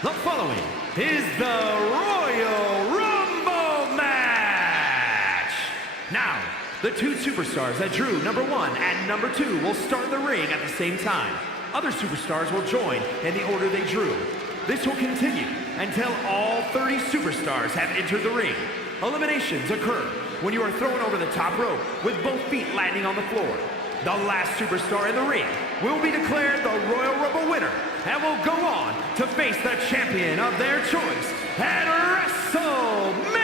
The following is the Royal Rumble match. Now, the two superstars that drew number 1 and number 2 will start in the ring at the same time. Other superstars will join in the order they drew. This will continue until all 30 superstars have entered the ring. Eliminations occur when you are thrown over the top rope with both feet landing on the floor. The last superstar in the ring will be declared the Royal Rumble winner and will go on to face the champion of their choice at WrestleMania!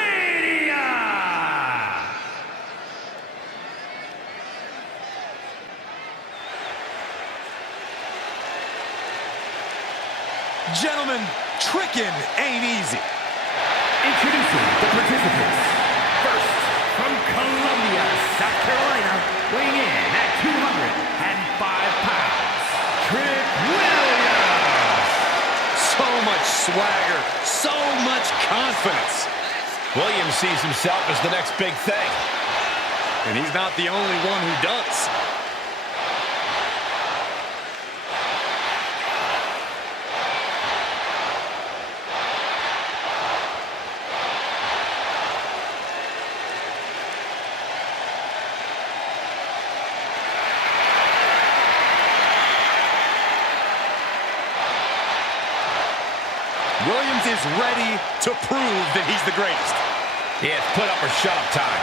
Gentlemen, tricking ain't easy. Introducing the participants. First, from Columbia, South Carolina, weighing in at 205 pounds, Trick Williams. So much swagger, so much confidence. Williams sees himself as the next big thing. And he's not the only one who does. Williams is ready to prove that he's the greatest. He has put up or shut up time.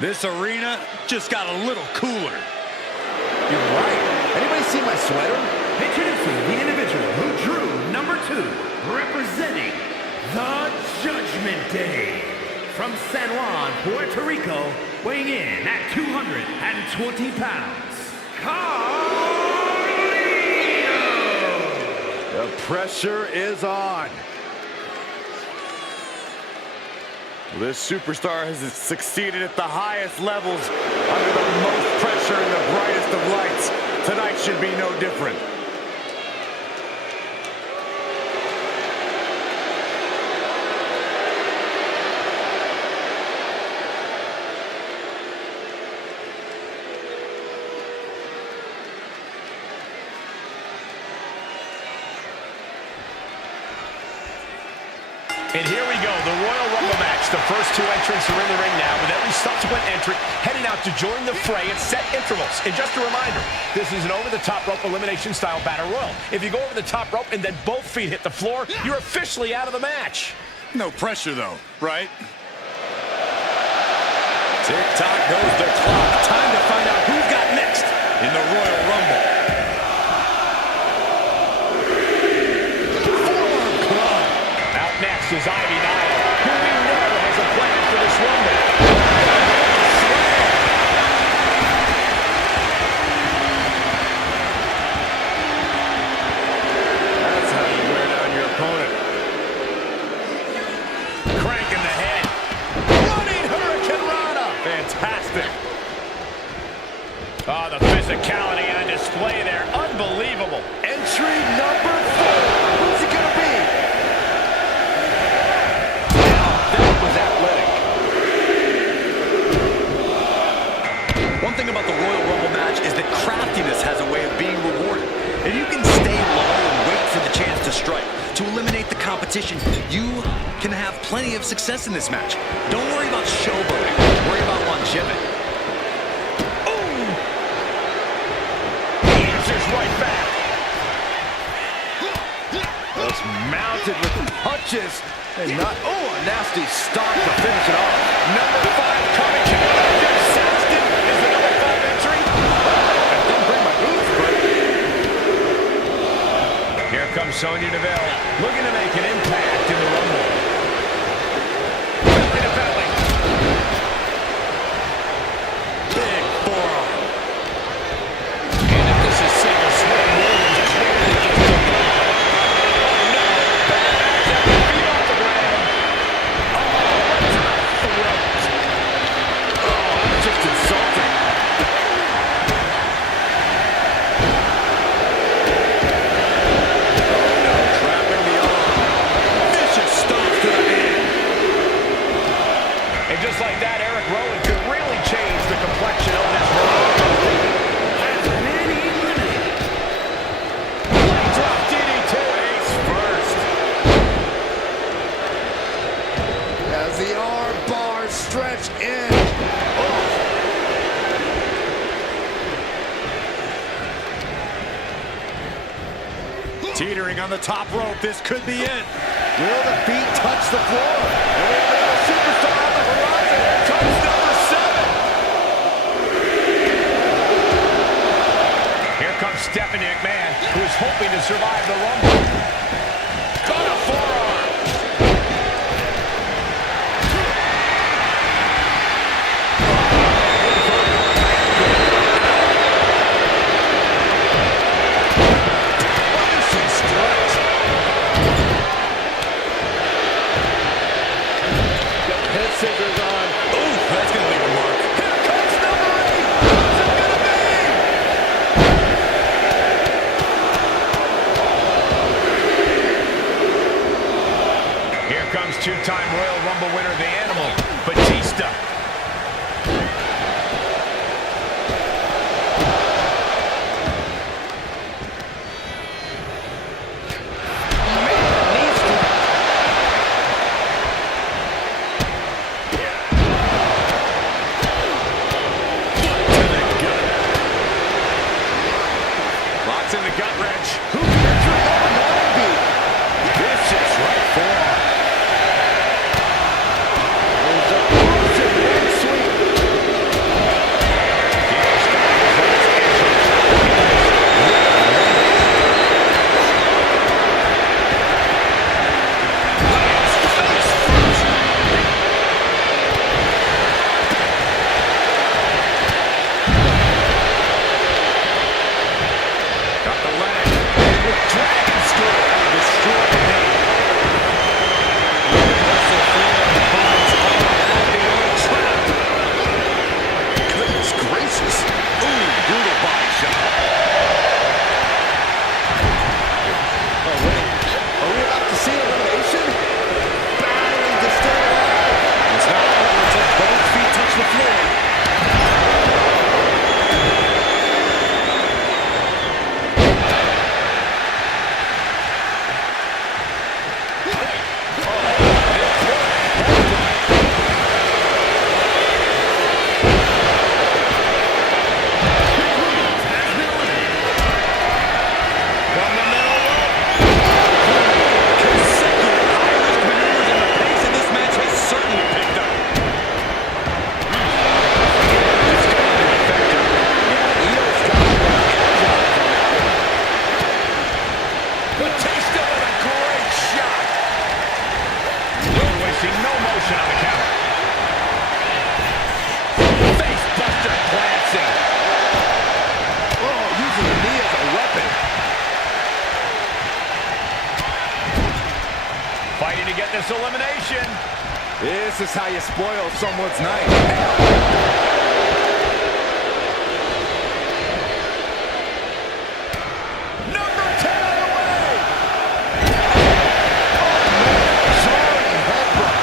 This arena just got a little cooler. You're right. Anybody see my sweater? Introducing the individual who drew number 2, representing the Judgment Day. From San Juan, Puerto Rico, weighing in at 220 pounds, Carlito! The pressure is on. This superstar has succeeded at the highest levels under the most pressure and the brightest of lights. Tonight should be no different. And here we go, the Royal Rumble match. The first 2 entrants are in the ring now, with every subsequent entrant heading out to join the fray at set intervals. And just a reminder, this is an over-the-top rope elimination-style battle royal. If you go over the top rope and then both feet hit the floor, you're officially out of the match. No pressure, though, right? Tick-tock goes the clock. Time to find out who's got next in the Royal Rumble. Next is Ivy Nile, who we know has a plan for this Rumble. That's how you wear down your opponent. Cranking the head. Running Hurricane Rana. Fantastic. Oh, the physicality on display there. Unbelievable. Entry number 4. Who's it going to be? One thing about the Royal Rumble match is that craftiness has a way of being rewarded. If you can stay low and wait for the chance to strike, to eliminate the competition, you can have plenty of success in this match. Don't worry about showboating. Worry about longevity. Ooh! He answers right back. Just mounted with punches and not... Oh, a nasty stop to finish it off. Number 5 coming. Saxton is the number 5 entry. That didn't bring my boots, but... Here comes Sonya Deville, looking to make an impact in the Rumble. Belly to belly. Big forearm. And if this is single swing, Teetering on the top rope. This could be it. Will the feet touch the floor? And we have another superstar on the horizon. Here comes number 7. Here comes Stephanie McMahon, who is hoping to survive the Rumble. Got a forearm. Scissors on. Ooh, that's going to leave a mark. Here comes number 8. Who's it going to be? Here comes two-time Royal Rumble winner, the Animal, Batista. In the gut wrench. Who can enter number 9 be? Vicious right forearm. There's a massive leg sweep. Fighting to get this elimination. This is how you spoil someone's night. Number 10 on the way. Soaring headbutt.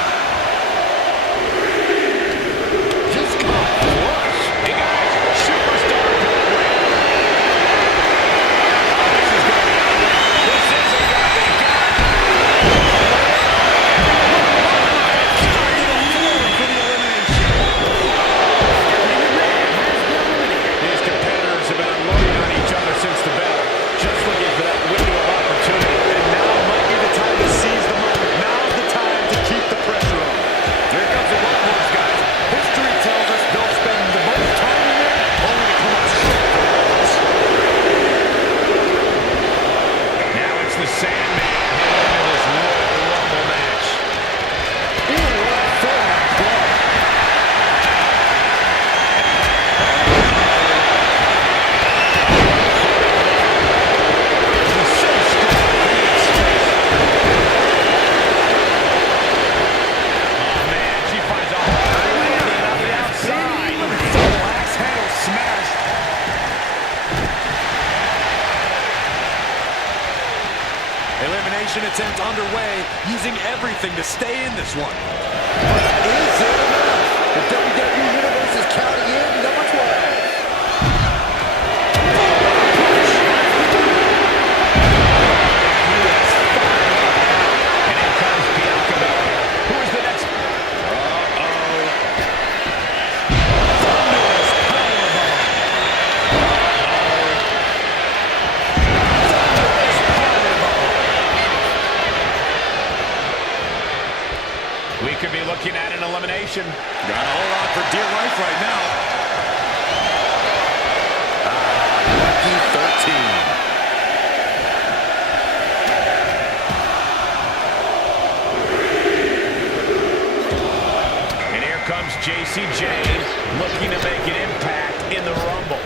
Just caught flush. Hey guys, superstar delivery. This is going to be ugly. This isn't going to be good. These competitors have been unloading on each other since the bell. Just looking for that window of opportunity. And now might be the time to seize the moment. Now's the time to keep the pressure on. Here comes the rope boys, guys. History tells us they'll spend the most time in there only to come out short for once. Now it's the Sandman heading into this Royal Rumble match. Ooh, what a forward blow. He's so strong. Oh man, she finds a hard landing on the outside. Axe handle smash. Elimination attempt underway, using everything to stay in this one. Is it enough? The WWE Universe is counting in number 12. And in comes Bianca Belair. Who is the next? an elimination. Got to hold on for dear life right now. Lucky 13. And here comes JCJ, looking to make an impact in the Rumble.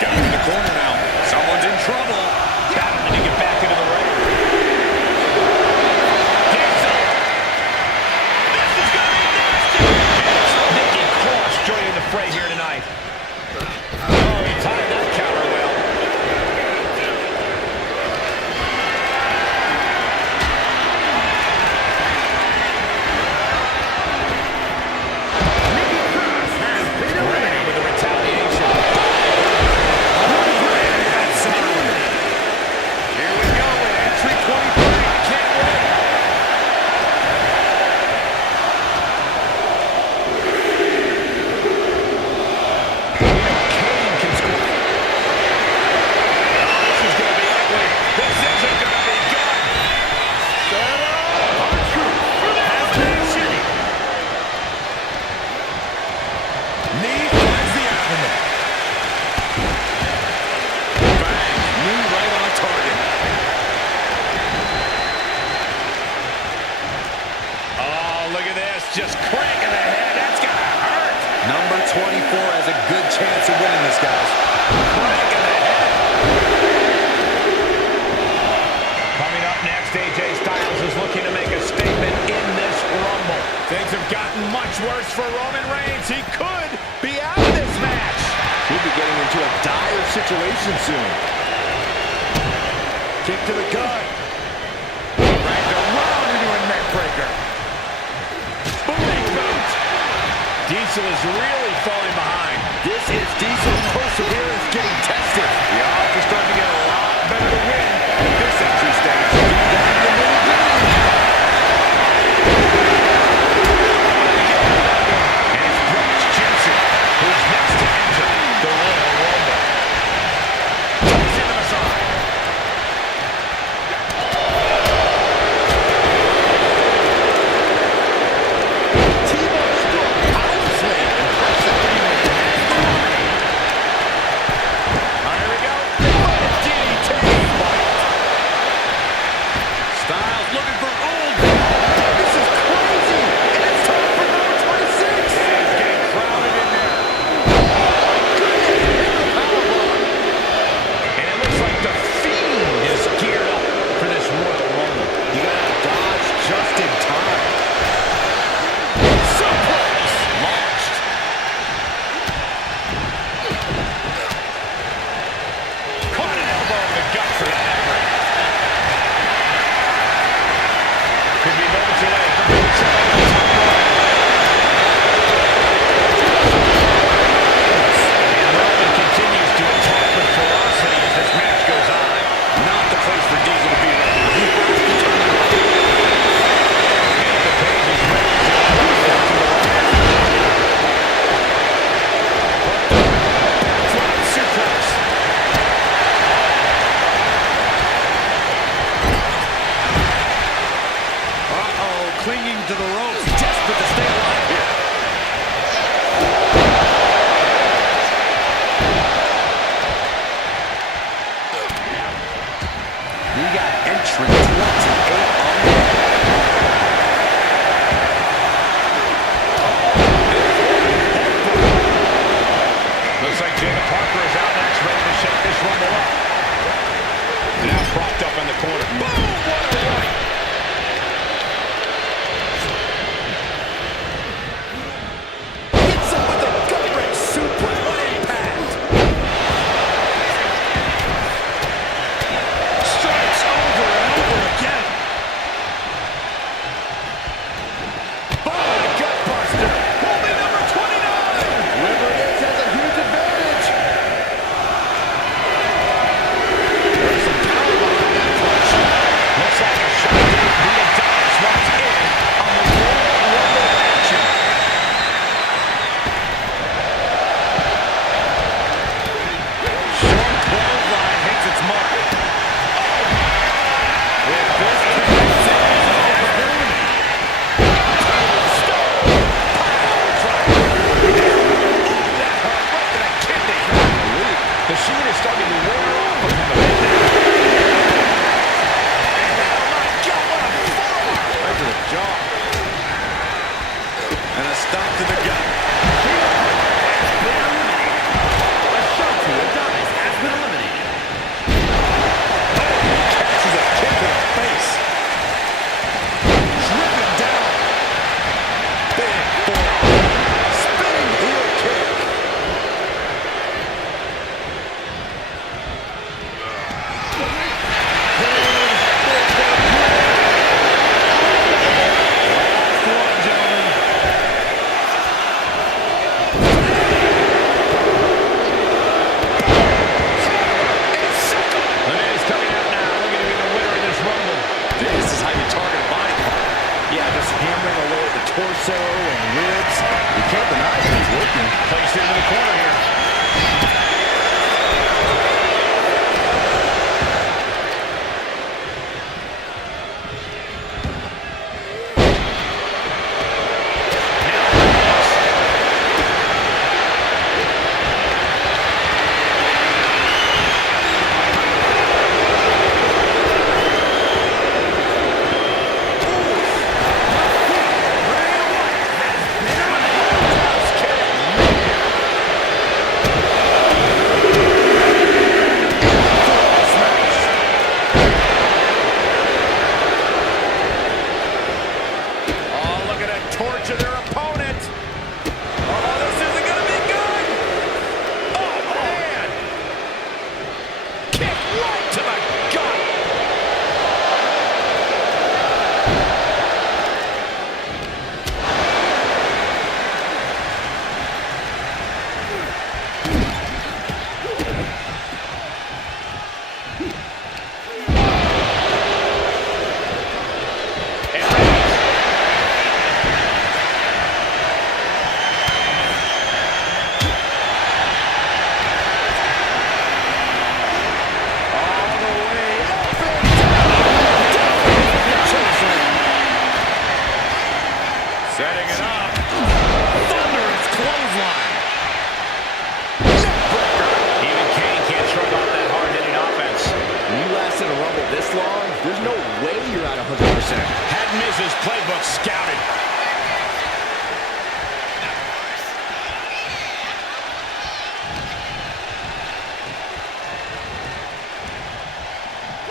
Got him in the corner now. Someone's in trouble. Battling to get back into the ring. Diesel. This is going to be nasty. And it's Nikki Cross joining the fray here tonight. Oh, he timed that counter well. Ready with the retaliation. Here we go in entry 23. I can't wait. Kane can score. Oh, this is going to be ugly. This isn't going to be good. Knee finds the abdomen. Bang. Knee right on target. Oh, look at this. Just cranking the head. That's going to hurt. Number 24 has a good chance of winning this, guys. Cranking the head. Coming up next, AJ Styles is looking to make a statement in this Rumble. Things have gotten much worse for Roman Reigns. He could be out of this match. He'll be getting into a dire situation soon. Kick to the gut. Dragged around into a neck breaker. Booty boot. Diesel is really falling behind. This is Diesel's perseverance getting tested. The odds are starting to get a lot better to win at this entry stage. And it's Brooks Jensen, who's next to enter the Royal Rumble. Takes into the side. T-Bone's still a power slam. Impressive. Here we go. DDT. Styles looking for old. This is crazy. And it's time for number 26. It's getting crowded in there. And it looks like the Fiend is geared up for this Royal Rumble. You gotta dodge just in time. Suplex launched. Caught an elbow in the gut for that effort. Could be moments away from being something on the top rope. And Roman continues to attack with ferocity as this match goes on. Not the place for Diesel to be right now. He has to turn it around. And the Page is ready to move down to the line. Drop suplex. Uh-oh, clinging to the ropes. Desperate to stay alive here. We got entrant 28 on the way. Looks like Jacob Parker is out next, ready to shake this Rumble up. Now propped up in the corner. Boom! What a right! Hits him with a gut-wrench suplex. What impact! Strikes over and over again. Oh, a gut buster! Holding number 29! Whoever it is has a huge advantage. There's some power behind that punch. Looks like a shot to the Adonis locked in on the Royal Rumble action. Short clothesline hits its mark. If this connects, it is over. That hurt right to the kidney. The Sheen is starting to wear off of him a bit now. Oh my God, what a forearm! Right to the jaw. And a stop to the gut. A shot to Adonis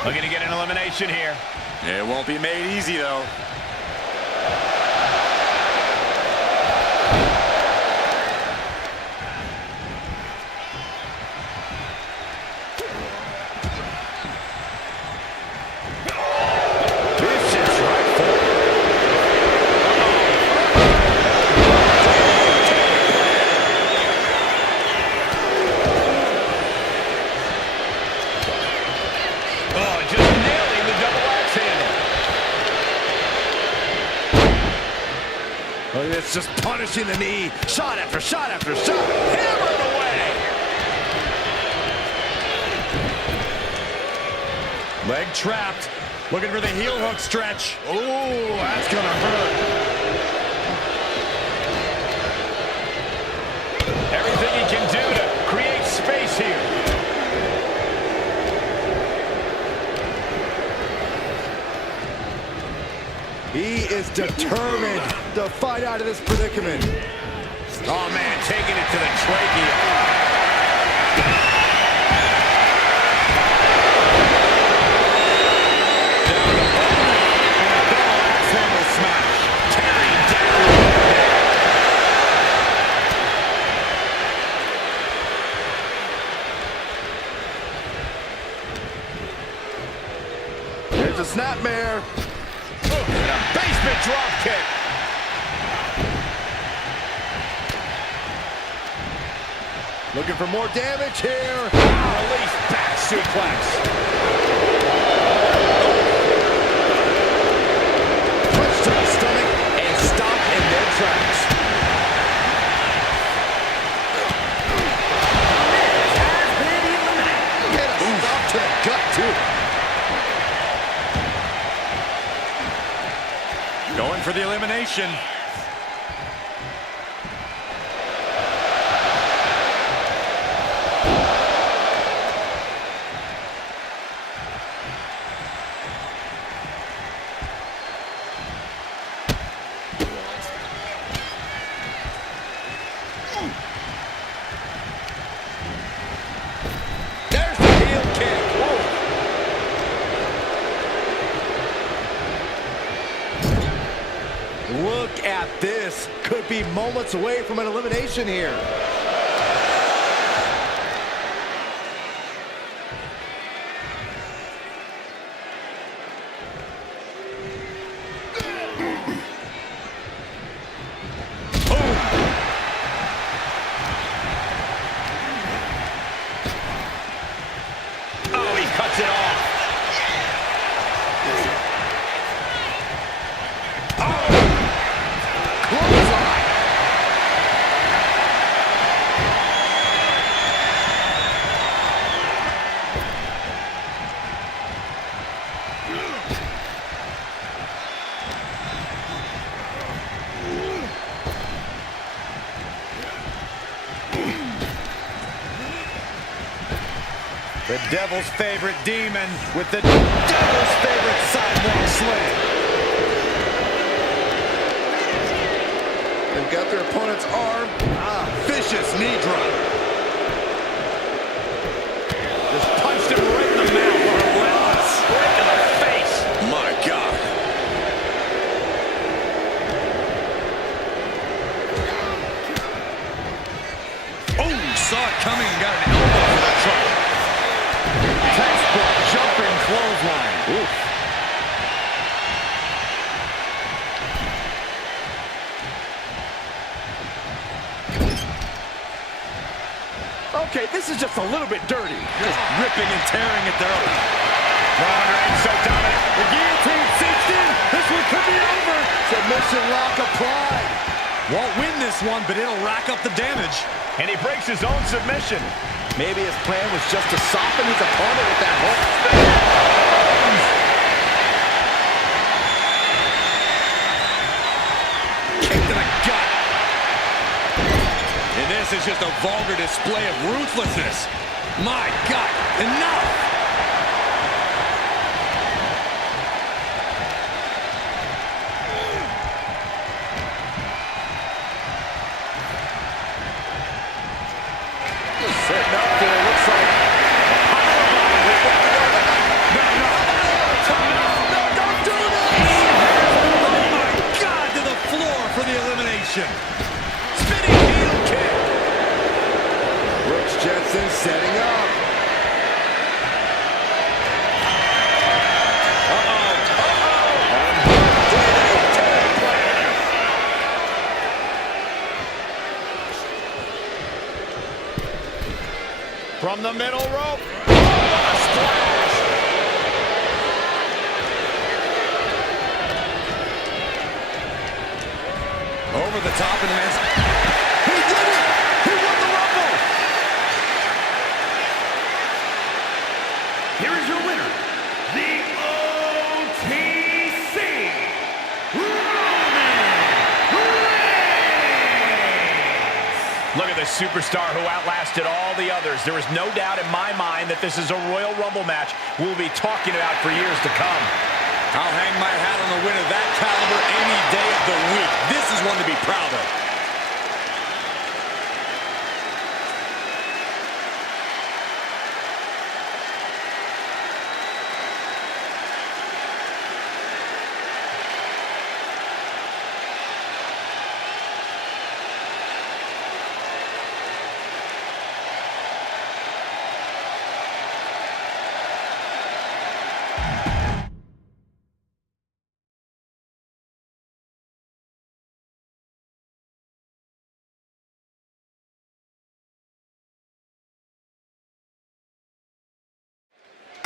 Looking to get an elimination here. It won't be made easy, though. It's just punishing the knee. Shot after shot after shot. Hammered away. Leg trapped. Looking for the heel hook stretch. Oh, that's going to hurt. Everything he can do to create space here. He is determined to fight out of this predicament. Oh, man, taking it to the trachea. Down the bottom, and a double axe handle smash. Carried There's a snapmare. And a basement drop kick. Looking for more damage here. Release back suplex. Punch to the stomach and stop in their tracks. Get a stop to the gut, too. Going for the elimination. There's the heel kick. Look at this. Could be moments away from an elimination here. Oh, he cuts it off. The devil's favorite demon with the devil's favorite sidewalk slam. They've got their opponent's arm. Vicious knee drop. Just punched him right in the mouth. Relentless. Right in the face. My God. Oh, saw it coming and got an elbow for the trouble. Textbook jumping clothesline. Oof. Okay, this is just a little bit dirty. Just ripping and tearing at their own. Roman Reigns so dominant. The guillotine sinks in. This one could be over. Submission lock applied. Won't win this one, but it'll rack up the damage. And he breaks his own submission. Maybe his plan was just to soften his opponent with that hook. Kick to the gut. And this is just a vulgar display of ruthlessness. My God, enough! Setting up there, looks like a powerbomb. setting up. From the middle rope. Oh, what a splash! Over the top of the man's... He did it! He won the Rumble! Here is your winner, the OTC Roman Reigns! Look at the superstar who outlasted all the others. There is no doubt in my mind that this is a Royal Rumble match we'll be talking about for years to come. I'll hang my hat on a win of that caliber any day of the week. This is one to be proud of.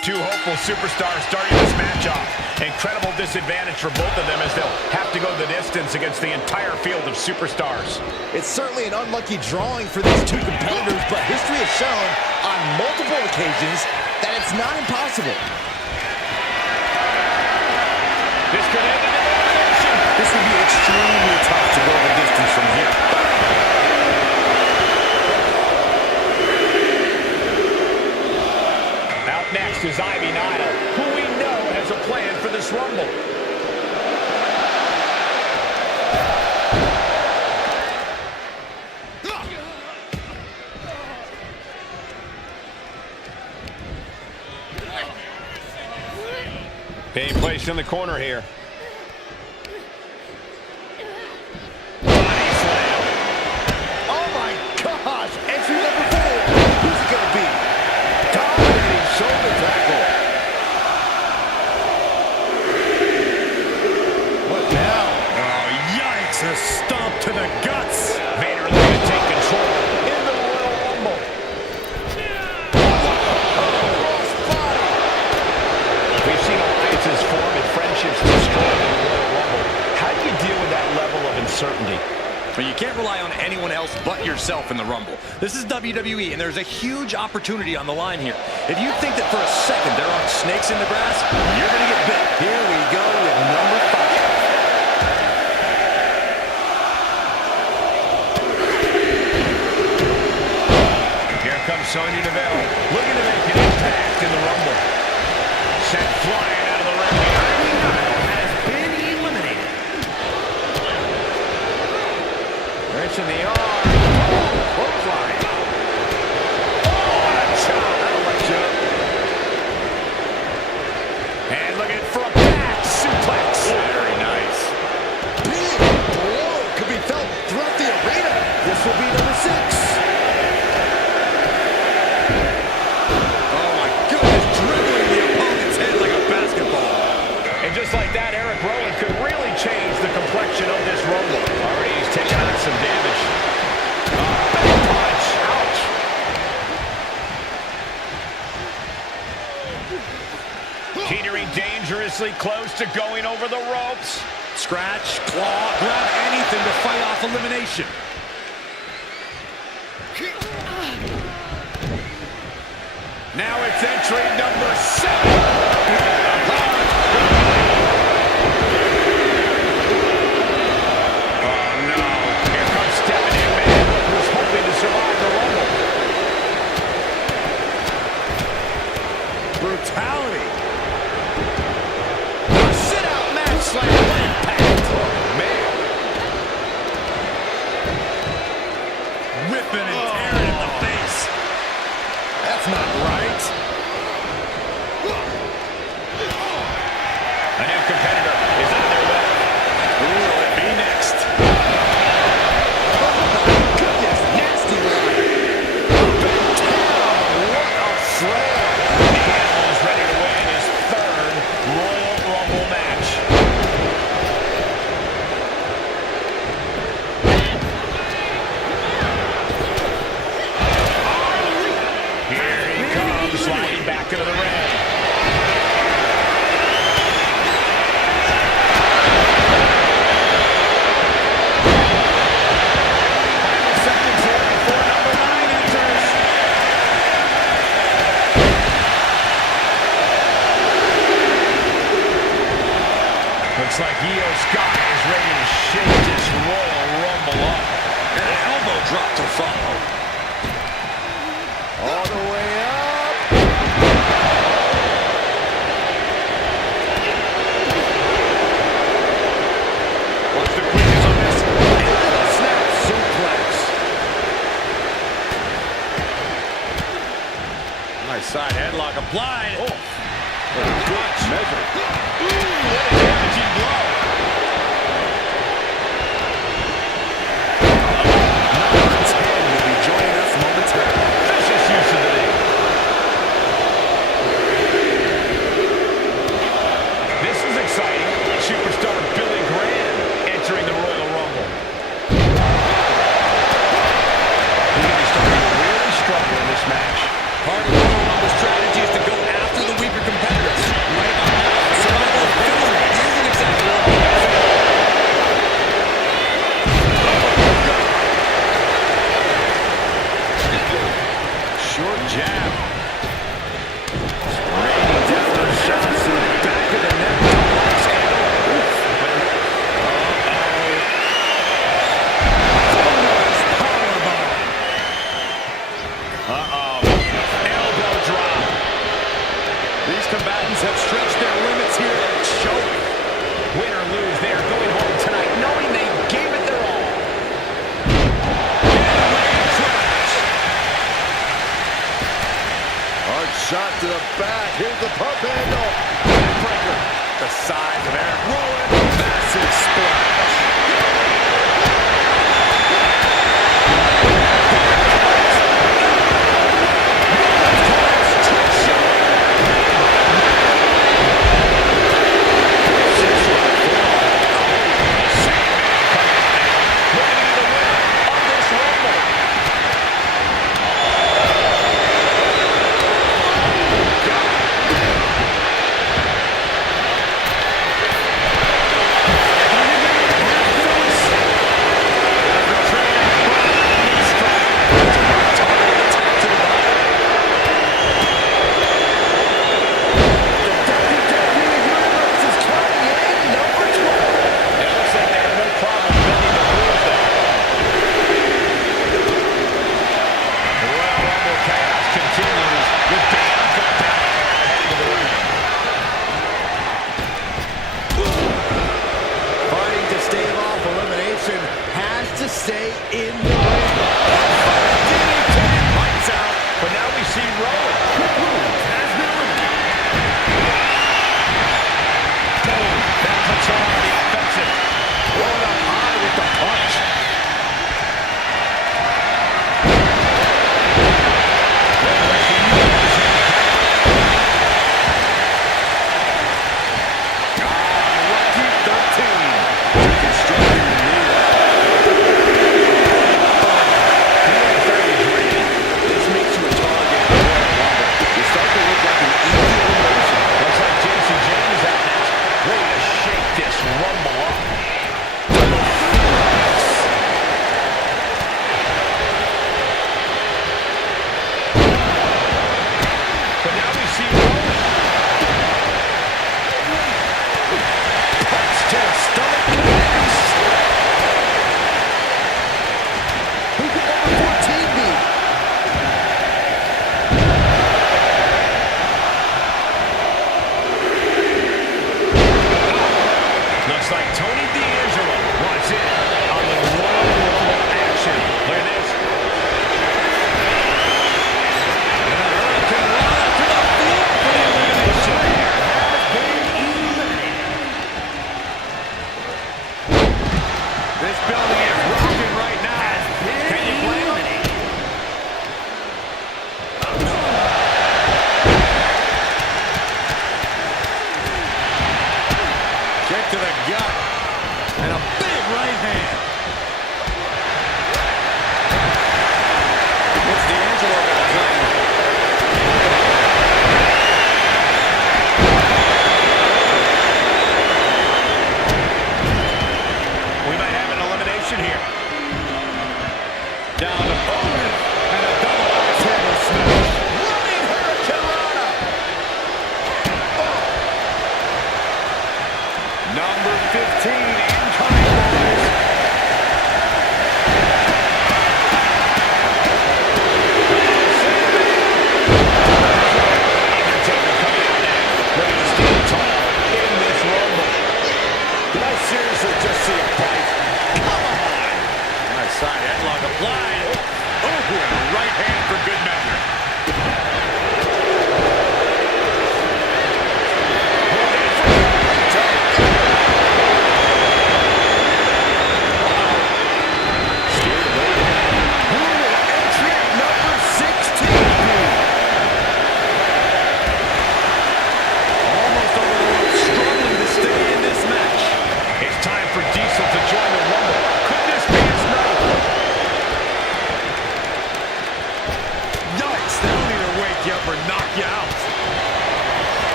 Two hopeful superstars starting this match off. Incredible disadvantage for both of them as they'll have to go the distance against the entire field of superstars. It's certainly an unlucky drawing for these two competitors, but history has shown on multiple occasions that it's not impossible. This could end in elimination. This would be extremely tough to go the distance from here. Next is Ivy Nile, who we know has a plan for this Rumble. Being placed in the corner here. Body slam. Oh my gosh! Entry number 4. Who's it gonna be? Dominating shoulder tackle. What now? Oh, yikes! A stomp to the guts. Vader looking to take control in the Royal Rumble. We've seen alliances form and friendships destroyed in the Royal Rumble. How do you deal with that level of uncertainty? But you can't rely on anyone else but yourself in the Rumble. This is WWE, and there's a huge opportunity on the line here. If you think that for a second there aren't snakes in the grass, you're going to get bit. Here we go with number 5. Here comes Sonya Deville, looking to make an impact in the Rumble. Sent flying out of the ring. Ivy Nile has been eliminated. Wrench in the arm. Oh, clothesline. Oh, what a chop. That'll let you up. And looking for a back suplex. Very nice. Big blow could be felt throughout the arena. This will be number 6. Oh my goodness, dribbling the opponent's head like a basketball. And just like that, Eric Rowan could really change the complexion of this Rumble. Already he's taking on some damage. Back punch. Ouch. Teetering dangerously close to going over the ropes. Scratch, claw, grab anything to fight off elimination. Now it's entry number 7. Oh no. Here comes stepping in man who's hoping to survive the Rumble. Brutality. A sit-out match slam impact. Man. Whipping and tearing in the face. That's not right. A new competitor is on their way. Who will it be next? Oh my goodness, nasty line. Terrible. Sliding back into the ring. Final seconds here before number 9 enters. Looks like Io Sky is ready to shake this Royal Rumble up. And an elbow drop to follow. All the way up. Watch the quickness on this. Into the snap suplex. Nice side headlock applied. Oh, what a good measure. Ooh, what a damaging blow. Number 10 will be joining us momentarily. Vicious use of the knee. This is exciting. Superstar Billy Graham entering the Royal Rumble. He's going to be starting to really struggle in this match. Part of the Royal Rumble strategy is to go after the weaker competitors. Right on. Survival of the fittest isn't exactly what we have. Short jab. Raining down those shots to the back of the neck. Elbow drop. These combatants have stretched their limits here and it's showing. Win or lose, they are going home tonight knowing they gave it their all. Hard shot to the back. Here's the pump handle. Backbreaker. The size of Eric Rowan. Massive splash.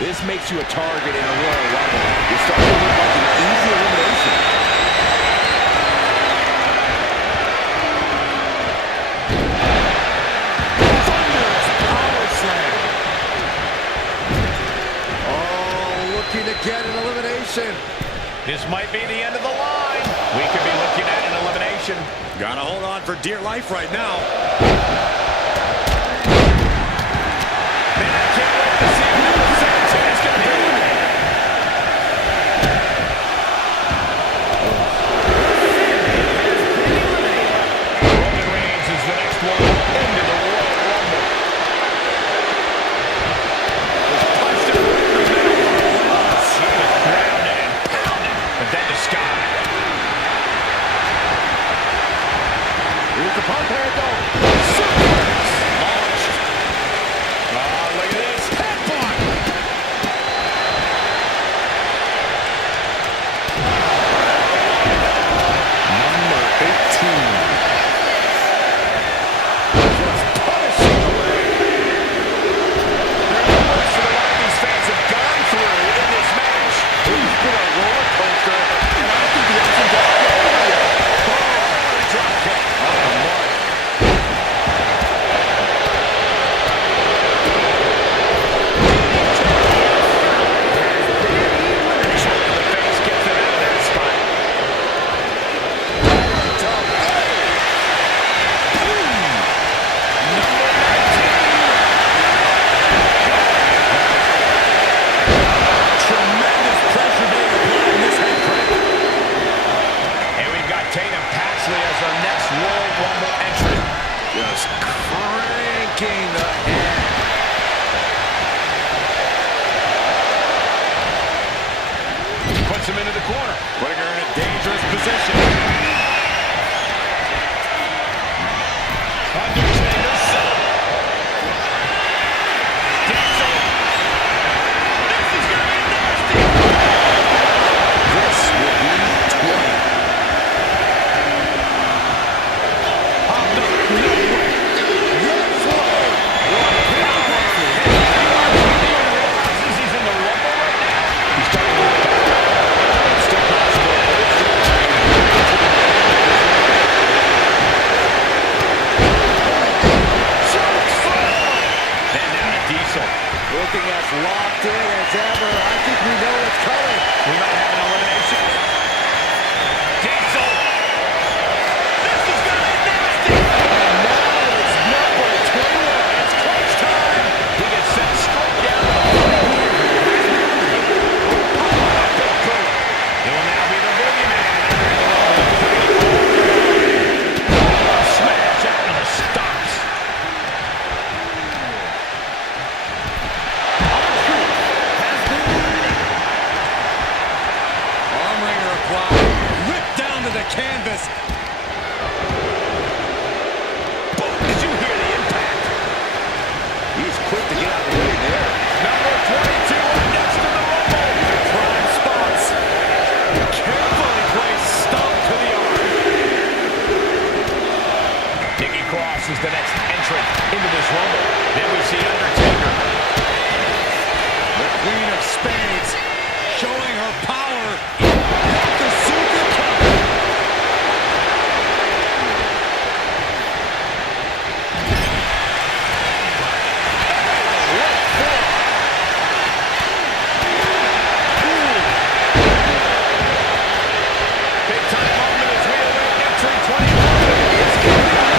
This makes you a target in a Royal Rumble. You're starting to look like an easy elimination. Thunderous power slam. Oh, looking to get an elimination. This might be the end of the line. We could be looking at an elimination. Gotta hold on for dear life right now. Man, I can't wait to see who the second champ's going to be. Roman Reigns is the next one into the Royal Rumble. Punched him right in the middle. He was grounded and pounded, but then to Scott. Here's the pump handle. Launched. Oh, look at this. Headbutt. Number 18. Just punishing away. There are no words for the ride these fans have gone through in this match. It's been a roller coaster, and I think the ups and downs are over yet. Oh, drop kick. Oh, my. The face gets it out of that spot. Tremendous pressure being applied in this head crank. And we've got Tatum Paxley as our next Royal Rumble entrant. Just cranking the head. Puts him into the corner. Putting her in a dangerous position. Undertaker set. Diesel. This is going to be nasty. This will be 20. Popped up. No way. Yes, way. Realizes he's in the Rumble right now. He's starting to look back. It's still possible. Then down to Diesel. Looking as locked in as ever. I think we know what's coming. We might have an elimination. Diesel. This is going to be nasty. And now it's number 21. It's clutch time. He gets sent straight down to the floor. Big boot. It will now be the boogeyman. Smash out of the stops. Arm wringer applied. Ripped down to the canvas. Boom. Did you hear the impact? He's quick to get out of the way there. Number 22 up next in the Rumble. Prime spots. Carefully placed stomp to the arm. Nikki Cross is the next entrant into this Rumble. Then we see Undertaker. The Queen of Spades showing her power. The super cover. Big time moment as we await entry 21. It's going to be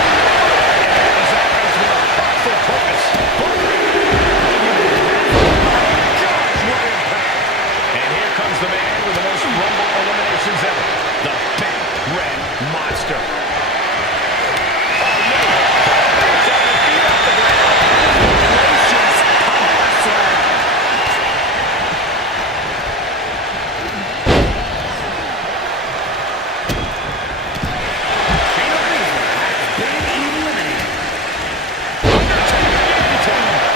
and his eyes with a thoughtful purpose. Gosh, what impact. And here comes the man with the most Rumble eliminations ever. The Big Red Monster. Oh, no. Taking his feet off the ground. Gracious power slam.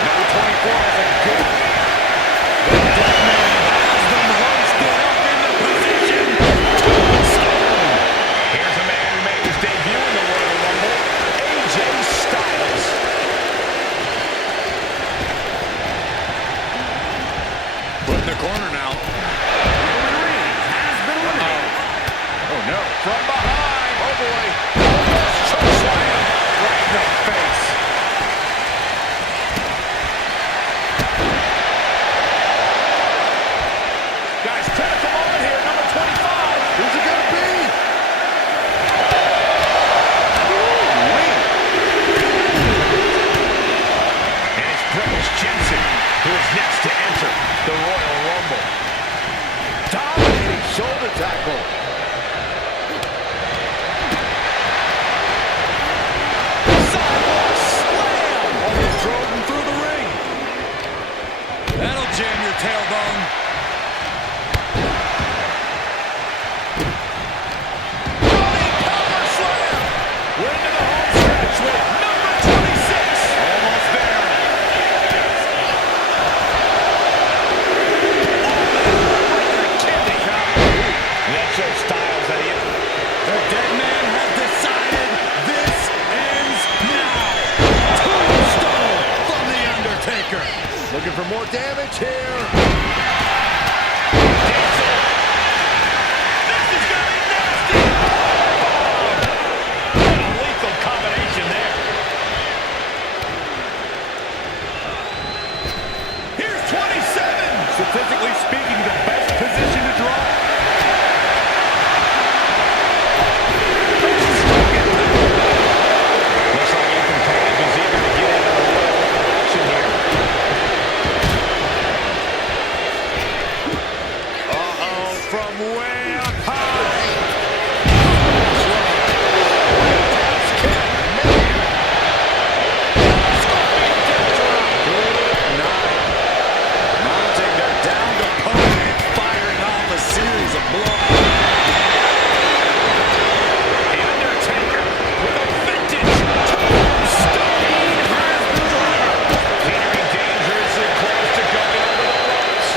Number 24 has a good. The dead man has them hoisted up into position. corner now. Roman Reigns has been eliminated. Oh, no. From behind. Oh, boy. Almost choke slam. Right in the face. Guys, critical moment here. Number 25. Who's it gonna be? And it's Brooks Jensen who is next to enter the Royal Rumble. Dominating shoulder tackle. Sidewalk slam. Almost drove him through the ring. That'll jam your tailbone. Running power slam. We're into the home stretch with number 26. Almost there. Kidney. That shows Styles that he is. The dead man has decided this ends now. Tombstone from The Undertaker. Looking for more damage here. This is going to be nasty. What a lethal combination there. Here's 27. Statistically speaking, the best position to draw. Looks like Ethan Page is eager to get into the Royal action here. Uh-oh, from way up high. Mounting their downed opponent, firing off a series of blows. The Undertaker with a vintage tombstone has been delivered. Teetering dangerously close to going over the ropes.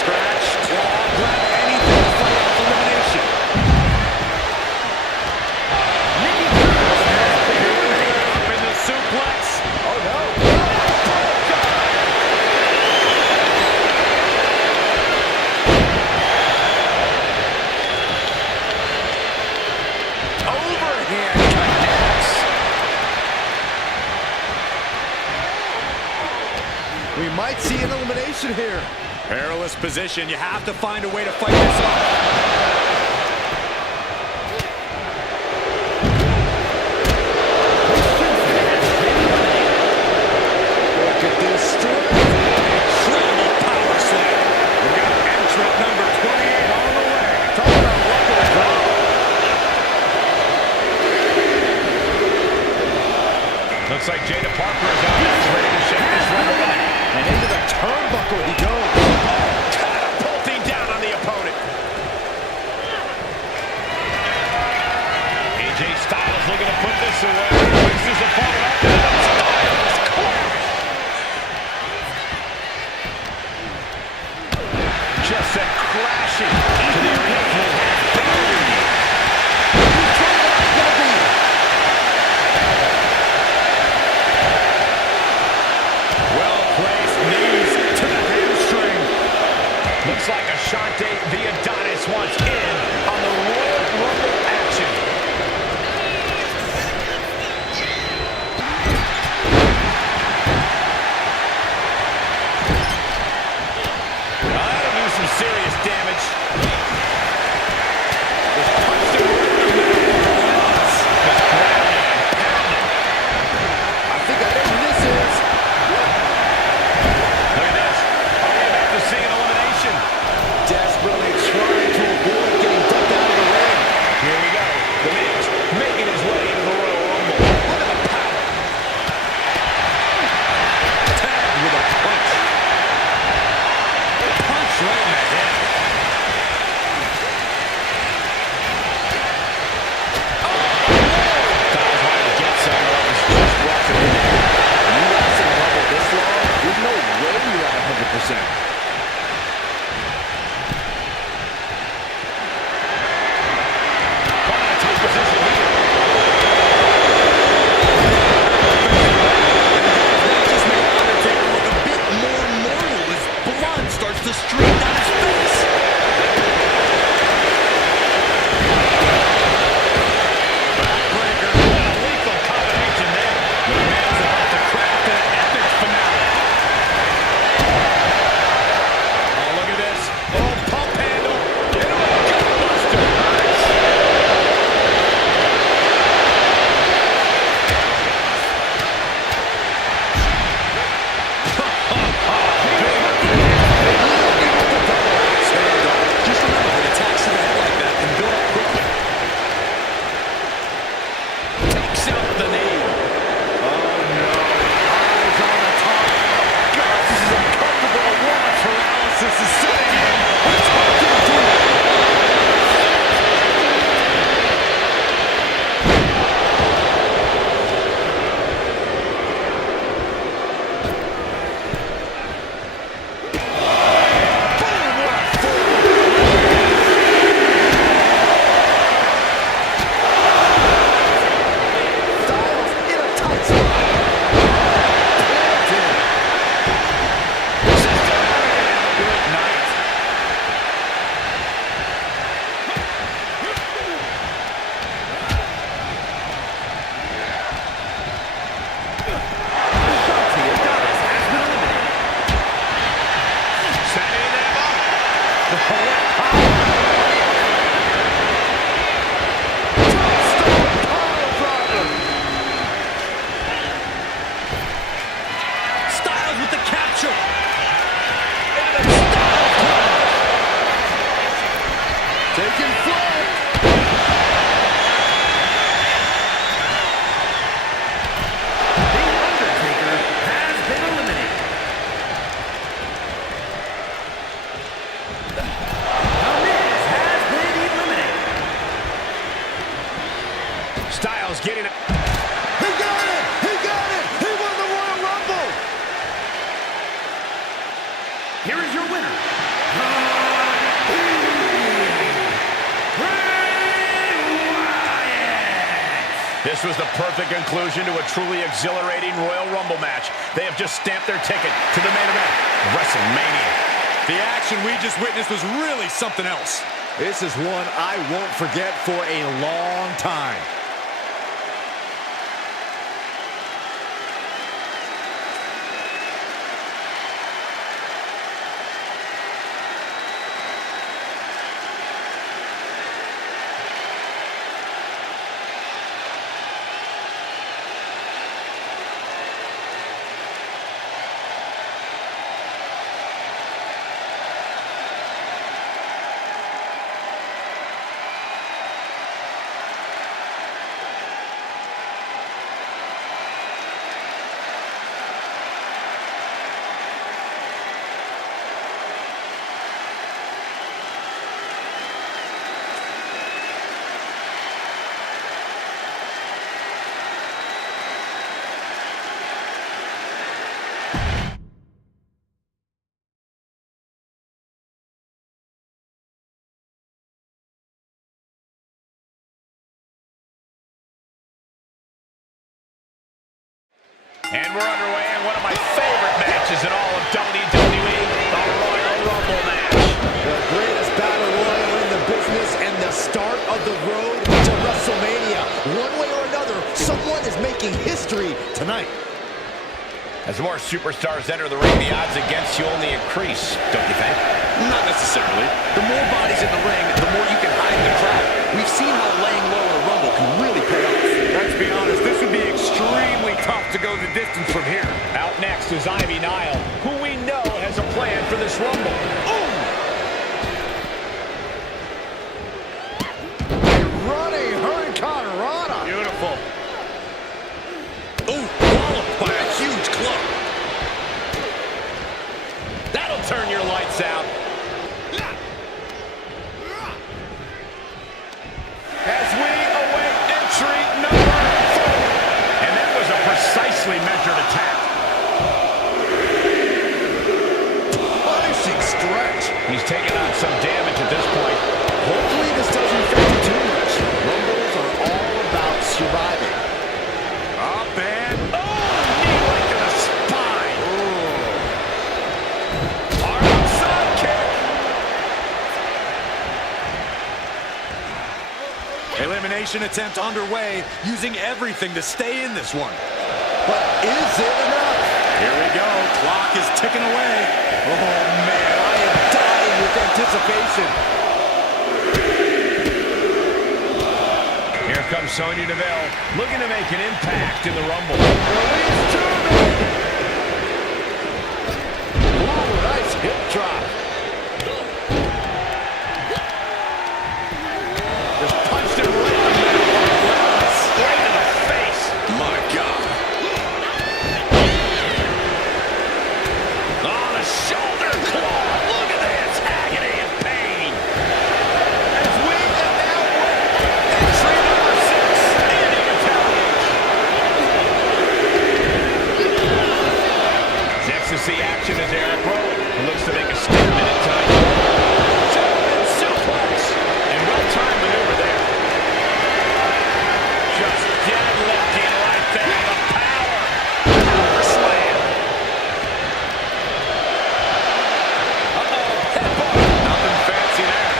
Scratch, claw, grab anything to fight off elimination. Up in the suplex. Oh no. Overhand connects. We might see an elimination here. Perilous position. You have to find a way to fight this off. Look at this strength. Incredible power slam. We got entrant number 28 on the way. Talk about luck of the draw. Looks like Jada Parker is out next, ready to shake this one away. And into the turnbuckle he goes. Catapulting down on the opponent. AJ Styles looking to put this away. Picks his opponent up. Styles clash. Just sent crashing to the arena. Well-placed knees to the hamstring. Looks like Ashante the Adonis wants in on the Royal Rumble action. That'll do some serious damage. Just punched him right in the middle. Just grabbing and pounding. I think I know who this is. Look at this. Are we about to see an elimination? Desperately trying to avoid getting dumped out of the ring. Here we go. The Miz making his way into the Royal Rumble. Look at the power. Tagged with a punch. Punch right in the head. Styles wanted to get some of his just walking in there. You last in a level this long, there's no way you're at 100%. Trying to take position here. Just made Undertaker look a bit more mortal as blood starts to stream down his The Miz has been eliminated. Styles getting it. He got it! He got it! He won the Royal Rumble! Here is your winner, This was the perfect conclusion to a truly exhilarating Royal Rumble match. They have just stamped their ticket to the main event, WrestleMania. The action we just witnessed was really something else. This is one I won't forget for a long time. And we're underway in one of my favorite matches in all of WWE, the Royal Rumble match. The greatest battle royal in the business and the start of the road to WrestleMania. One way or another, someone is making history tonight. As more superstars enter the ring, the odds against you only increase, don't you think? Not necessarily. The more bodies in the ring, the more you can hide the crowd. We've seen how laying low in a Rumble can really pay off. Let's be honest, this would be extremely tough to go the distance from here. Out next is Ivy Nile, who we know has a plan for this Rumble. Running Hurricane Rana. Beautiful. Ooh, walloped by a huge club. That'll turn your lights out. As we await entry number 4. And that was a precisely measured attack. Punishing stretch. He's taking on some damage at this point. Hopefully this doesn't affect you too much. Rumbles are all about surviving. Up and knee right to the spine. Arm side kick. Elimination attempt underway, using everything to stay in this one. But is it enough? Here we go. Clock is ticking away. Oh man, I am dying with anticipation. Here comes Sonya Deville, looking to make an impact in the Rumble. Ooh, nice hip drop. Just punched him right in the middle. Straight in the face. My God. On the shoulder claw. Look at this agony and pain. As we have now went entry number 6 in the retaliation. Next to see action is Eric Rowan, who looks to make a statement in time. German suplex. And well-timed maneuver there. Just deadlifting right there. The power. Power slam. Headbutt. Nothing fancy there.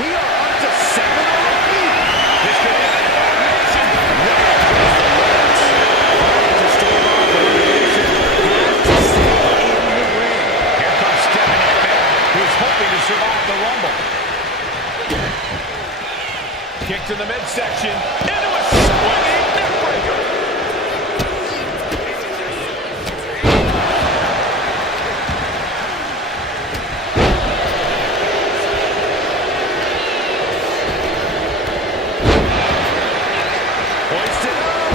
We are up to 7 on the feet. This could end an elimination. To stave off elimination, has to stay in the ring. Here comes Stephanie McMahon, who's hoping to survive the Rumble. Kick to the midsection. Into a swinging neckbreaker. Hoisted up.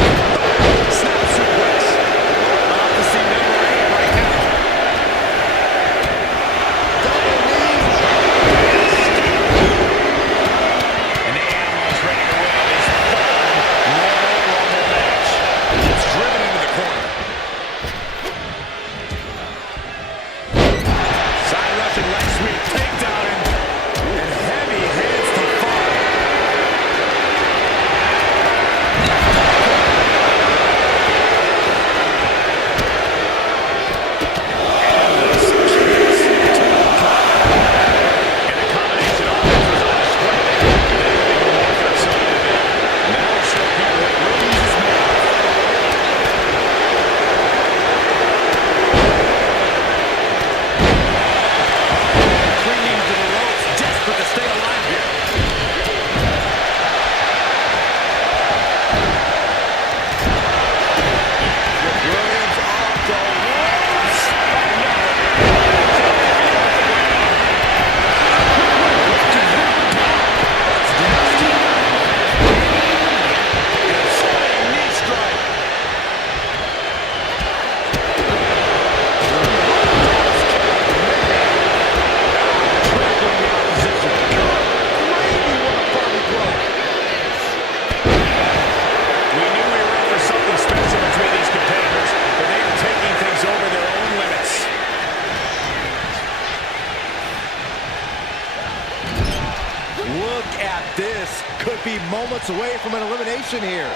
Snap suplex. About to see could be moments away from an elimination here.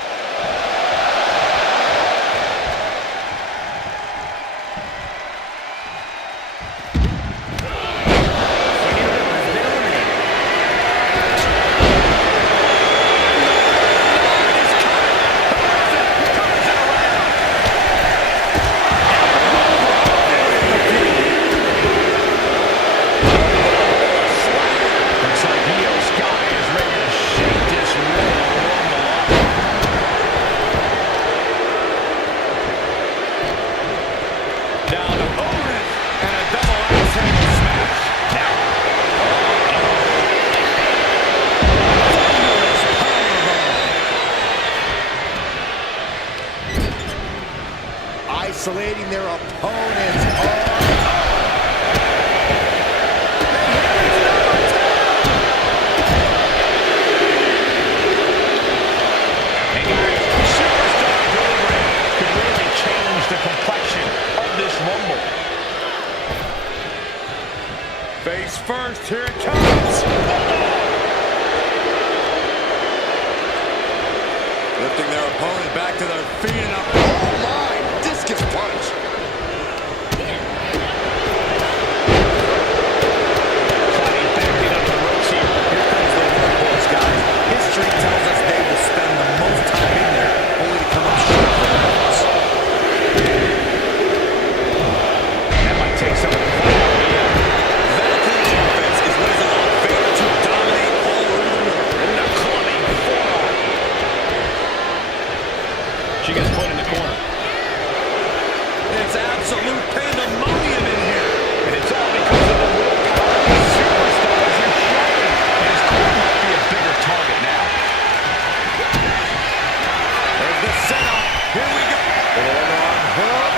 Isolating their opponents. Hey guys, superstar delivery could really change the complexion of this Rumble. Face first, here it comes. Lifting their opponent back to their feet and up. Oh my! Discus punch. Fighting back in on the ropes here. Here comes the workhorse, guys. History tells us they will spend the most time in there, only to come up short for the offense. That might take some of the fun out of the air. Vacuum offense is what has allowed Vader to dominate all over the world. And a clubbing forearm. She gets put in the corner. It's absolute pandemonium in here. And it's all because of the willpower these superstars are showing. And his corner might be a bigger target now. There's the setup. Here we go. Overarm hook.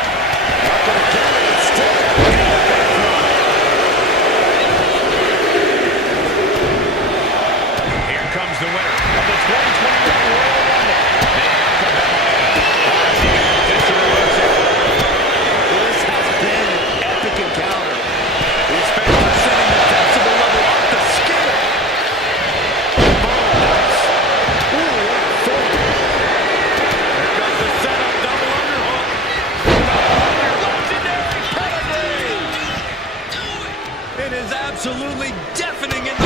Not gonna get it instead. Here comes the winner of the 2021 Royal Rumble. Just to reverse it. This has been an epic encounter. These fans are setting the decibel level up the scale. Ooh, what a throw. Here comes the setup. Double underhook. Legendary pedigree. It is absolutely deafening in the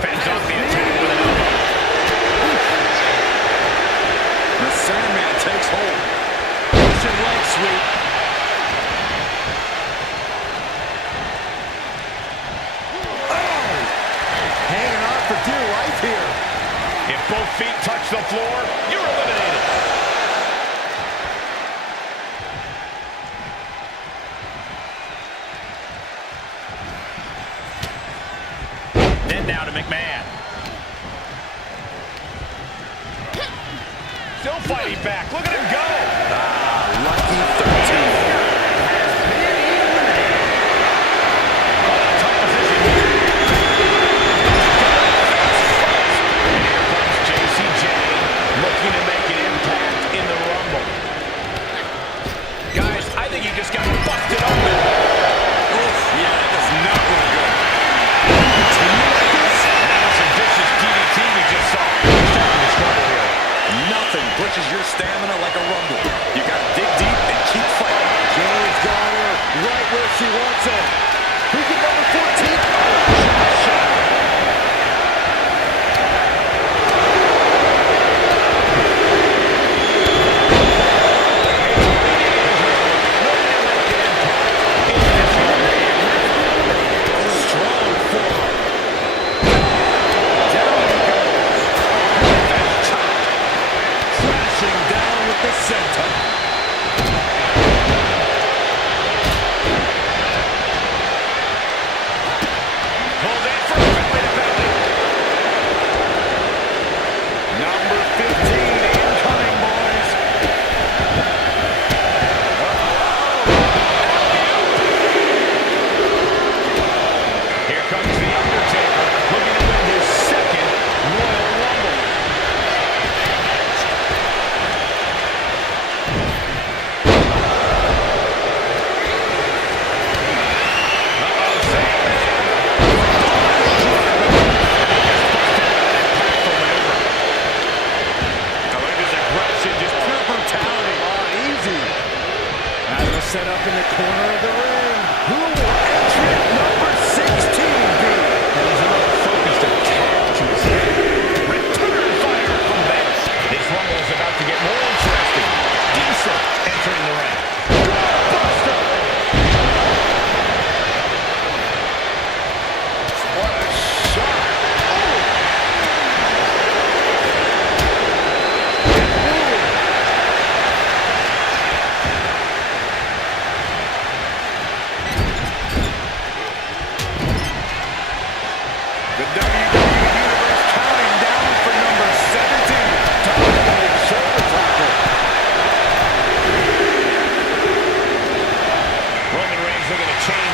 Fends off the attack with an elbow. The Sandman takes hold. Russian leg sweep. Hanging on for dear life here. If both feet touch the floor, you're eliminated. Then down to McMahon. Still fighting back. Look at him go. Lucky 13. Tough position here. Here comes JCJ, looking to make an impact in the Rumble. Guys, I think he just got busted open. Oof, yeah, that does not look good. That was a vicious DDT we just saw. Starting to struggle here. Nothing pushes your stamina like a rumble. You gotta dig deep and keep fighting. Jay's got her right where she wants her. Who can number 14? Strong forearm. Down he goes. Revenge chop. Crashing down with the senton.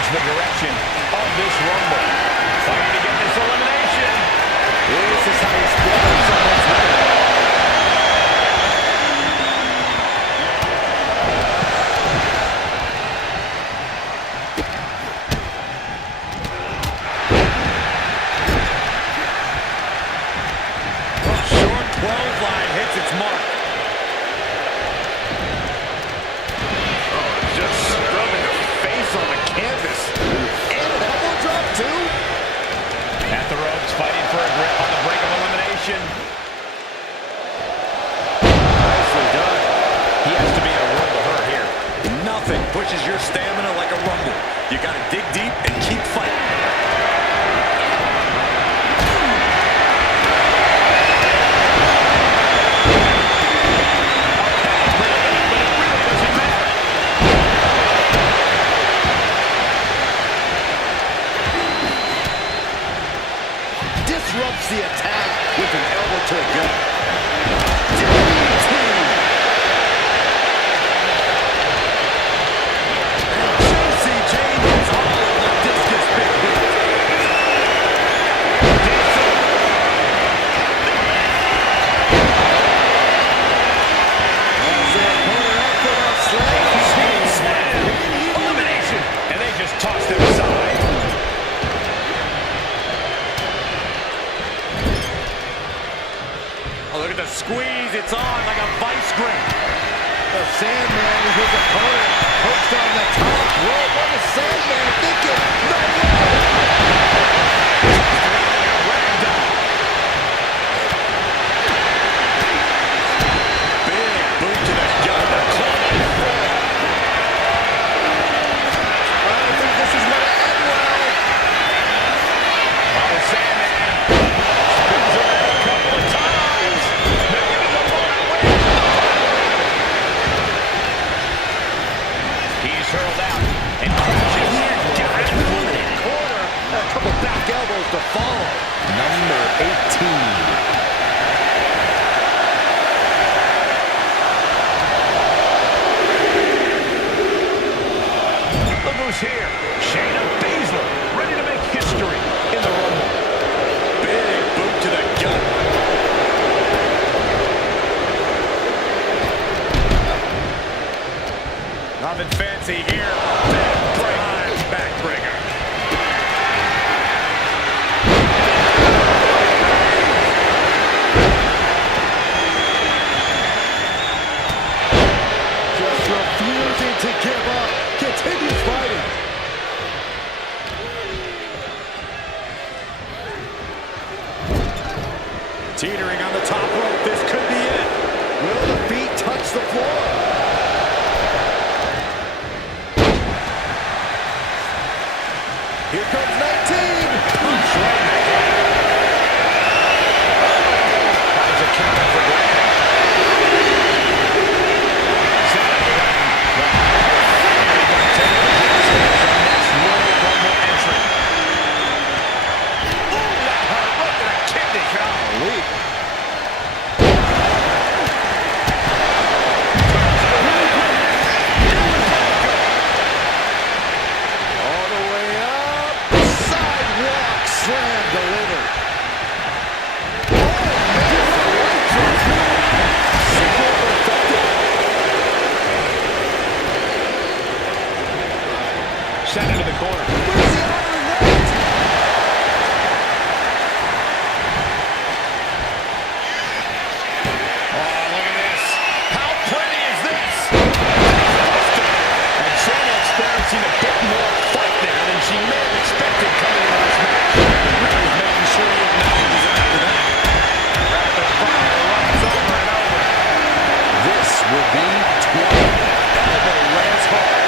change the direction of this Rumble. Fighting to get this elimination. This is how you split up someone's night. Short 12 line hits its mark. Just rubbing the face on the canvas. And an elbow drop, too. At the ropes, fighting for a grip on the brink of elimination. Nicely done. He has to be in a world of hurt here. Nothing pushes your stamina like a Rumble. You gotta dig deep and keep fighting. Disrupts the attack with an elbow to the gut. DDT. And JC changes all of the discus big boot. As their opponent up for the slam. Elimination. And they just tossed him aside. Oh, look at the squeeze. It's on like a vice grip. The Sandman with his opponent perched on the top rope. What is Sandman thinking? No way! Big boot to the gut. I don't think this is going to end well. Oh, Sandman spins around a couple of times. Maybe the opponent wins. He's hurled out and crashes. Corner, and a couple back elbows to follow. Number 18. Look who's here. Shayna Baszler, ready to make history in the Rumble. Big boot to the gut. Nothing fancy here. Prime backbreaker. Just refusing to give up. Continues fighting. Teetering on the top rope. This could be it. Will the feet touch the floor? Here comes 19. Punch right in the head. Finds a counter for granted. Set up the ring. The next Royal Rumble entrant. Ooh, that hurt right to the kidney. Golly. All the way up. Sidewalk slam delivered. Sent into the corner. Where's the Iron Knight? Oh, look at this. How pretty is this? And Shayna experiencing a bit more fight there than she may have expected coming into this match. Really making sure he acknowledges it after that. Rapid fire runs over and over. This will be 20. Elbow lands hard.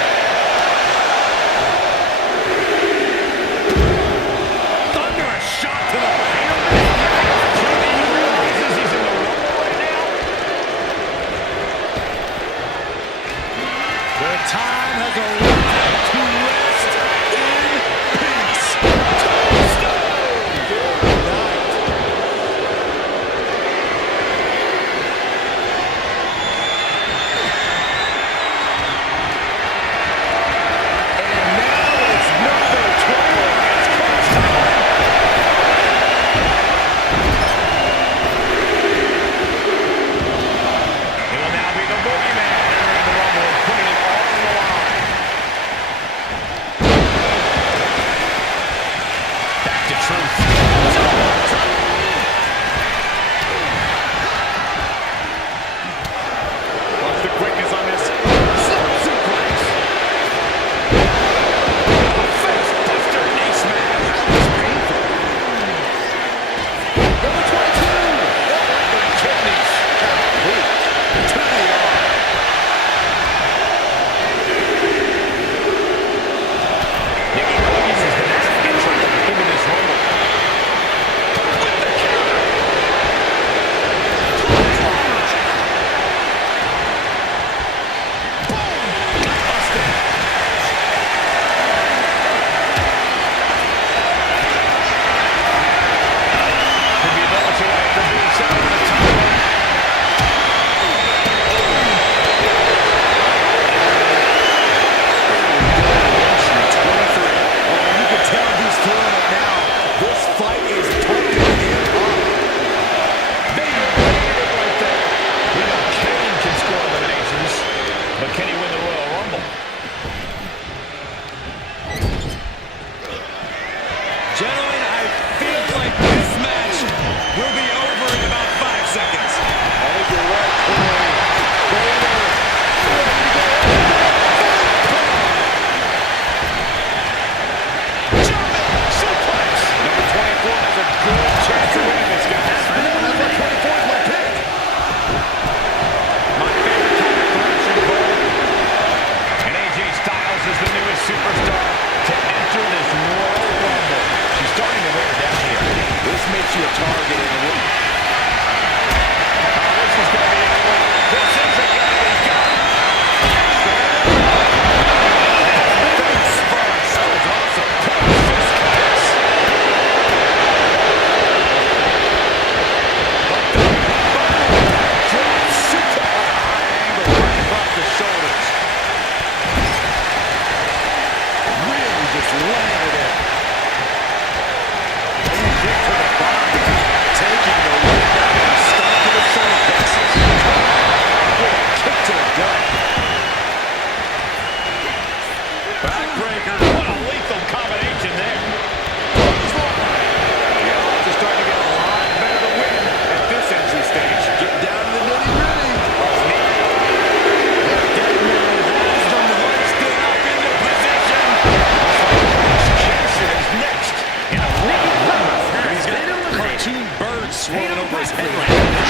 you a target in the ring. This is going to be ugly. This isn't going to be good. Face first. That was awesome. Fist kicks. Drop super high angle right across the shoulders. Really just landed it. And kick to the body. Taking the weight down and stuck to the solar plexus. Kick to the gut. Backbreaker. What a lethal combination there. The odds are starting to get a lot better to win at this entry stage. Getting down to the nitty-gritty. The dead man has them hoisted up into position. Jason is next. And Nikki Cross And has he's got been eliminated. cartoon birds swirling over his head right Fatal now.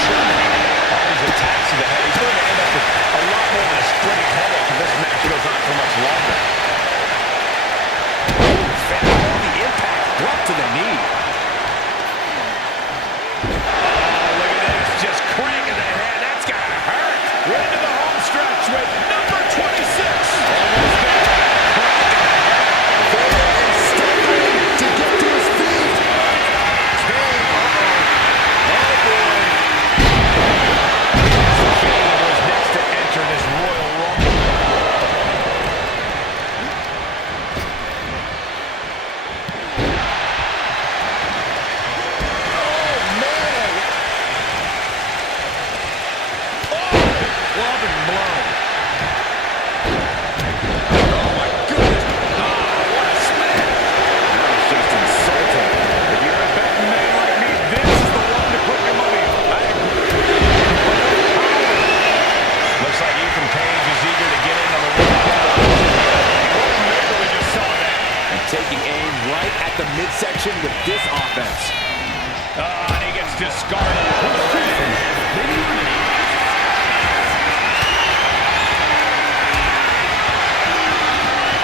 All these attacks to the head. He's going to end up with a lot more of a splitting headache if this match goes on for much longer. On the impact, drop to the knee. Oh, look at this. Just cranking the head. That's got to hurt. Right into the home stretch with number 26. Almost there. And stumbling to get to his feet. Kane was next to enter this Royal Rumble. Club and blow. Oh, my goodness. What a smash. That was just insulting. If you're a betting man like me, this is the one to put your money on. I agree. Looks like Ethan Page is eager to get in on the Royal Rumble. What a move we just saw there. And taking aim right at the midsection with this offense. And he gets discarded.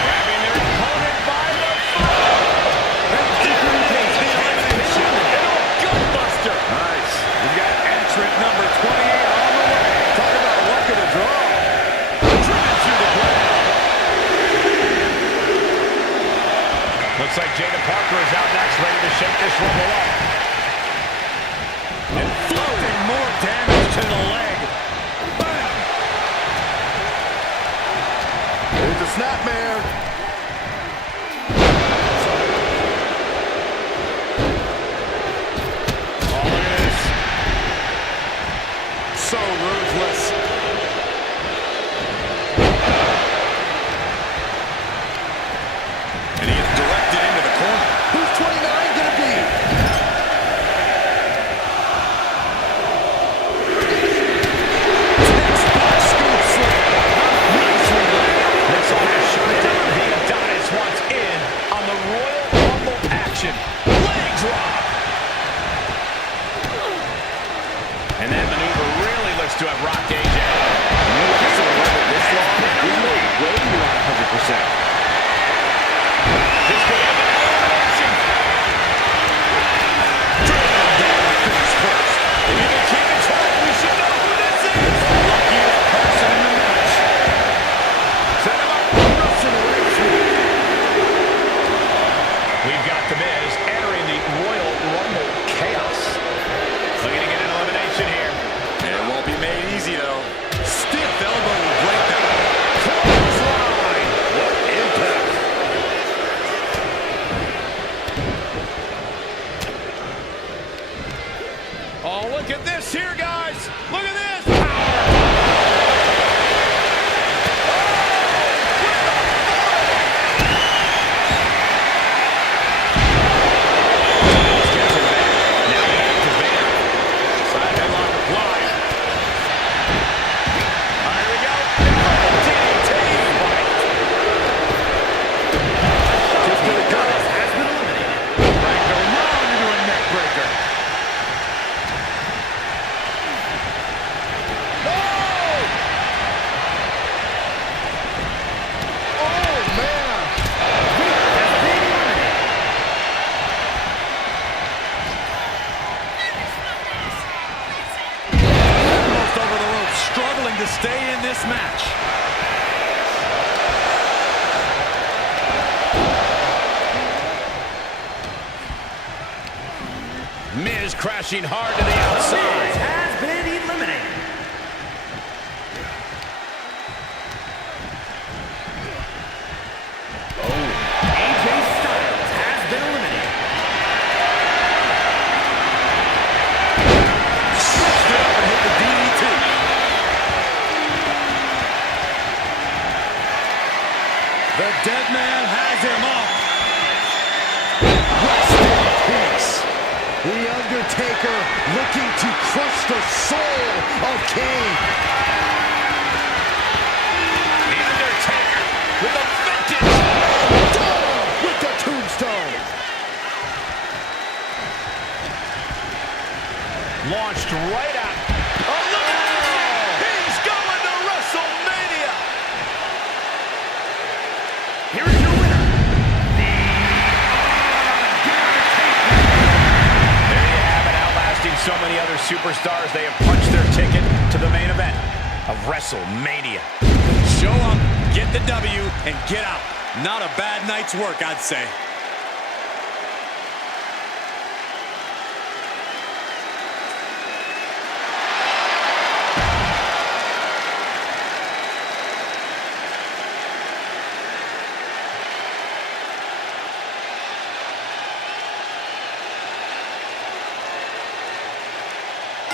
Grabbing their opponent by the Gutbuster. Nice. We've got entrant number 28 on the way. Talk about luck of the draw. Driven through the ground. Looks like Jacob Parker is out next, ready to shake this Rumble up. Inflicting more damage to the leg. Bam! Here's the snapmare. Oh, look at this. So ruthless. And he is directed into the corner. Who's 29 gonna be? Scoop slam. Nicely done. Looks like a shutdown. The Adonis wants in on the Royal Rumble action. Leg drop. And that maneuver really looks to have rocked AJ. This long, we may way beyond 100%. This could end in elimination. Driven down face first. If you can keep it track, we should know who this is. The luckiest person in the match. Set him up. Russian leg sweep. We've got The Miz entering the Royal Rumble chaos. Looking to get an elimination here. It won't be made easy, though. Stiff elbow will break that. Clothesline. What impact. Oh, look at this here, guys. Look at this. this match. Miz crashing hard to the outside. Miz has been eliminated. AJ Styles has been eliminated. Switched it up and hit the DDT. The dead man has him up. Rest in peace. The Undertaker looking to crush the soul of Kane. The Undertaker with a vengeance. Down with the tombstone. Launched right out. Oh, look at this! He's going to WrestleMania! Here is your winner, The There you have it, outlasting so many other superstars. They have punched their ticket to the main event of WrestleMania. Show up, get the W, and get out. Not a bad night's work, I'd say.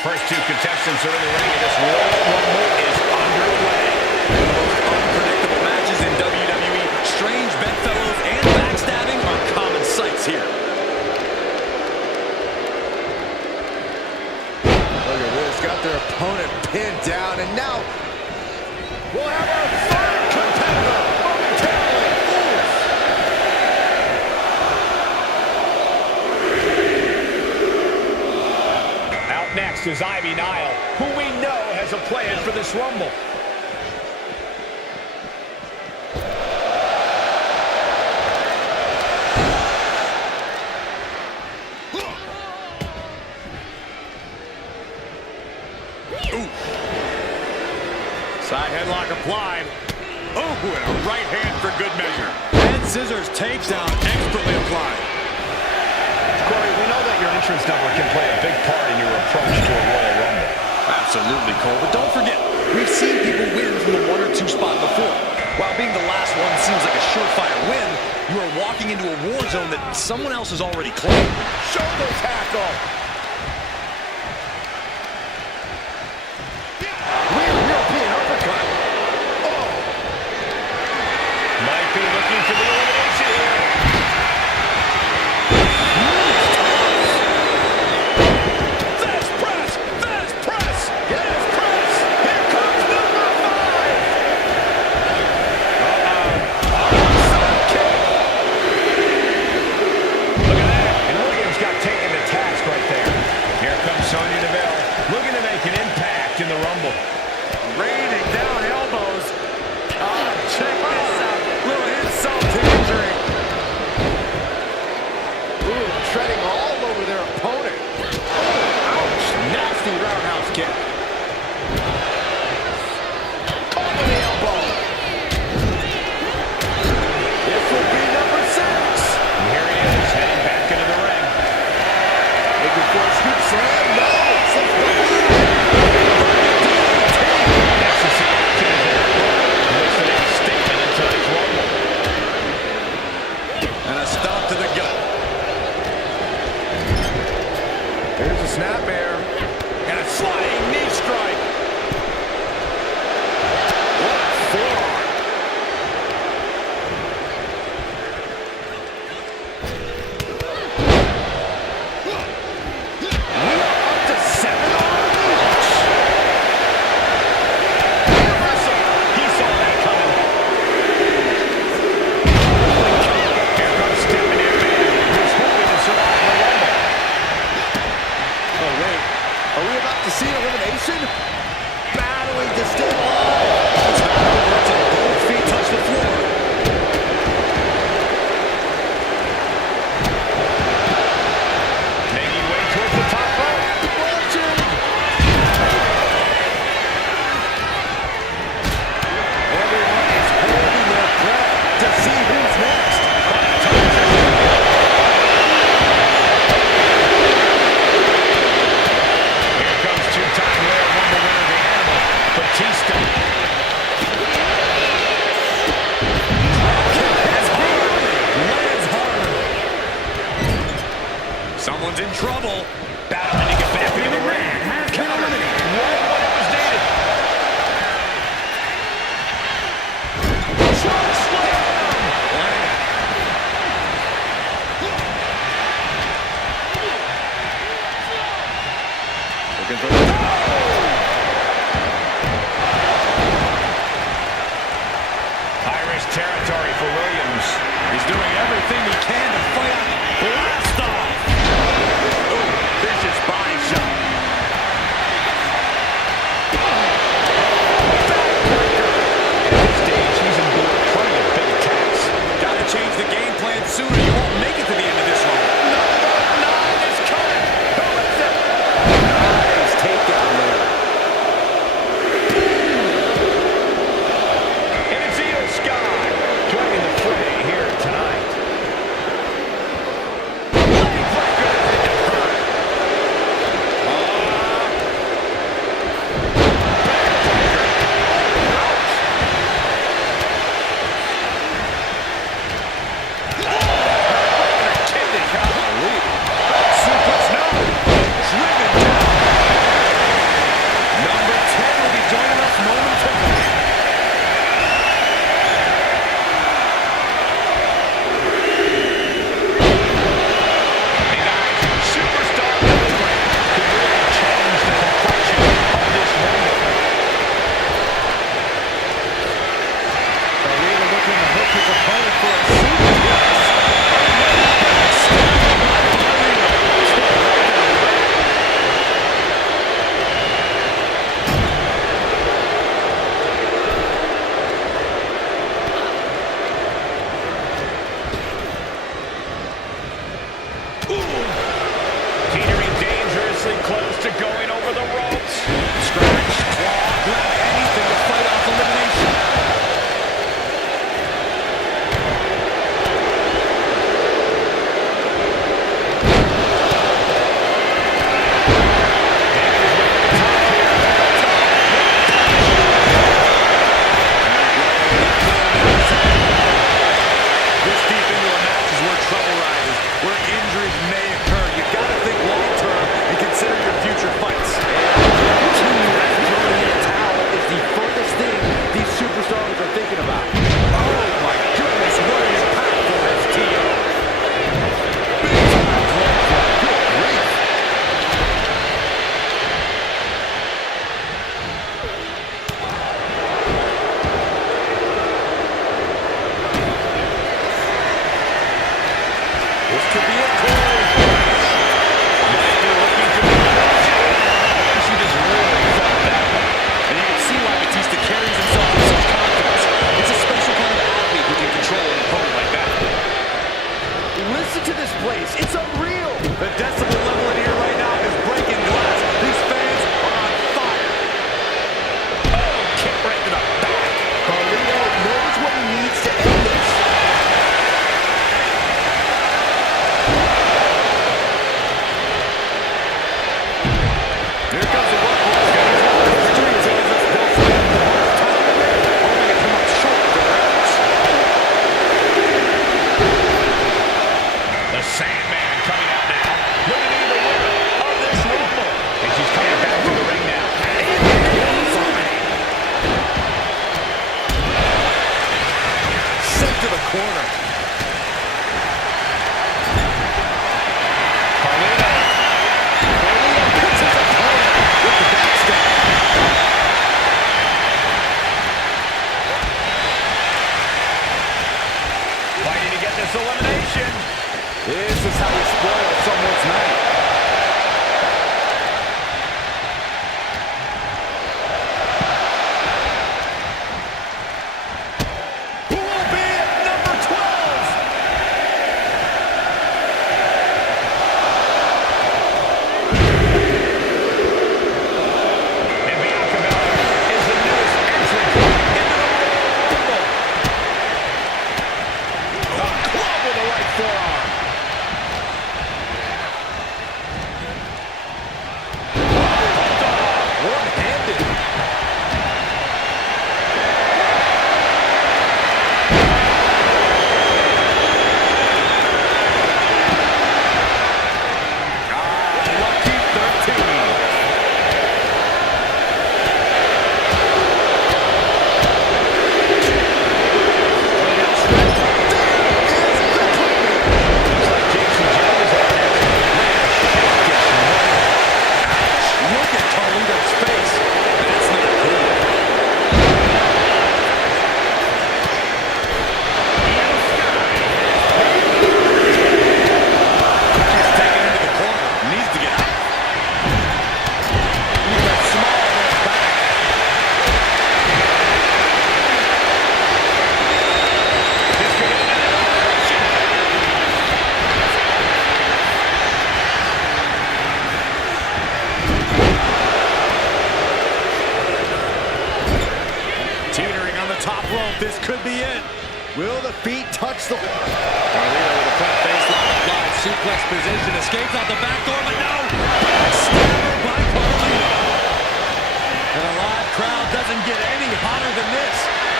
First two contestants are in the ring, and this Royal Rumble is underway. One of the most unpredictable matches in WWE. Strange bedfellows and backstabbing are common sights here. Look at this, got their opponent pinned down, and now we'll have our third competitor momentarily. Out next is Ivy Nile, who we know has a plan for this Rumble. Side headlock applied. Oh, and a right hand for good measure. Head scissors takedown expertly applied. Corey, we know that your entrance number can play a big part in your approach to a Royal Rumble. Absolutely, Cole. But don't forget, we've seen people win from the 1 or 2 spot before. While being the last one seems like a surefire win, you are walking into a war zone that someone else has already claimed. Shoulder tackle. Rear European uppercut. Oh, Might be looking for the elimination here. Fast press! Fast press! Fast press! Here comes number 5! Sidekick! Look at that! And Williams got taken to task right there. Here comes Sonya Deville, looking to make an impact in the Rumble. raining down elbows. Oh, check this out. Little insult to injury. ooh, treading all over their opponent. Oh, ouch, nasty roundhouse kick. Caught with the elbow. This will be number 6. And here he is, heading back into the ring. Looking for a scoop slam. No, slips the Next to see action is Eric Rowan, who looks to make a statement in tonight's Rumble. And a stop to the gut. Here's a snap air. And a sliding knee strike. What a forearm. We are up to 7 on each. Reversal. He saw that coming. Here comes Stephanie McMahon, who's hoping to survive the Rumble. Oh, Someone's in trouble. Battling to get back into the ring. has been Counter eliminated. right when it was needed. Choke slam! Looking for the... High-risk territory for Williams. He's doing everything he can to fight on. Blast off! Ooh, vicious body shot. Backbreaker. At this stage, he's endured plenty of big attacks. Gotta change the game plan sooner. You won't make it to the end of this one. Number 9 is coming. Who is it? Nice takedown there. And it's Io Sky joining the fray here tonight. Leg breaker into her. Kidney, golly. Suplex, no. Driven down. Number 10 will be joining us momentarily. Hey guys, superstar delivery could really change the complexion of this rumble. Arena looking to hook his opponent for a suplex. Teetering dangerously close to going over the ropes. Scratch, claw, grab anything to fight off elimination. This deep into a match is where trouble rises, where injuries may occur. You gotta think long-term and consider your future fights. Throwing in a towel is the furthest thing these superstars are thinking about. Oh my goodness, what an impactful STO. Big time blood drop. Good grief. This could be it, Corey. Michael looking to the left. She just really felt that one. And you can see why Batista carries himself with such confidence. It's a special kind of athlete who can control an opponent like that. Listen to this place. It's unreal. The decibel level in here right now is breaking glass. These fans are on fire. Oh, kick right to the back. Carlito knows what he needs to end this. Here comes the workhorse, guys. History tells us they'll spend the most time in there, only to come up short of their efforts. The Sandman coming out now. Looking to be the winner of this rumble. And she's coming back to the ring now. Sent to the corner. Carlito. Carlito puts his opponent with the backstab. Fighting to get this elimination. This is how you spoil someone's night. Who will be at number 12? And Bianca Belair is the newest entrant into the Royal Rumble. A club with the right forearm. could be it. Will the feet touch the... Carlito with a front baseline applied. Suplex position. Escapes out the back door, but no! Backstabber by Carlito. And a live crowd doesn't get any hotter than this.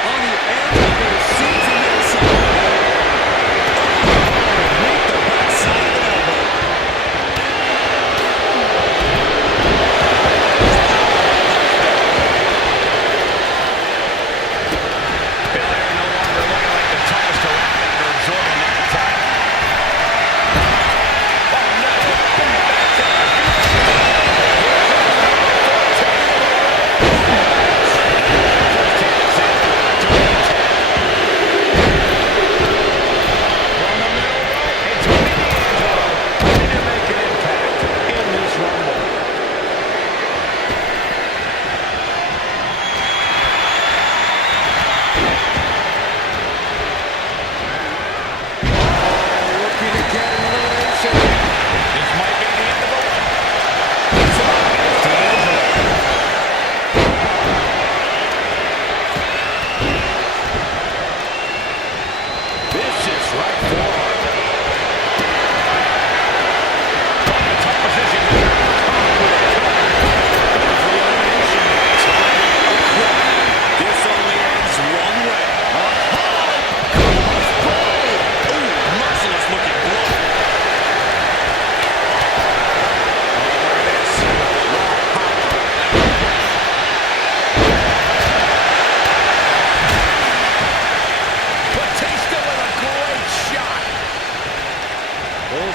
On the edge of their seats in the inside. Meet the backside of the elbow. Belair no longer looking like the toughest around after absorbing that attack. Oh no! Back to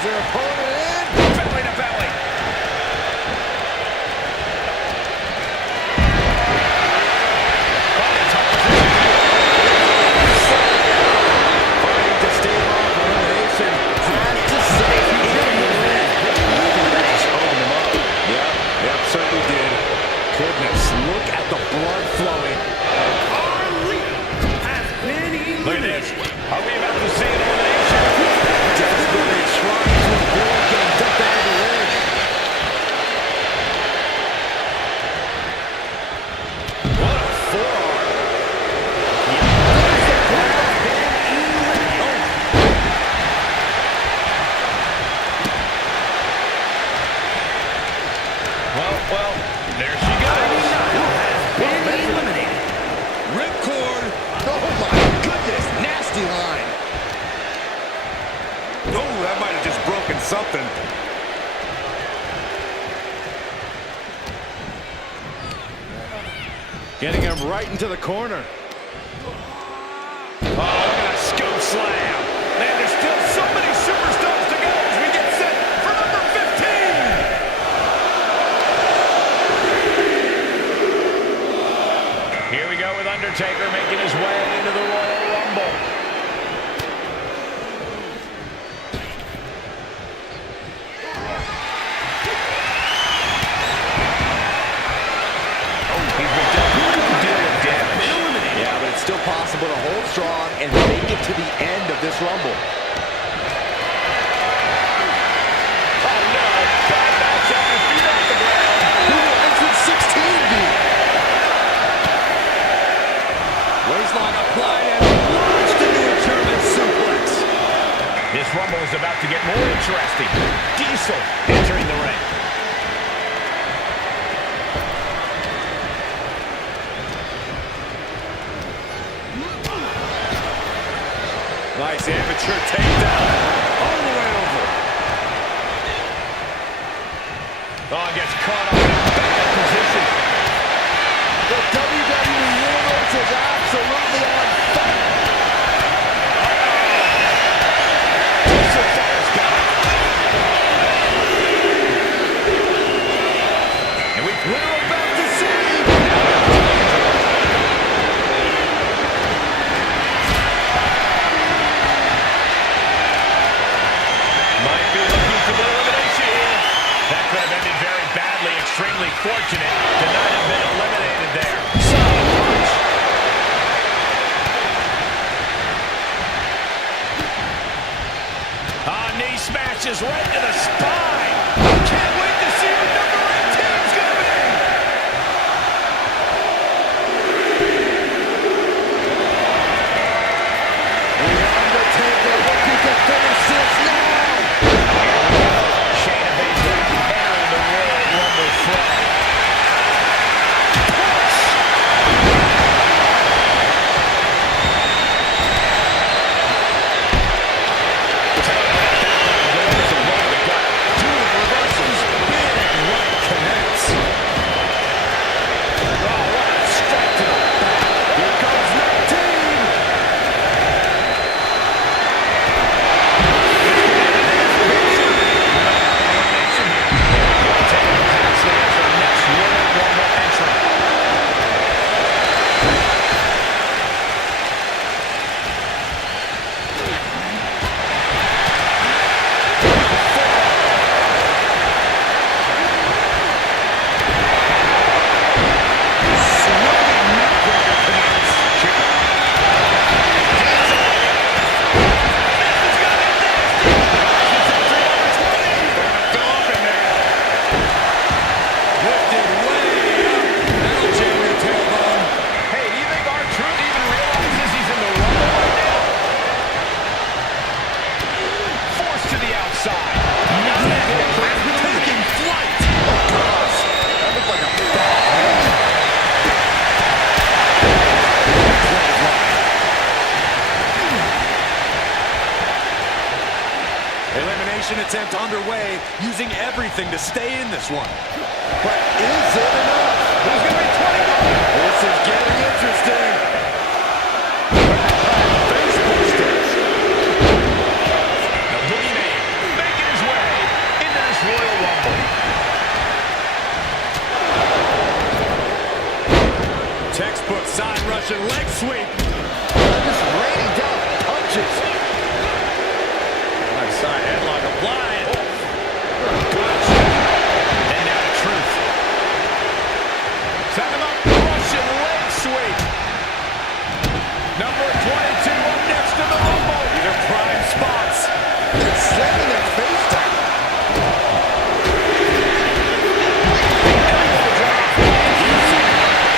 their opponent in. belly to belly. Fighting to stave off elimination. Has to say he's getting the win. Opened him up. Yep, certainly did. Goodness, look at the blood flowing. Look at this. Are we about to see an elimination? Desperately trying to avoid getting dumped out of the ring. What a forearm. Well, there she goes. Eliminated. Ripcord. Oh my goodness, nasty line. Oh, that might have just broken something. Getting him right into the corner. Oh, look at that scoop slam. Man, there's still so many superstars to go as we get set for number 15. Here we go with Undertaker making his way into the Royal Rumble. Oh, he's been dealt a good deal of damage. Yeah, but it's still possible to hold strong and make it to the end of this Rumble. Oh no, bad matchup and feet off the ground. Who will entrance 16 be? Waistline applied and launched into a German suplex. This Rumble is about to get more interesting. Diesel entering the ring. Nice amateur takedown. All the way over. Oh, gets caught up in a bad position. The WWE Universe is absolutely on fire. Diesel fires got it. And we're about to see. Might be looking for the elimination here. That could have ended very badly. Extremely fortunate to not have been eliminated there. Solid punch. Knee smashes right to the spine. Can't wait to see what number 18 is going to be. outside. Taking flight. Oh, gosh. That looked like a bad hit. Elimination attempt underway, using everything to stay in this one. But is it enough? There's going to be 21. This is getting interesting. Face busters. The boogeyman making his way into this Royal Rumble. Textbook side Russian leg sweep. Just raining down punches. Right side headlock applied. Gotcha. And now the truth. Set him up. Russian leg sweep. Number 22 up next to the Rumble. These are prime spots. They're slamming their face down.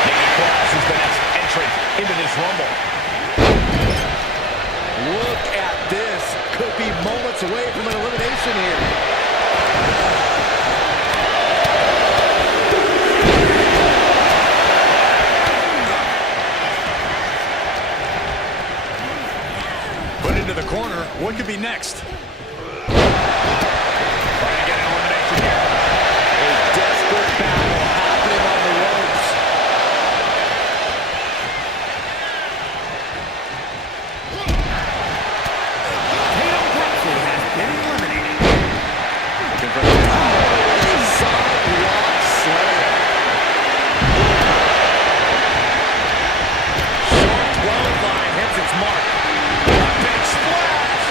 Nikki Cross is the next entrant into this Rumble. Look at this. Could be moments away from an elimination here. Put into the corner. What could be next? Trying to get an elimination here. A desperate battle happening on the ropes. Tatum Paxley has been eliminated. Sidewalk slam. Short 12 line hits its mark. Big splash.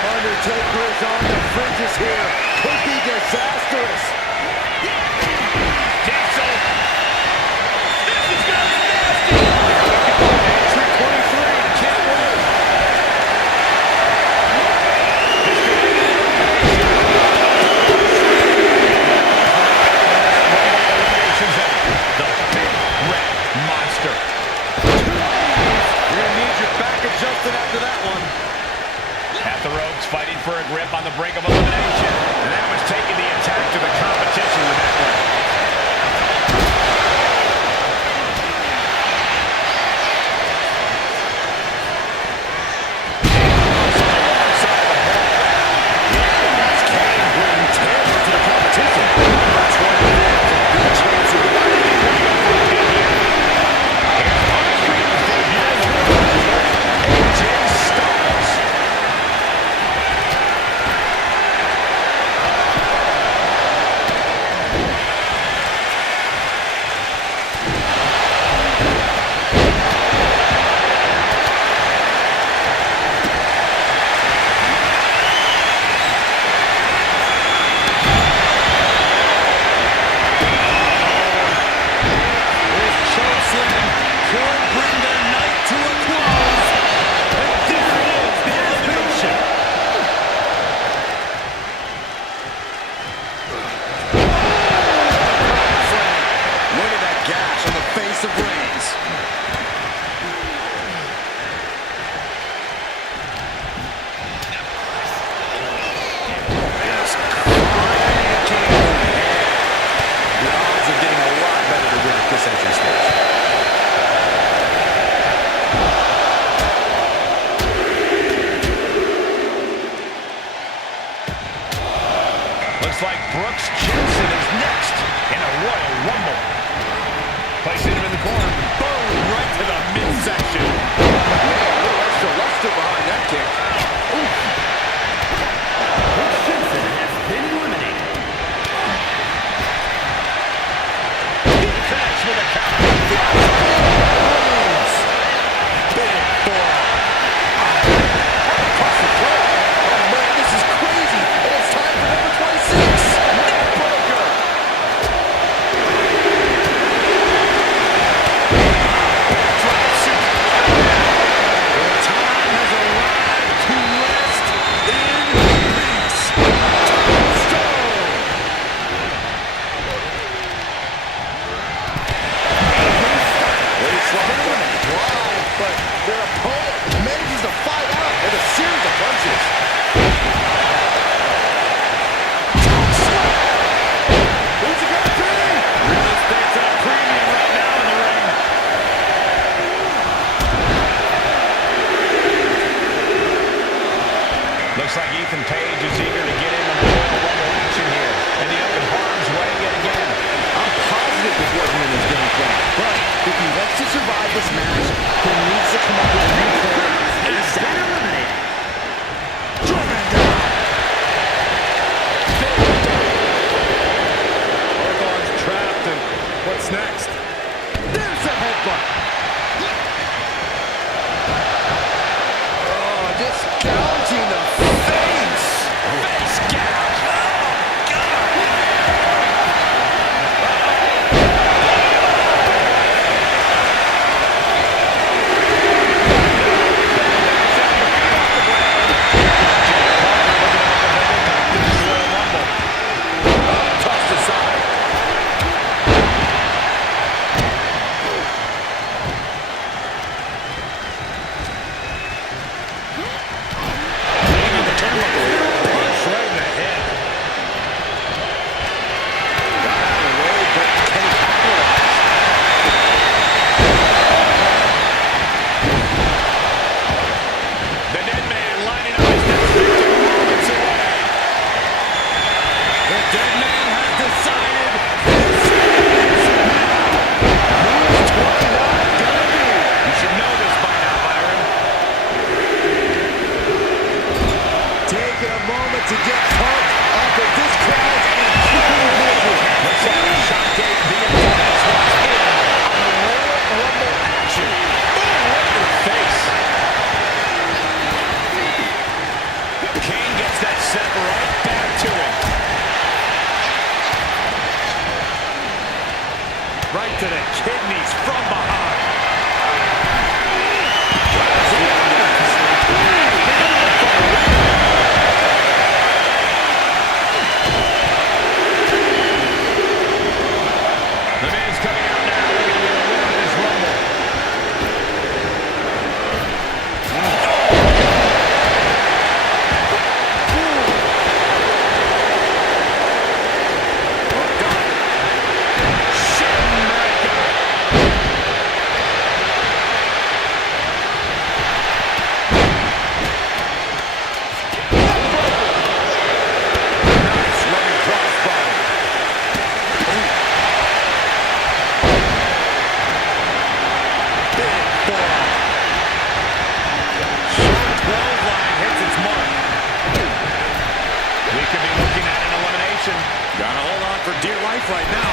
Undertaker is on the fringes here. Could be disastrous. Diesel. This is going to be nasty. Entry 23. Can't win. The Big Red Monster. You're going to need your back adjusted after that one. At the ropes, fighting for a grip on the brink of elimination. And that was taking the attack to the competition with that one. That's Kane bringing terror to the competition. That's one of the good chances of AJ Styles. This chokeslam could bring their night to a close. And this is the elimination. Look at that gash on the face of Reigns. Just crying king. The odds are getting a lot better to win at this entry stage. Looks like Brooks Jensen is next in a Royal Rumble. Placing him in the corner. Boom, right to the midsection. a little extra luster behind that kick. Brooks Jensen has been eliminated. He connects with a counter. Big forearm. Across the throat. Oh man, this is crazy. And it's time for number 26. Neck breaker. Looks like Ethan Page is eager to get into the Royal Rumble action here. And the open harm's way yet again. I'm positive he's working in his game plan. But if he wants to survive this match, he needs to come up with a new plan ASAP. Eliminated. Driven down. Orgon's trapped, and what's next? There's a headbutt. Oh, just gouging the face. Face gouge. Oh, God. Tossed aside. Leaning on the turnbuckle here. Punch right in the head. Got out of the way, but can he capitalize? The dead man lining up his next victim moments away. The dead man has decided Who's 29 gonna be? You should know this by now, Byron. Taking a moment to get pumped off of this crowd's incredible energy. Looks like a shot gate being announced once in on the Royal Rumble action. Boom, right in the face. Kane gets that set right back to him. Right to the kidneys from behind. The man's coming out now, looking to be the winner of this Rumble. Nice running crossbody. Big forearm. Short 12 line hits its mark. We could be looking at an elimination. Gotta hold on for dear life right now.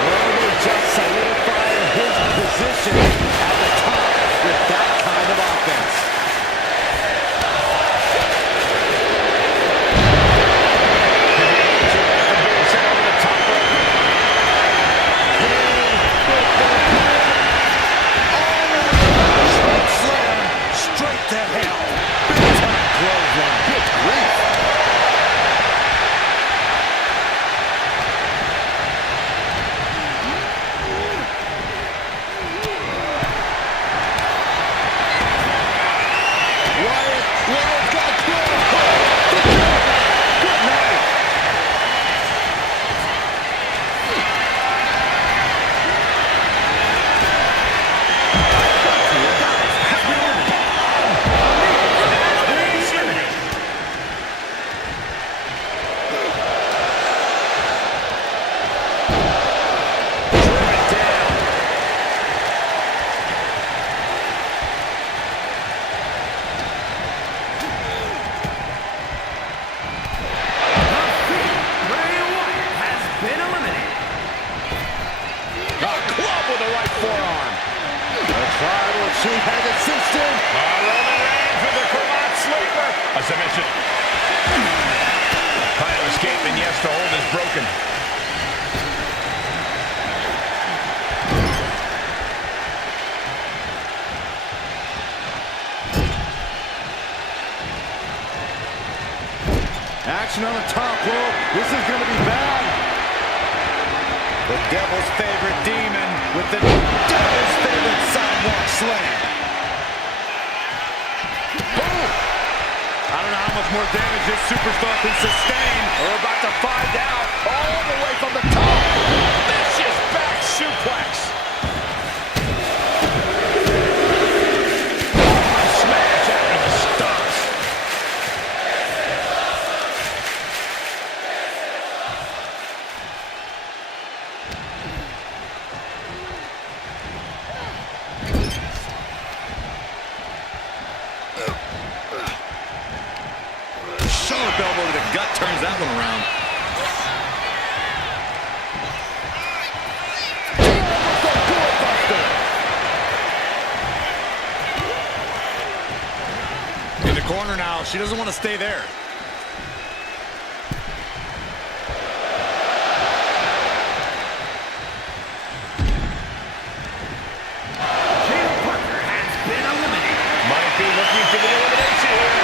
Roman just solidifying his position at the top with that kind of offense. slam straight to hell. Big time clothesline. Good grief. Wyatt got close. Good night. Bray Wyatt has been eliminated. A club with the right forearm. The tribal chief has insisted. Roman Reigns with the Vermont sleeper. A submission. Trying to escape, and yes, the hold is broken. Action on the top rope. This is going to be bad. The devil's favorite demon with the devil's favorite sidewalk slam. Boom! I don't know how much more damage this superstar can sustain. We're about to find out all the way from the top. Vicious back shoot Roll-up elbow to the gut turns that one around. In the corner now. She doesn't want to stay there. Looking for the elimination here.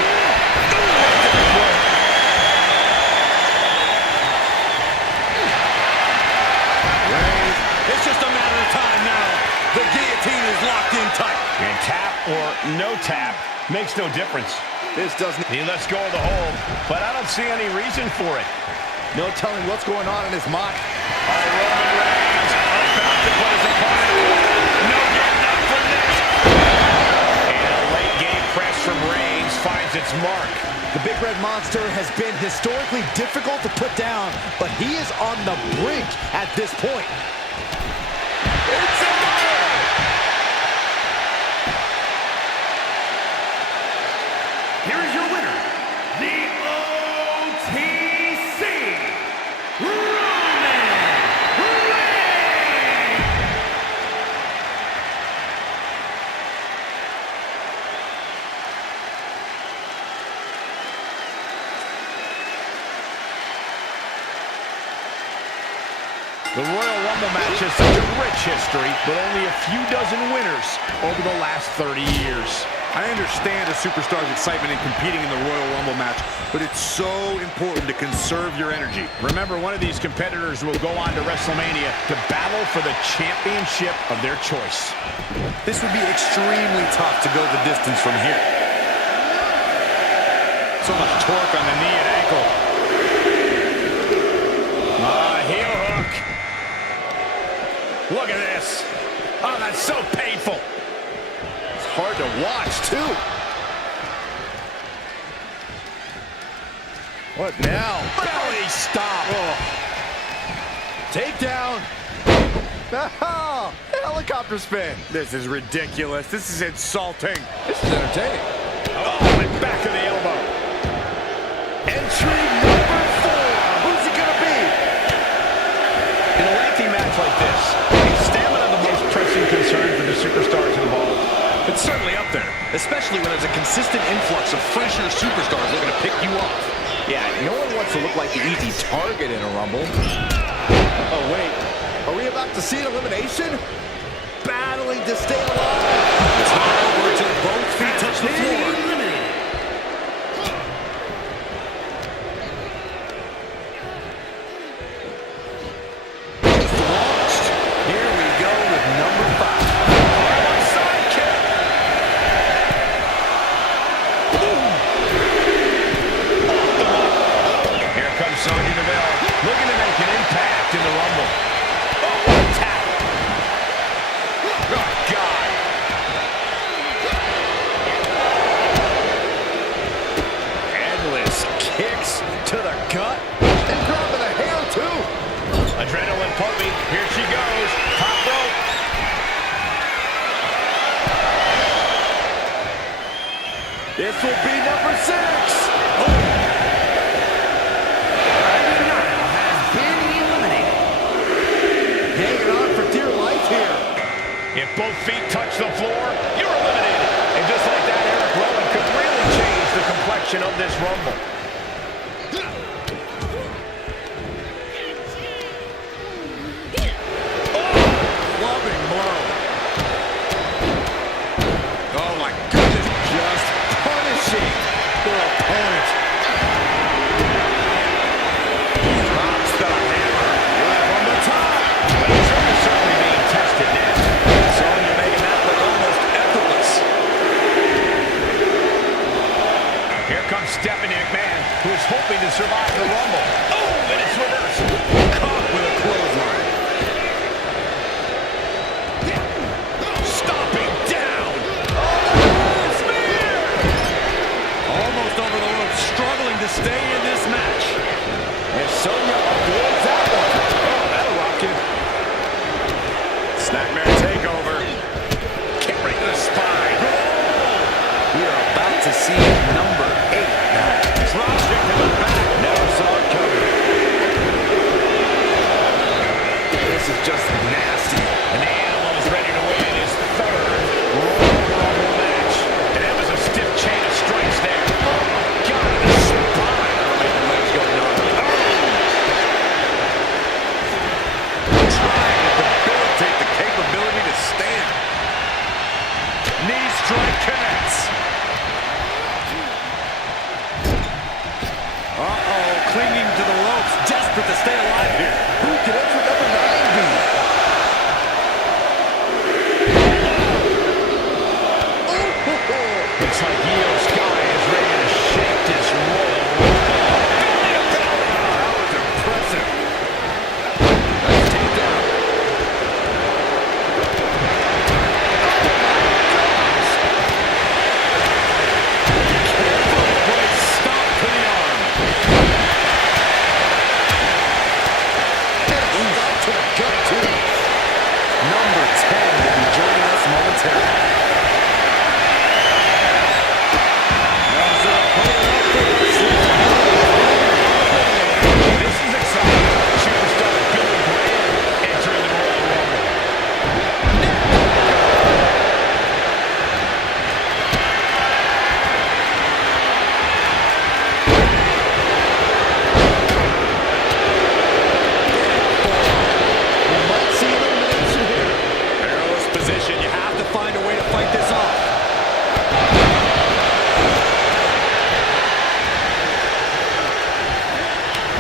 It's just a matter of time now. The guillotine is locked in tight. And tap or no tap makes no difference. This doesn't... He lets go of the hold, but I don't see any reason for it. No telling what's going on in his mind. Roman Reigns about to put his opponent away. No getting up from this. And a late game press from Reigns finds its mark. The Big Red Monster has been historically difficult to put down, but he is on the brink at this point. It's a Here is your winner, the OTC Roman Reigns! The Royal Rumble match has such a rich history, but only a few dozen winners over the last 30 years. I understand a superstar's excitement in competing in the Royal Rumble match, but it's so important to conserve your energy. Remember, one of these competitors will go on to WrestleMania to battle for the championship of their choice. This would be extremely tough to go the distance from here. So much torque on the knee and ankle. Heel hook. Look at this. Oh, that's so painful. It's hard to watch, too. What now? Belly stop. Oh. Takedown. Oh, helicopter spin. This is ridiculous. This is insulting. This is entertaining. Oh, and back of the elbow. Entry number 4. Who's it going to be? In a lengthy match like this, is stamina the most pressing concern for the superstars involved? It's certainly up there, especially when there's a consistent influx of fresher superstars looking to pick you off. Yeah, no one wants to look like the easy target in a Rumble. Oh, wait. Are we about to see an elimination? Battling to stay alive. It's not over until both feet touch the floor. Here we go with number 5. Sidekick. Here comes Sonya Deville, looking to make an impact in the Rumble. Oh, what a tap. Oh, God. Endless kicks to the gut. And dropping a hair, too. Adrenaline pumping. Here she goes. Top rope. This will be number 6. Hanging on for dear life here. If both feet touch the floor, you're eliminated. And just like that, Eric Rowan could really change the complexion of this Rumble. Loving blow. Oh, my goodness. Just punishing their opponent. Drops the hammer. From the top. He's certainly being tested now. Sonya making that look almost effortless. Here comes Stephanie McMahon, who is hoping to survive the Rumble. Oh, and it's reversed. Caught with a clothesline. Stomping down. Almost over the ropes, struggling to stay in this match. And Sonya avoids that one. Oh, that'll rock you. Snapmare takeover. Kick right to the spine. We are about to see number 8 now. Dropkick to the just nasty. And the animal is ready to win his third Royal Rumble match. And that was a stiff chain of strikes there. Oh, my God, the spine. Elevated legs going on. Trying to debilitate the capability to stand. Knee strike connects. Uh-oh, clinging to the ropes, desperate to stay alive here. Who can enter number 9 be? Looks like Io Sky is ready to shake this Royal Rumble. That was impressive. Nice takedown. Stop to the arm. Stop to the gut, too. Number 10 will be joining us momentarily. This is exciting. Superstar Billy Graham entering the Royal Rumble. We might see an elimination here. Perilous position. You have to find a way to fight this off.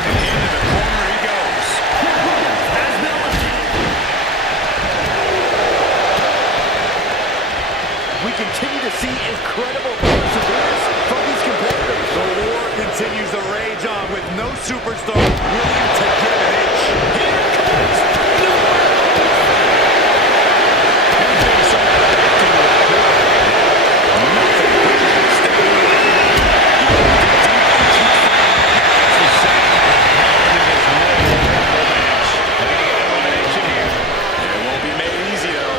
And into the corner he goes. We continue to see incredible perseverance from these competitors. The war continues to rage on with no superstar willing to give an inch. Here comes the Anything so acting with pride. Nothing brings you to stay in the ring. You have to deeply keep fighting. As you said, into this Royal Rumble match. They're going to get an elimination here. It won't be made easy, though.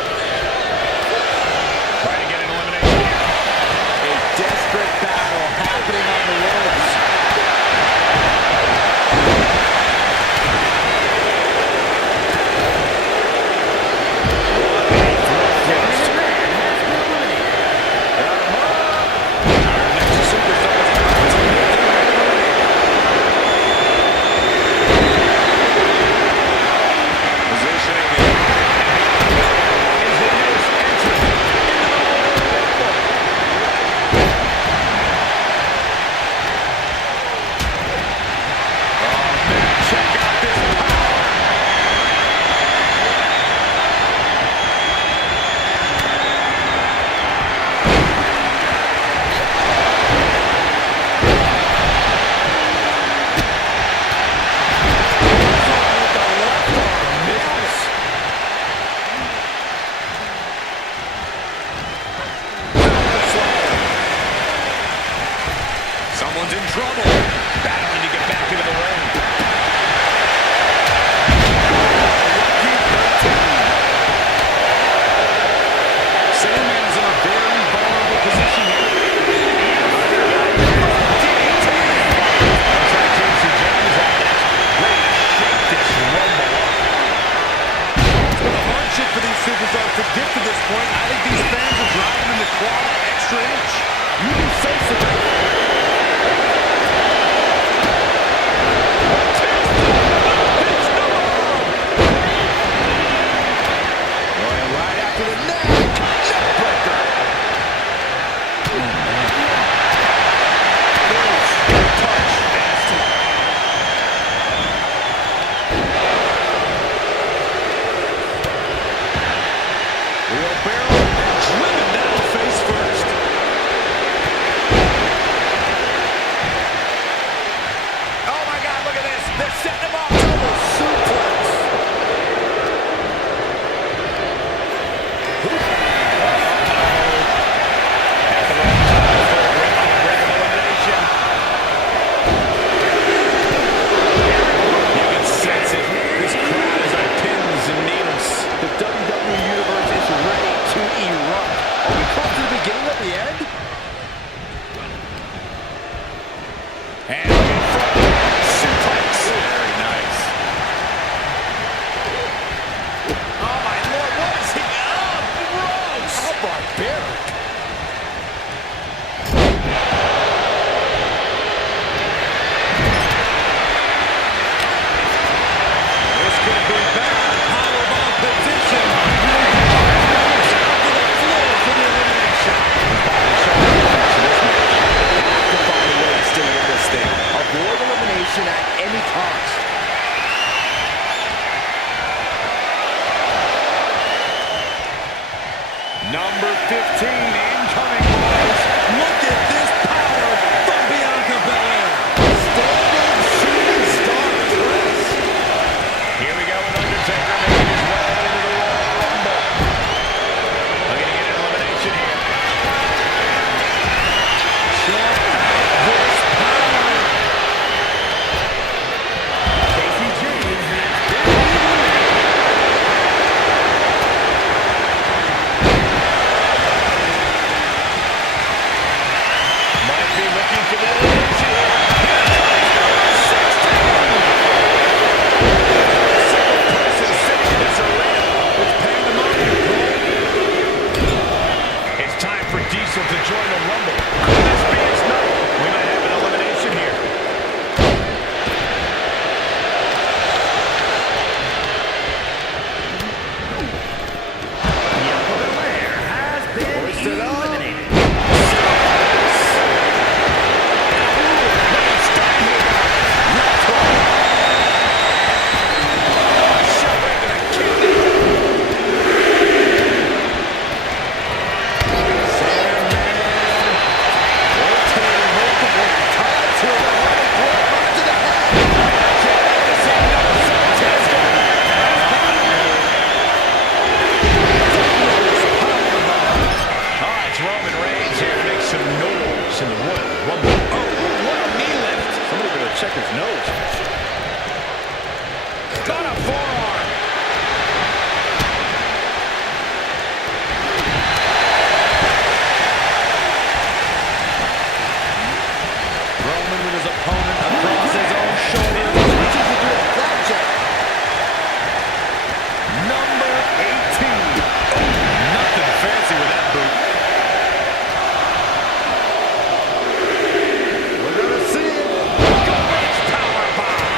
Trying to get an elimination here. A desperate battle happening on the ropes. 15 incoming, boys. Look at this power from Bianca Belair. Standing shooting star press. Here we go with Undertaker making his way into the Royal Rumble. Looking to get an elimination here. Check out this power. Casey James has been eliminated. Might be looking for the elimination here. Single person sitting in this arena. It's pandemonium, Cole. It's time for Diesel to join the Rumble. Could this be his night? We might have an elimination here. Bianca Belair has been Hoisted up. eliminated. It's Roman Reigns here to make some noise in the Royal Rumble. Oh, what a knee lift. Somebody better check his nose. Got a forearm. Roman with his opponent across his own shoulders. Number 18. Nothing fancy with that boot. We're gonna see it. Powerbomb.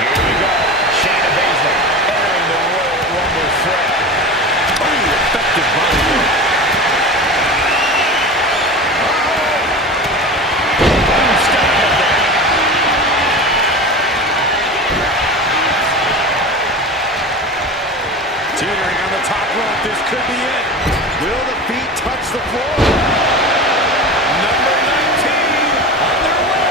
Here we go. Shayna Baszler entering the Royal Rumble fray. Oh, effective body work. Teetering on the top rope. This could be it. Will the feet touch the floor? Number 19 on their way.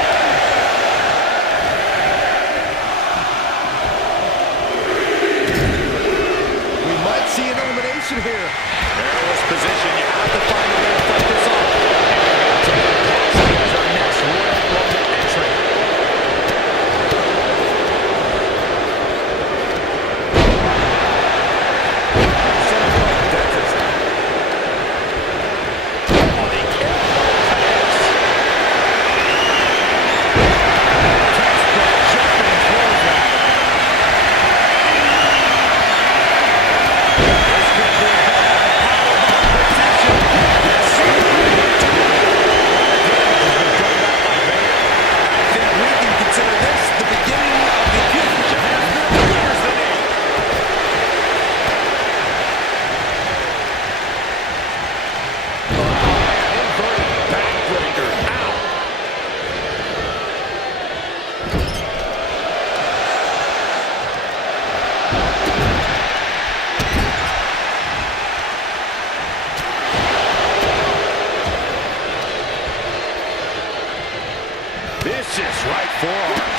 We might see an elimination here. Perilous position. You have to find a way to fight this off. Taylor Cassidy is our next Royal Rumble entrant. Oh, the elbow connects. Textbook jumping clothesline. This could be powerbomb position. Yes, sir. Damage has been done back by Vader. I think we can consider this the beginning of the end. Here's the knee. Inverted backbreaker. Ow. Vicious right forearm.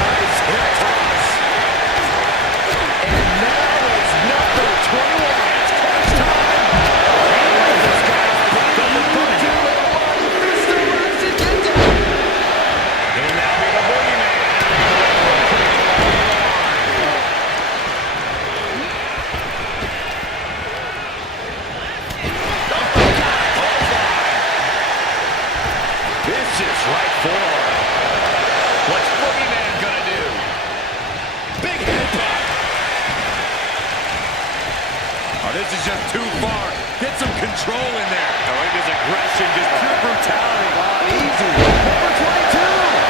Nice hip toss. And now it's number 21. It's crunch time. This guy from the booty. He'll now be the boogeyman. Vicious right forearm. What's Boogeyman gonna do? Big headbutt. Oh, this is just too far. Get some control in there. Oh, look at his aggression, just pure brutality. Easy. Number 22.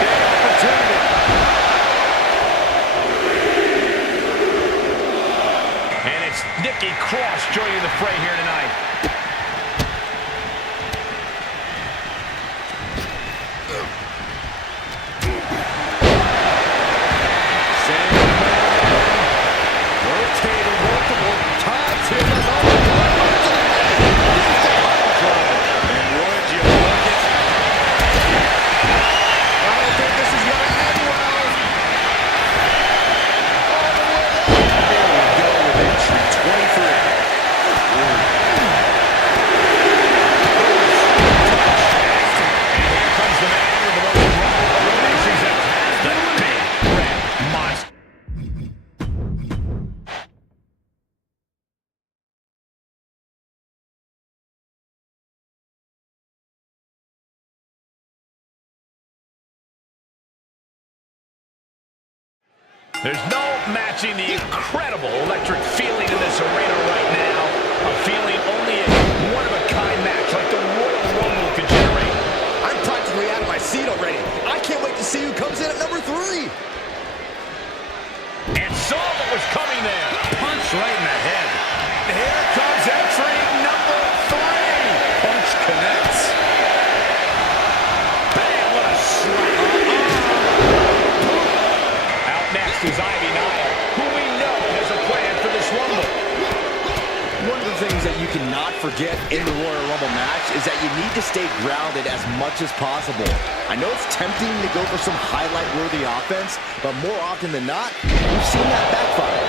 Big opportunity. And it's Nikki Cross joining the fray here tonight. There's no matching the incredible electric feeling in this arena right now. A feeling only a one-of-a-kind match like the Royal Rumble could generate. I'm practically out of my seat already. I can't wait to see who comes in at number 3. And saw what was coming there. Punch right in the head. Here comes entry number 3. Punch connects. Bam, what a slap. Out next is Ivy Nile, who we know has a plan for this Rumble. One of the things that you cannot forget in the Royal Rumble match is that you need to stay grounded as much as possible. I know it's tempting to go for some highlight-worthy offense, but more often than not, we've seen that backfire.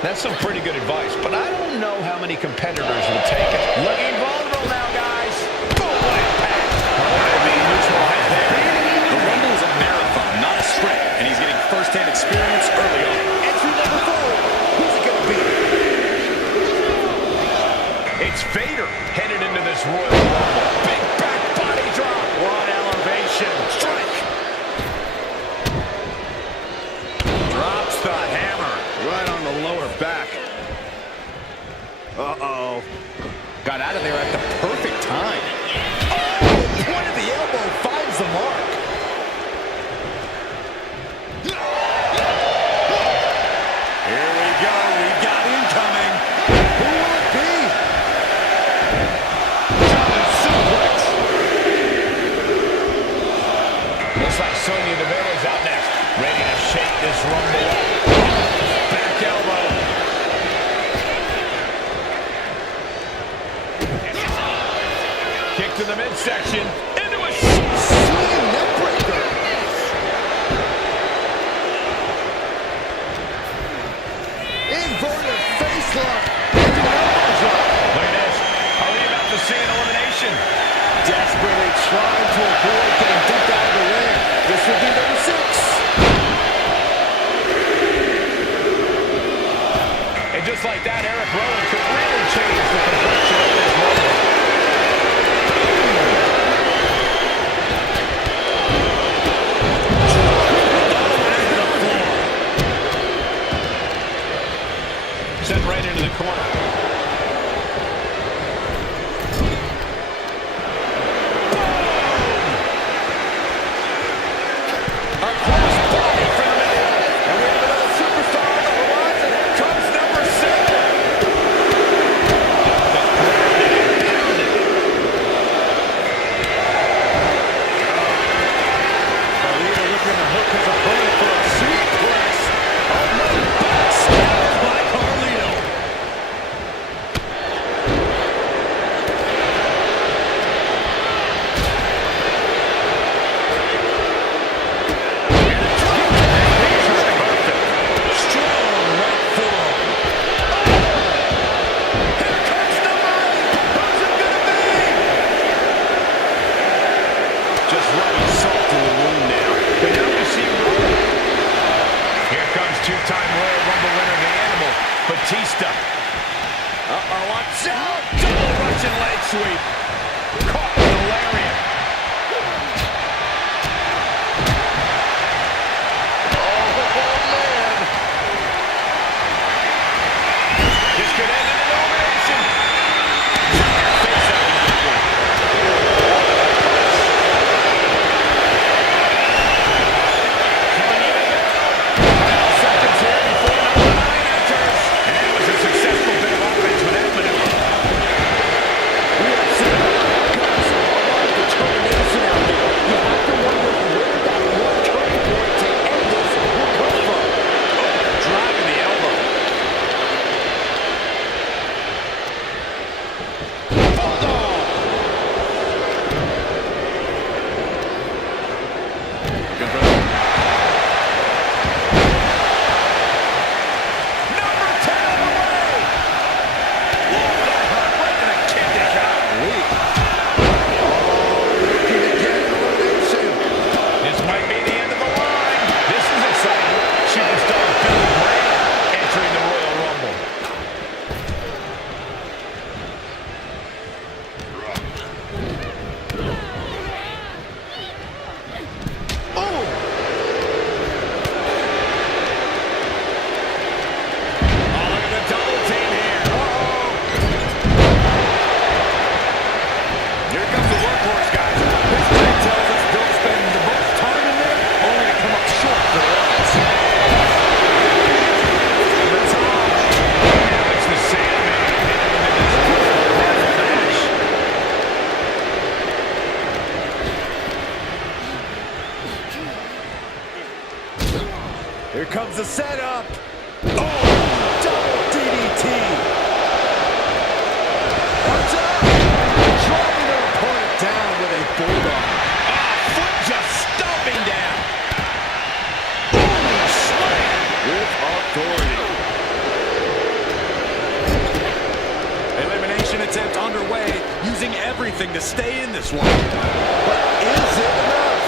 That's some pretty good advice, but I don't know how many competitors would take it. Looking vulnerable now, guys. Boom, what impact. Ivy neutralized there. The Rumble is a marathon, not a sprint, and he's getting first-hand experience early on. Entry number 4. Who's it going to be? It's Vader headed into this Royal Rumble. Big back body drop. What elevation. Strike. Drops the hammer right on the lower back. Uh-oh. Got out of there at the perfect time. Oh, point of the elbow finds the mark. Here we go. We've got incoming. Who will it be? Suplex. Looks like Sonya Deville's out next. Ready to shake this Rumble up. Back elbow. Kick to the midsection. Into a Swinging neck breaker. Inverted face lock. Look at this. Are we about to see an elimination? Desperately trying to avoid getting dumped out of the ring. This will be number 6. And just like that, Eric Rowan could really change the complexion of this Rumble. Sent right into the corner. Batista. Uh-oh, watch out! Double Russian leg sweep. Caught with a lariat. Oh, man. This could end in an elimination. Face out of that one. Seconds here before number 9 enters. And that was a successful bit of offense with that maneuver. We have seen Here comes the setup. Oh, double DDT. Arms up. Driving their opponent down with a bulldog. Foot just stomping down. Slam with authority. Elimination attempt underway, using everything to stay in this one. But is it enough?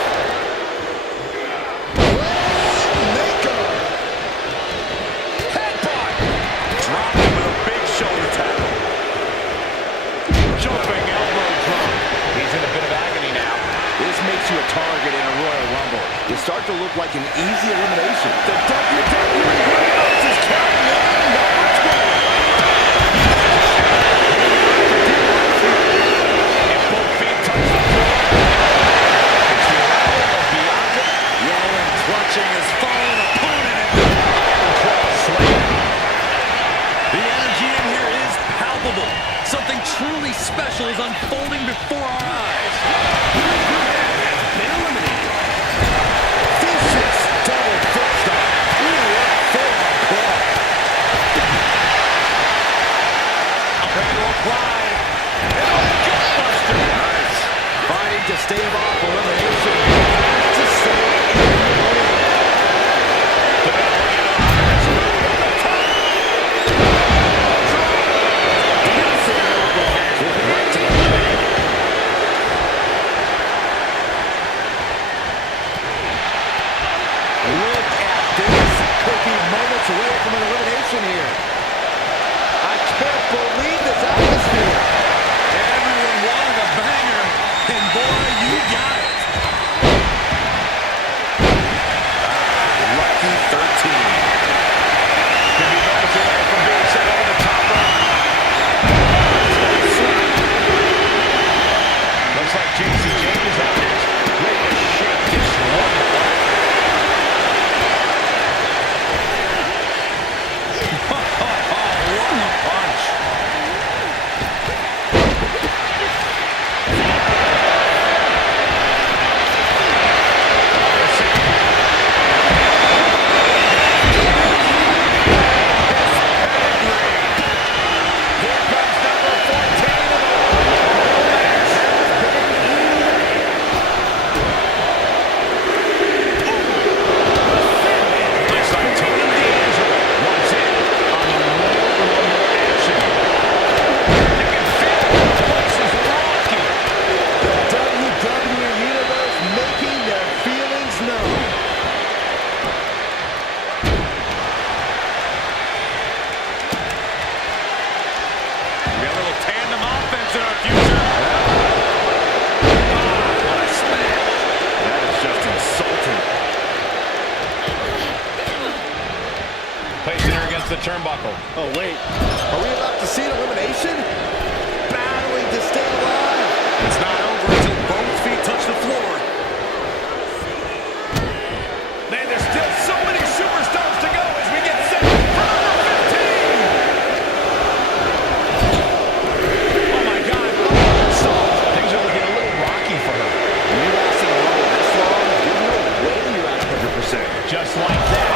Maker. Headbutt. Dropped him with a big shoulder tackle. Jumping elbow drop. He's in a bit of agony now. This makes you a target in a Royal Rumble. You start to look like an easy elimination. The WWE Universe is counting in number 12. If both feet touch the floor, it's the arrival of Bianca. Rowan clutching his fallen opponent. Slam. The energy in here is palpable. Something truly special is unfolding before our eyes. Vicious double foot stop. Forearm club. Crandall applied. And a gutbuster. Nice. Fighting to stave off elimination. Has to stay in the ring. Look at this. Could be moments away from an elimination here. I can't believe this atmosphere. Everyone wanted a banger, and boy, you got it. Lucky 13. Could be moments away from being sent over the top rope. Looks like JC James out next. Ready to shake this one. What a punch. Looks like Tony D'Angelo wants in on the Royal Rumble action. You can feel the place is rocking. The WWE Universe making their feelings known. We got a little tandem offense in our future. What a smash. That is just insulting. Placing her against the turnbuckle. Oh, wait. Are we about to see an elimination? Battling to stay alive. It's not over until both feet touch the floor. Man, there's still so many superstars to go as we get set for number 15. Oh my God. So things are looking a little rocky for her. When you lasting a Rumble this long, there's no way you're at 100%. Just like that.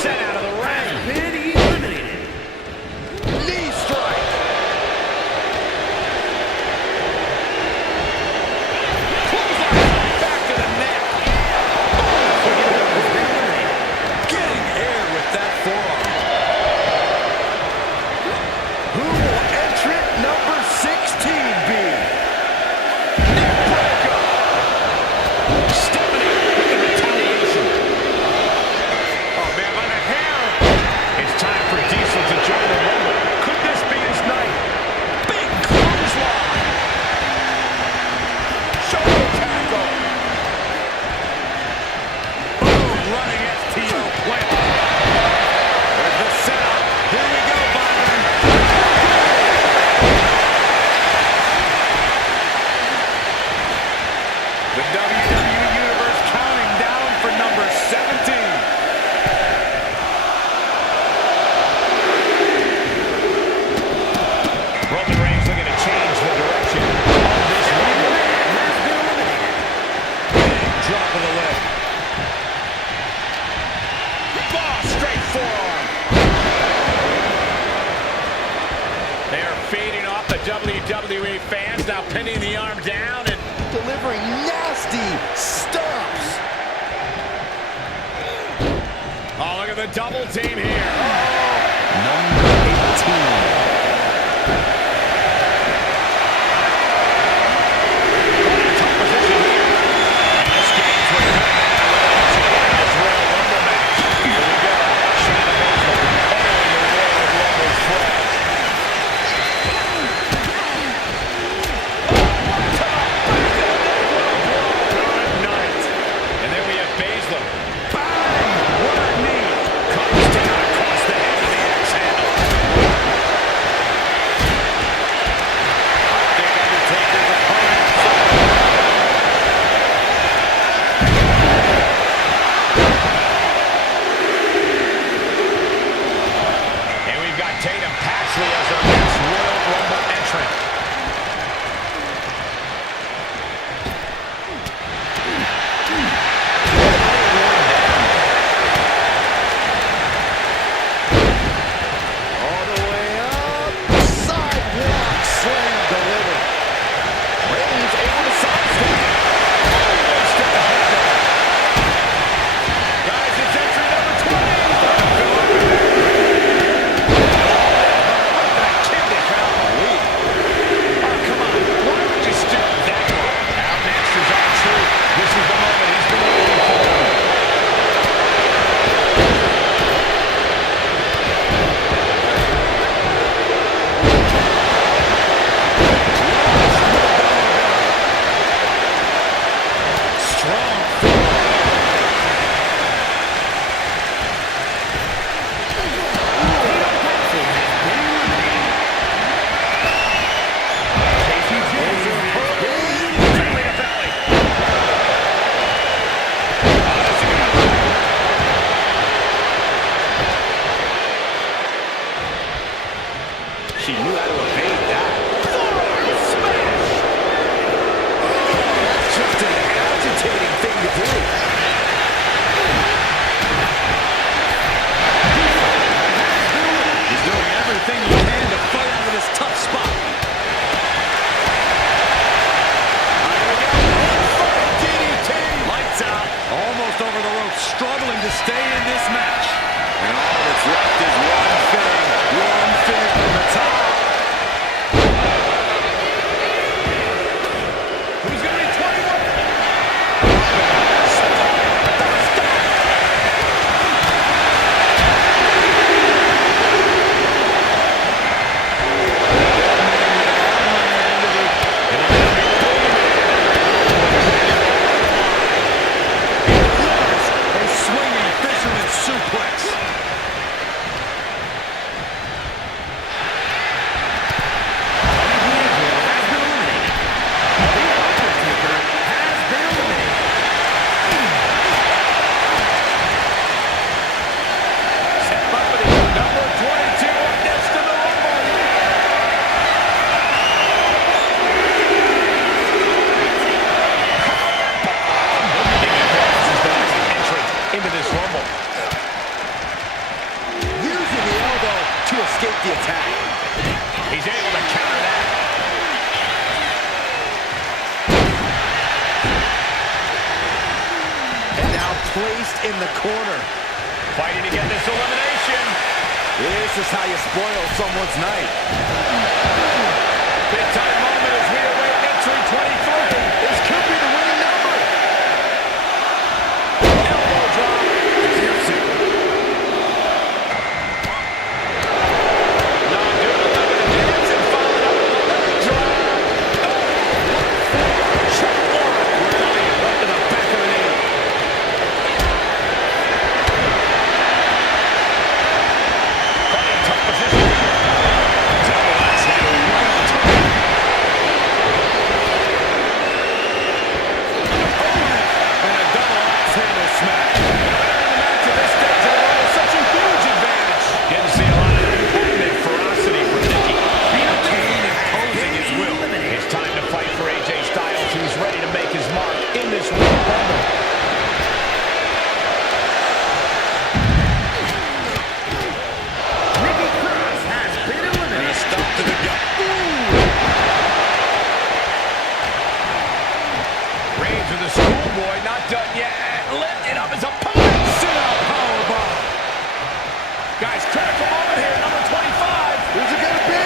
Sent out of the ring. Been eliminated. Knee strike. Back to the neck. Getting air with that forearm. Who will entrant number 16 be? Neckbreaker. Stephanie with the retaliation. Oh man, by the hair. It's time for Diesel to join the Rumble. Could this be his night? Big clothesline. Shoulder tackle. Boom, running STO plant. There's the setup. Here we go, Byron. The WWE Universe counting down for number 17. Roman Reigns looking to change the direction of this Rumble. Drop of the leg. Reigns now pinning the arm down and delivering nasty stomps. oh, look at the double team here. Number 18. She knew how to evade that. Smash! That's just an agitating thing to do. He's doing everything he can to fight out of this tough spot. Lights out, almost over the rope, struggling to stay in this match. And all that's left is one finish from the top. who's going to be 21? A swinging fisherman suplex. Escape the attack. He's able to counter that. And now placed in the corner. Fighting to get this elimination. This is how you spoil someone's night. Big time moment as we await entry 23. This could be the winning number. Elbow drop. Piercing. moves of the schoolboy. Not done yet. Lifted up his opponent. Sit-out powerbomb. Guys, critical moment here. Number 25. Who's it gonna be?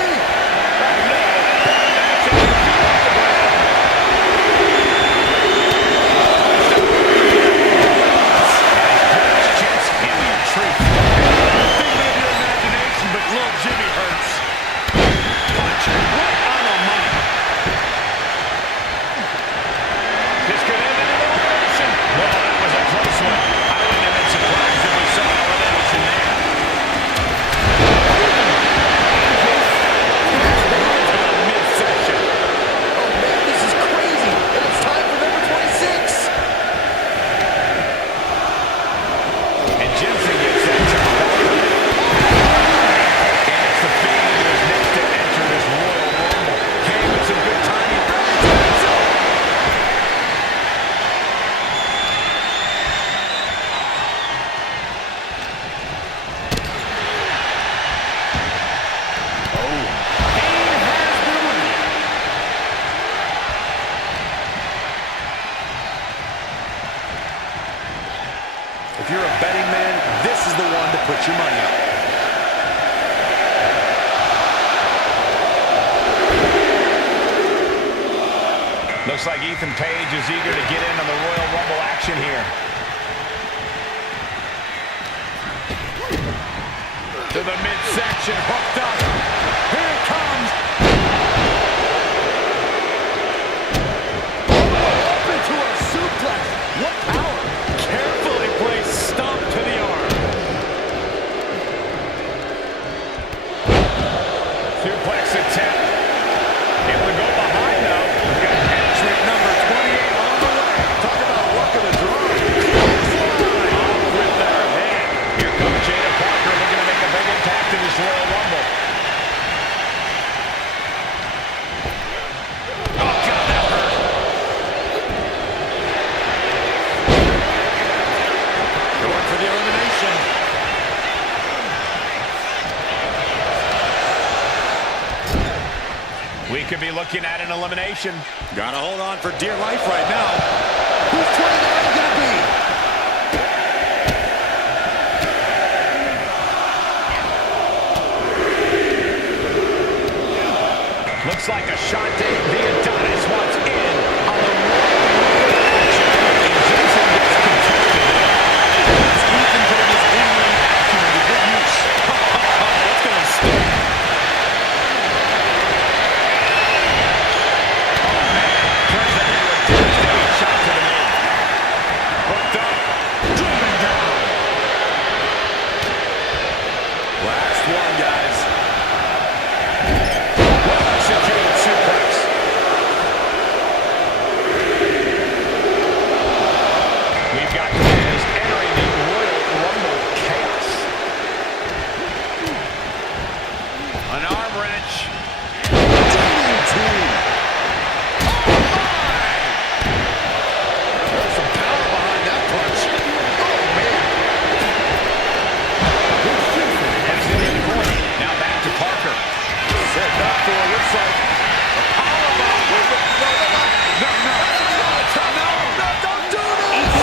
If you're a betting man, this is the one to put your money on. Looks like Ethan Page is eager to get in on the Royal Rumble action here. To the midsection, hooked up. Here it comes. Up into a suplex. What power. Carefully placed stomp to the arm. Suplex attempt. Able to go behind though. We've got entry number 28 on the way. Talk about luck of the draw. Off with their head. Here comes Jada Parker looking to make a big impact in this Royal Rumble. Oh, God, that hurt. Going for the elimination. We could be looking at an elimination. Gotta hold on for dear life right now. Who's 29 gonna be? Looks like Ashante the Adonis wants in on the Royal action. And Jensen gets contested. It's Ethan putting his in-ring acumen to good use. That's gonna sting. Presented with devastating shot to the knee. Hooked up. Driven down. Last one, guys. Well-executed suplex. We've got Miz entering the Royal Rumble chaos. An arm wrench. There's some power behind that punch. Oh, man. Heads in the corner. Now back to Parker. Set up for it. Looks like a powerbomb. No, don't do this.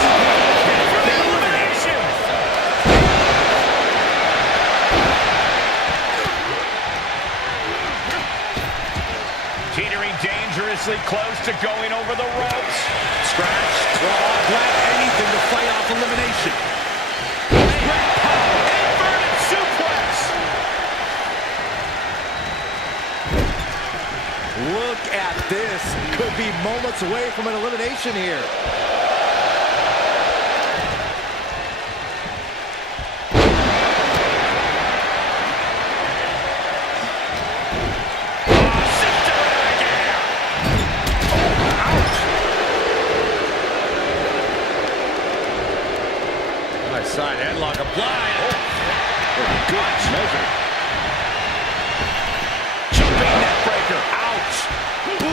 For the elimination. Teetering dangerously close to going over the ropes. Scratch, claw, grab anything to fight off elimination. Inverted suplex. Look at this. Could be moments away from an elimination here. Nice side headlock applied. Good measure. Jumping neck breaker. Ouch. Ooh.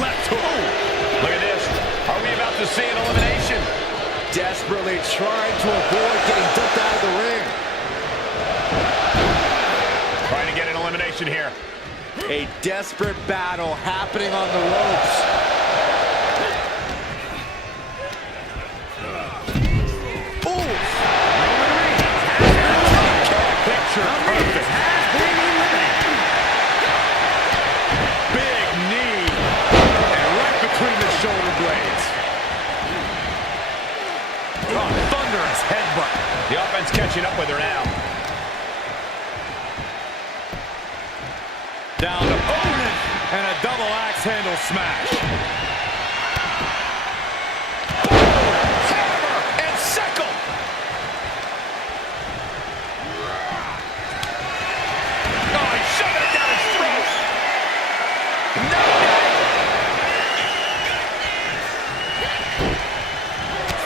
Left hook. Look at this. Are we about to see an elimination? Desperately trying trying to avoid getting dumped out of the ring. Trying to get an elimination here. A desperate battle happening on the ropes. The offense catching up with her now. Down to opponent and a double axe handle smash. Hammer and sickle. Oh, he's shoving it down his throat. No.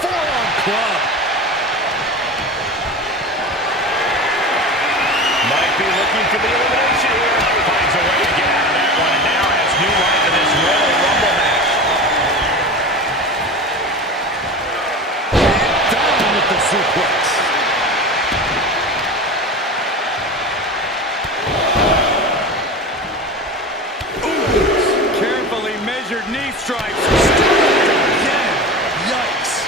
Forearm club. Looking for the elimination here. Finds a way to get out of that one, and now has new life in this Royal Rumble match. And down with the suplex. Ooh, carefully measured knee strikes. Again. Yikes.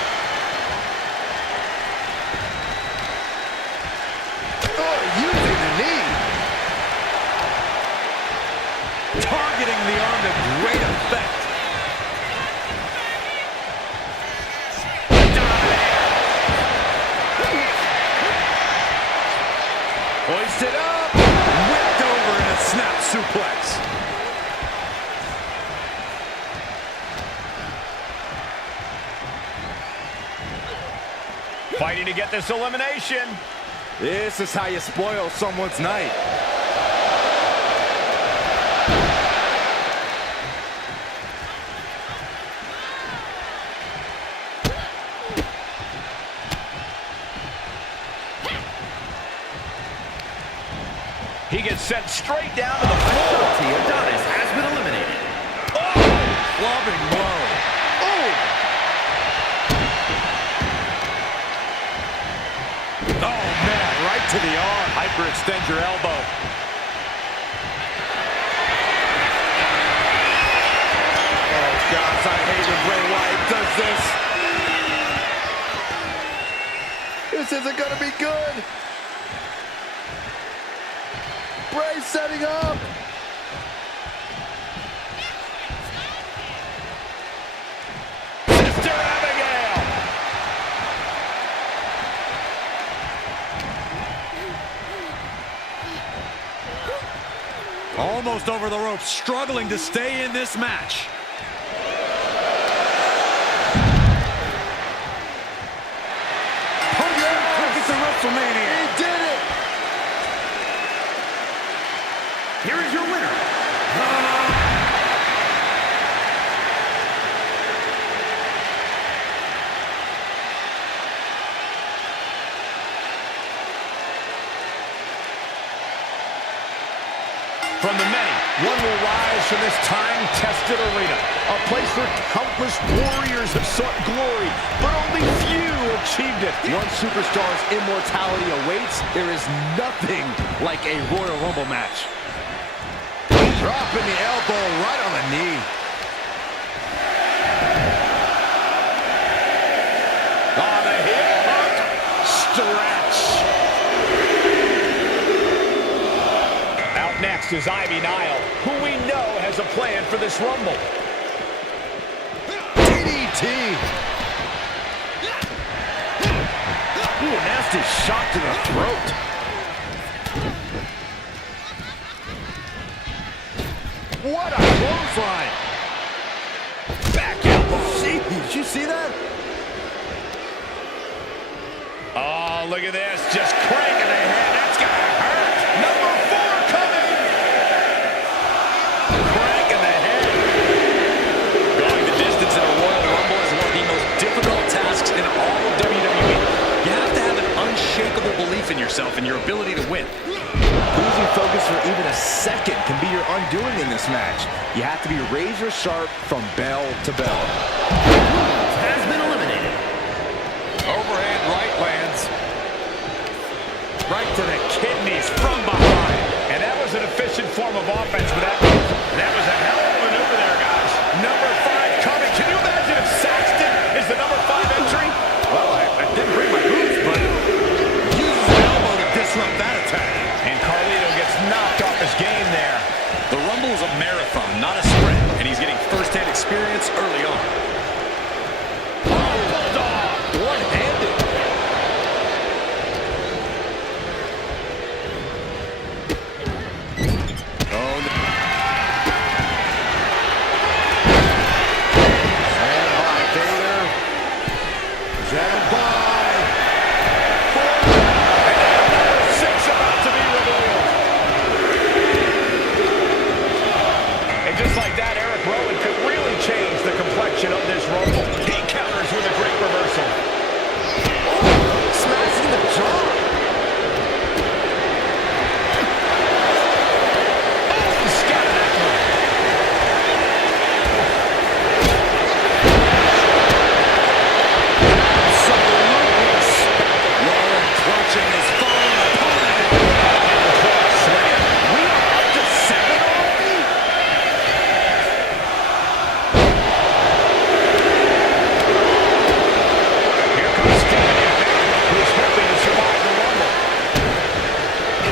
Using the knee. Targeting the arm to great effect. Hoisted up. Whipped over in a snap suplex. Fighting to get this elimination. This is how you spoil someone's night. He gets sent straight down to the floor. Adonis has been eliminated. Clubbing blow. Oh, man, right to the arm. Hyperextend your elbow. Oh, gosh, I hate when Bray Wyatt does this. This isn't going to be good. Bray setting up. Sister Abigail. Almost over the ropes, struggling to stay in this match. Take it to WrestleMania. He did it. Here is your winner, From the many, one will rise from this time-tested arena. A place where countless warriors have sought glory, but only few achieved it. One superstar's immortality awaits. There is nothing like a Royal Rumble match. Dropping the elbow right on the knee. On the heel hook, stretch. Out next is Ivy Nile, who we know has a plan for this Rumble. DDT. Ooh, nasty shot to the throat. What a clothesline. Back elbow. Did you see that? Oh, look at this. Just cranking the head. That's going to hurt. Number 4 coming. Cranking the head. Going the distance in a Royal Rumble is one of the most difficult tasks in all of WWE. You have to have an unshakable belief in yourself and your ability to win. Losing focus for even a second can be your undoing in this match. You have to be razor sharp from bell to bell. has been eliminated. Overhand right lands. form of offense with that move. That was a hell of a maneuver there, guys. Number 5 coming. Can you imagine if Saxton is the number 5 entry? Well, I didn't bring my boots, but uses an elbow to disrupt that attack. And Carlito gets knocked off his game there. The Rumble is a marathon, not a sprint, and he's getting first-hand experience early on. Oh, Bulldog! One-handed. Oh, no. Stand by, Taylor. Stand by. Number 6 about to be revealed. And just like that, Eric Rowan could really change the complexion of this Rumble. He counters with a great reversal. Smashing the jaw. Oh, scattered that one. Absolutely spectacular. Rowan clutching his falling opponent. We are up to 7 already? Here comes Stephen Amell, who's hoping to survive the Rumble.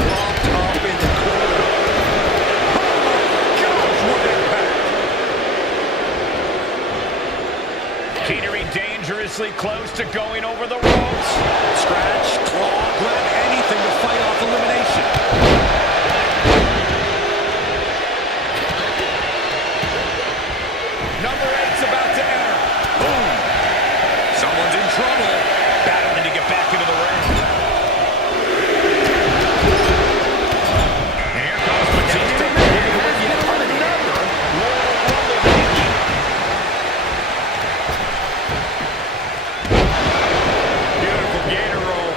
Dropped up in the corner. Oh my gosh, what impact. Teetering dangerously close to going over the ropes. Scratch, claw, grab anything to fight off elimination. Number 8's about to enter. Boom. Someone's in trouble. Battling to get back into the ring. And here comes Batista with yet another Royal Rumble match. Beautiful gator roll.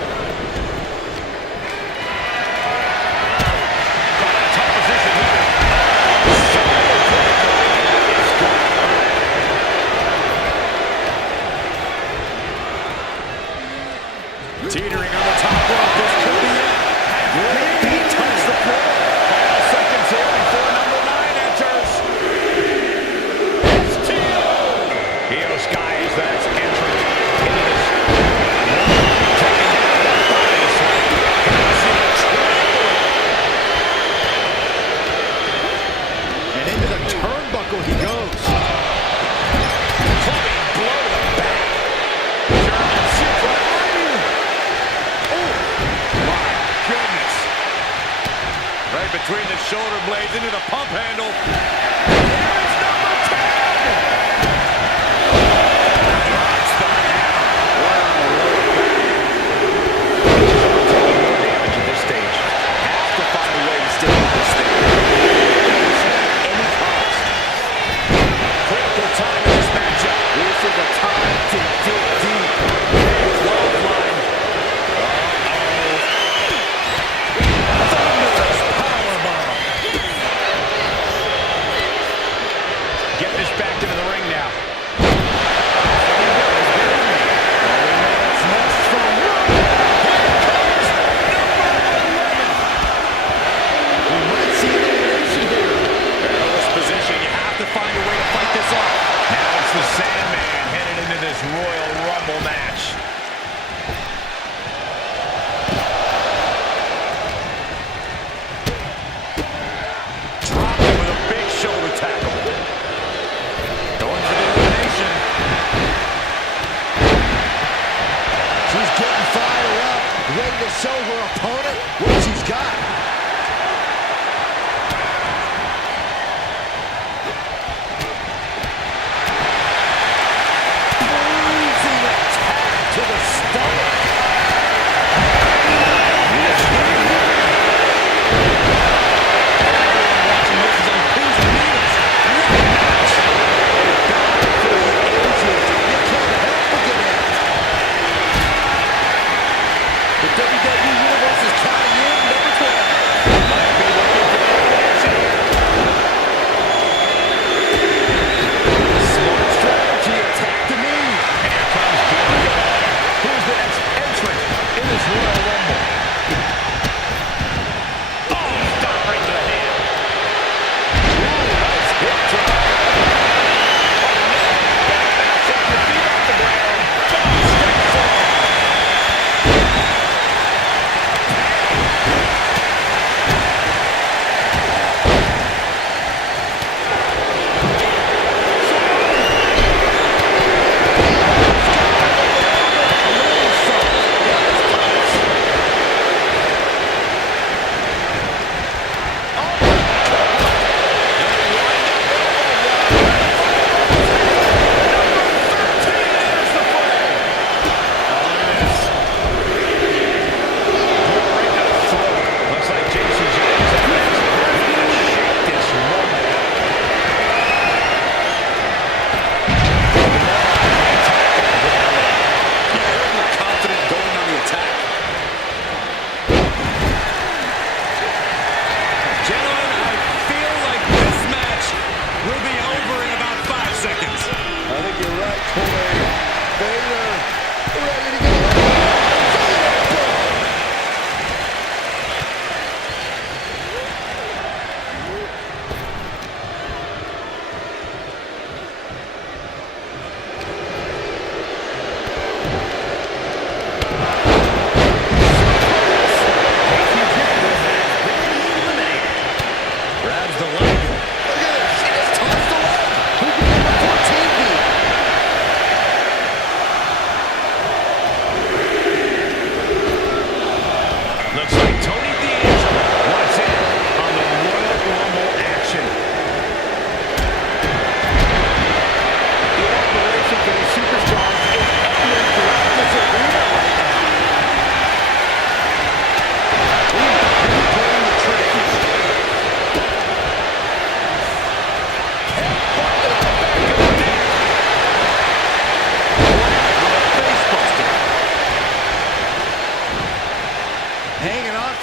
Got a tough position here. Teetering on the top rope. This could be it. Will he touch the floor? 5 seconds here before number 9 enters. It's Tio. Io Sky is the next entrant into this. Taken down by the slam. Causing a trembling. And into the turnbuckle he goes. Clubbing blow to the back. German suplex. Goodness. Right between the shoulder blades into the pump handle. Here's number 10. Drops the hammer. Wow. Taking more damage at this stage. Have to find a way to stay with this thing. At any cost. Critical time in this matchup. This is the time to dig deep. Clothesline. Thunderous powerbomb. Get this back into the ring now. Next from we might see elimination here. Perilous position. You have to find a way to fight this off. Now it's the Sandman headed into this Royal Rumble match. Dropped him with a big shoulder tackle. Going for the elimination. She's getting fired up, ready to show her opponent what she's got. Bruising attack to the stomach. Watching this is on pins and needles. What a match. For the ages, you can't help but get amped. The WWE Universe is counting in.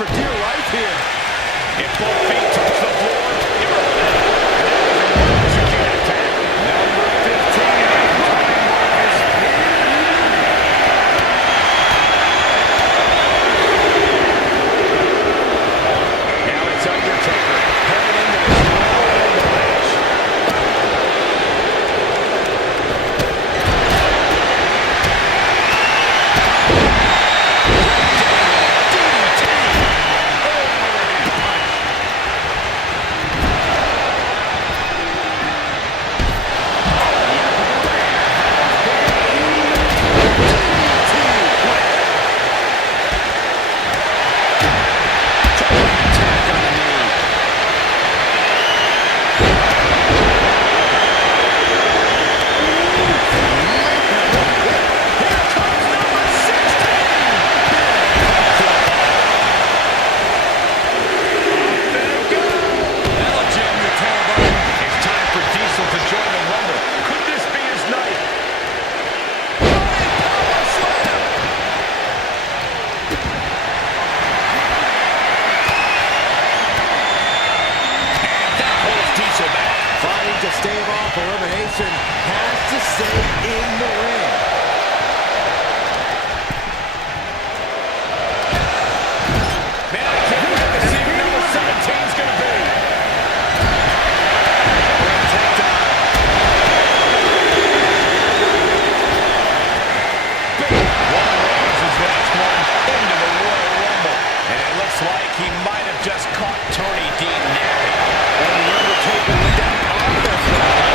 for dear life here. If both feet touch the floor, you're eliminated. Well-executed attack. Number 15 incoming, boys. Now it's Undertaker heading into this Royal Rumble match. To stave off elimination has to stay in the ring. Man, I can't wait to see who number 17 is going to be. Big One Reigns is the next one into the Royal Rumble. And it looks like he might have just caught Tony D napping. And the Undertaker went down on the floor.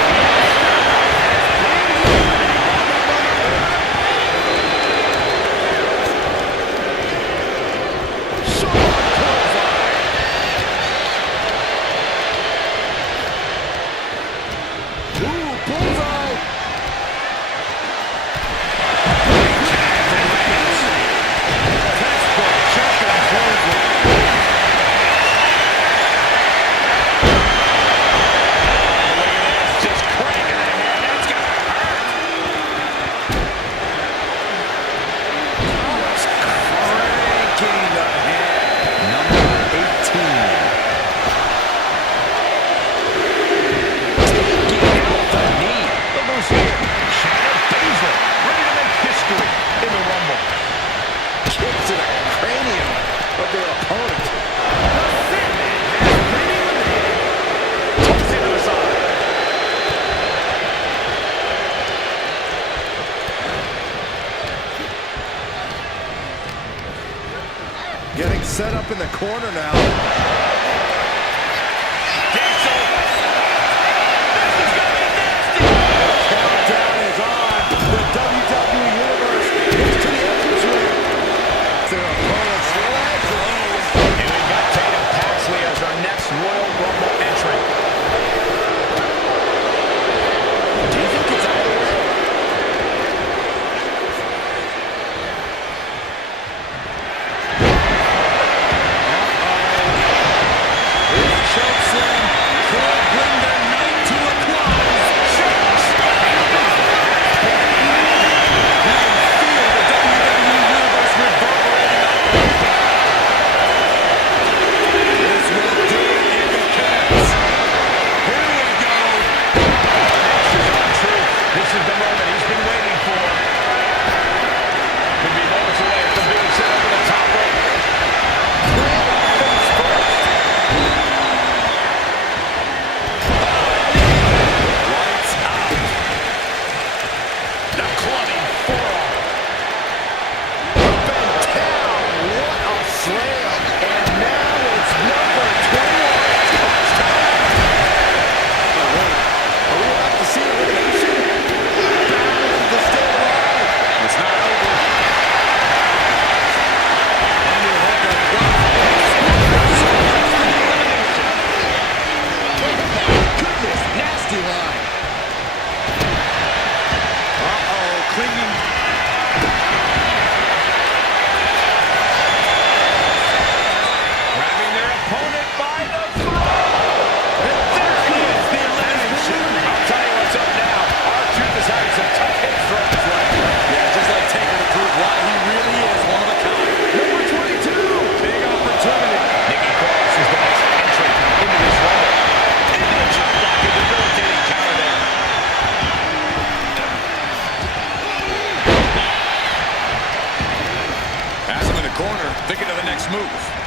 Getting set up in the corner now. Countdown is on. The WWE Universe is to the entrance room. Their opponent's legs are on. And we've got Tatum Paxley as our next Royal Rumble entrant. Do you think it's either way? thinking of the next move.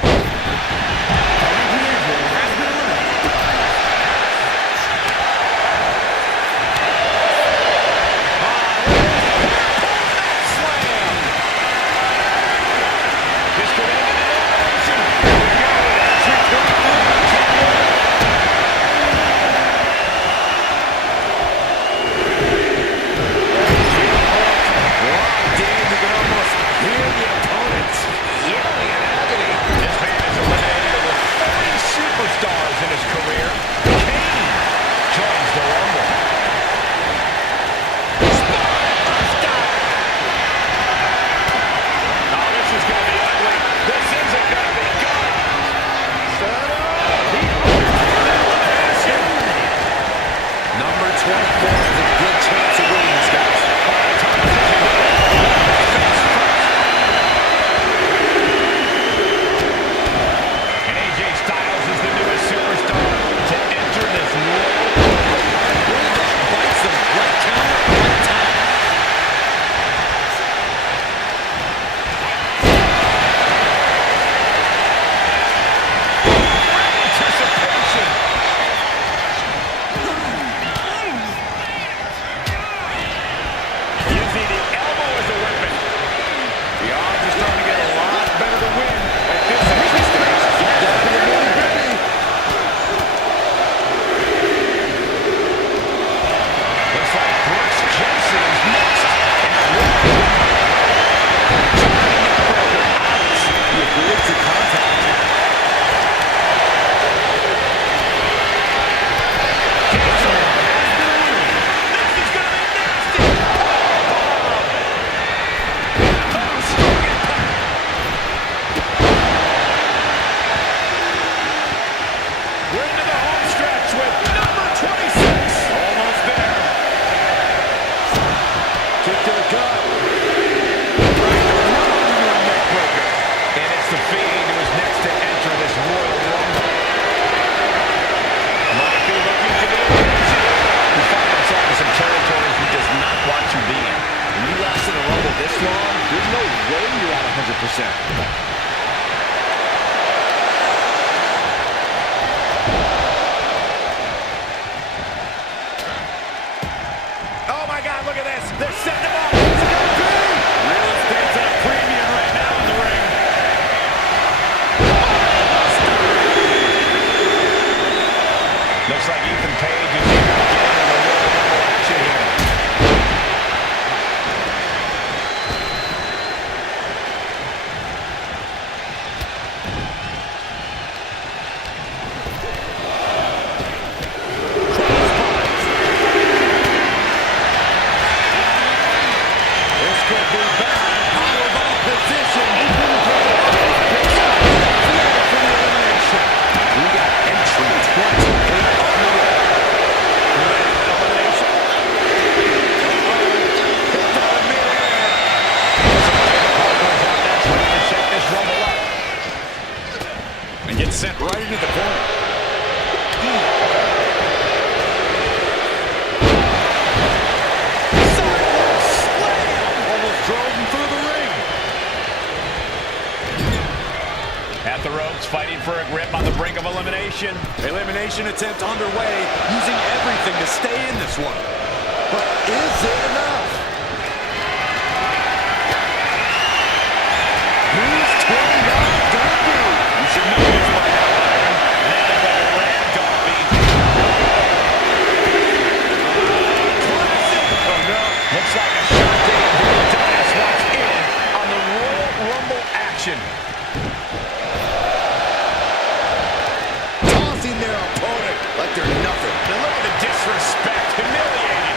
Oh my God, look at this. They're setting him up. What's it gonna be? Real estate's at a premium right now in the ring. Looks like Ethan Page is here again in the Royal Rumble action here. Gets sent right into the corner. Sidewalk slam! Almost drove him through the ring. At the ropes, fighting for a grip on the brink of elimination. Elimination attempt underway, using everything to stay in this one. But is it enough? Who's 29 gonna do? You should know this by now, Byron. Nothing but a ram coffee. Classic! Oh no. Looks like a shot Dave Diaz walks in on the Royal Rumble action. Tossing their opponent like they're nothing. And look at the disrespect, humiliating.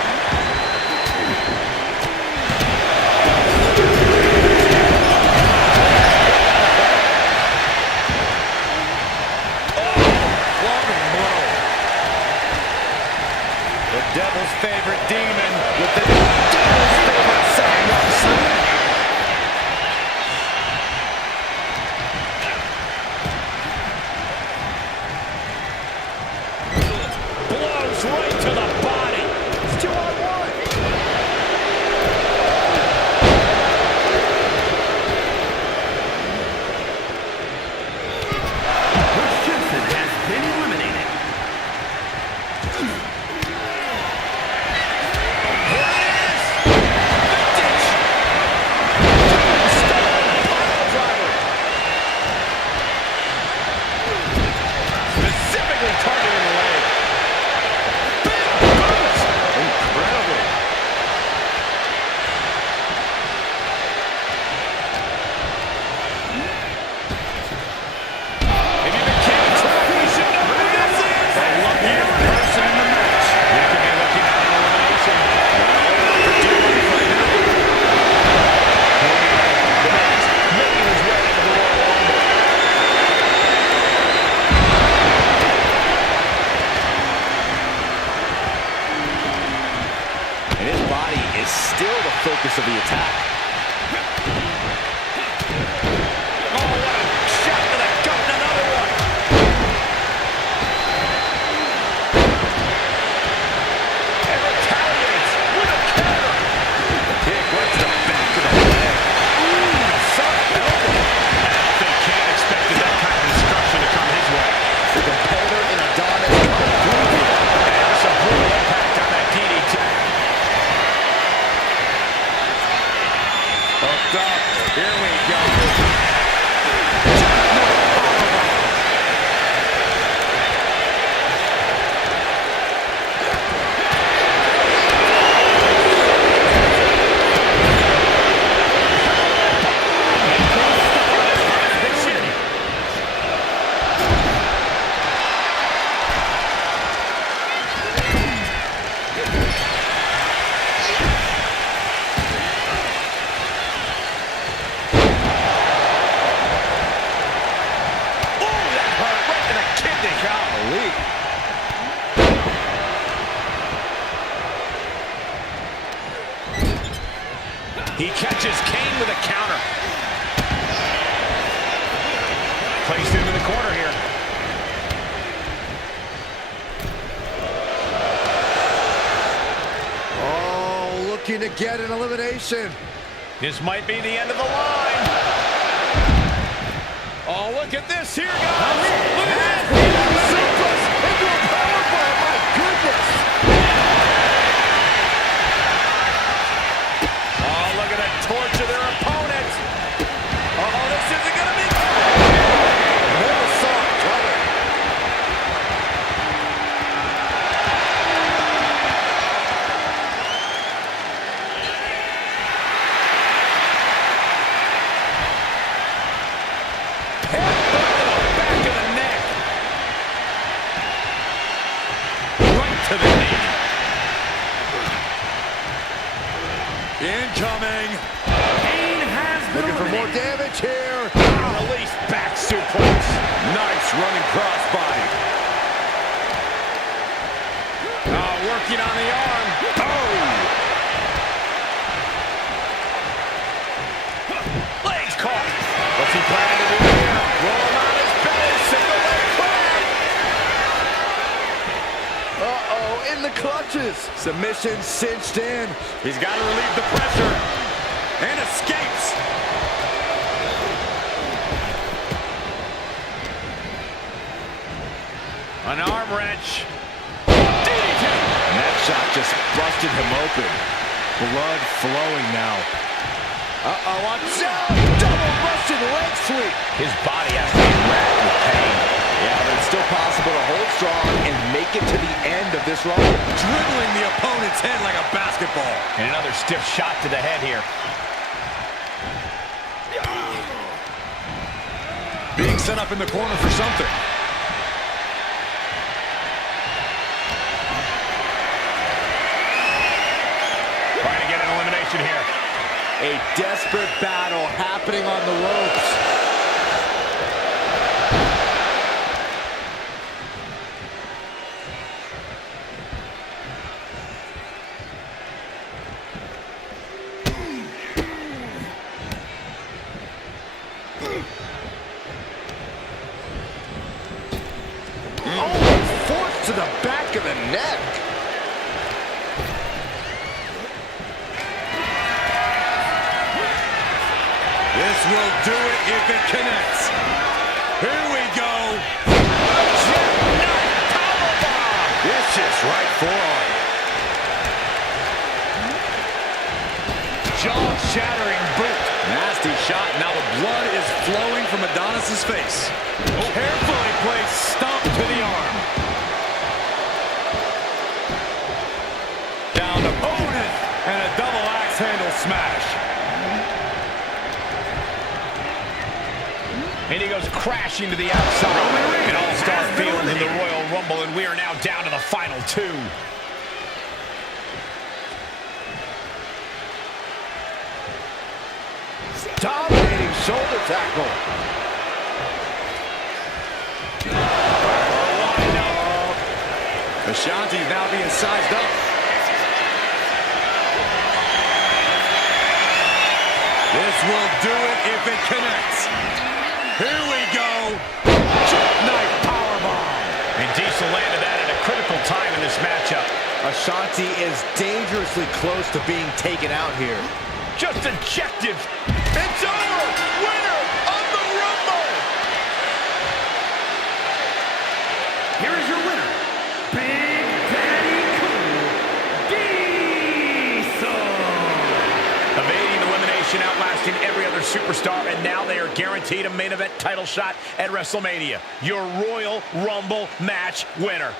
He catches Kane with a counter. Placed into the corner here. Oh, looking to get an elimination. This might be the end of the line. Oh, look at this here, guys. Look at that. Suplex into a powerbomb. My goodness. Oh, look at that torture their opponent. Oh, this isn't going to be good. Never saw it coming. To the knee. Incoming. Kane has been Looking for more eliminated. damage here. Release back suplex. Nice running crossbody. Working on the arm. Oh! Legs caught. What's he planning to do here? Roll him on his belly. Single leg crab. Uh-oh, in the clutches. Submission cinched in. He's got to relieve the pressure. And escapes. An arm wrench. DDT. And that shot just busted him open. Blood flowing now. Uh-oh, watch out! Double Russian leg sweep. His body has to be racked with pain. Yeah, but it's still possible to hold strong and make it to the end of this run. Dribbling the opponent's head like a basketball. And another stiff shot to the head here. Being set up in the corner for something. Trying to get an elimination here. A desperate battle happening on the ropes. Oh, forced to the back of the neck. This will do it if it connects. Here we go. Vicious right forearm. Jaw-shattering boot. Nasty shot. Now the blood is flowing from Adonis's face. Carefully placed stomp to the arm. Down to opponent and a double axe handle smash. And he goes crashing to the outside. An all-star field in the Royal Rumble, and we are now down to the final two. Dominating shoulder tackle. Ashanti's now being sized up. This will do it if it connects. Here we go. Jackknife powerbomb. And Diesel landed that at a critical time in this matchup. Ashanti is dangerously close to being taken out here. Just ejected. It's over. Winner of the Rumble. Here is your winner, Big Daddy Cool Diesel. Evading elimination, outlasting every other superstar, and now they are guaranteed a main event title shot at WrestleMania. Your Royal Rumble match winner.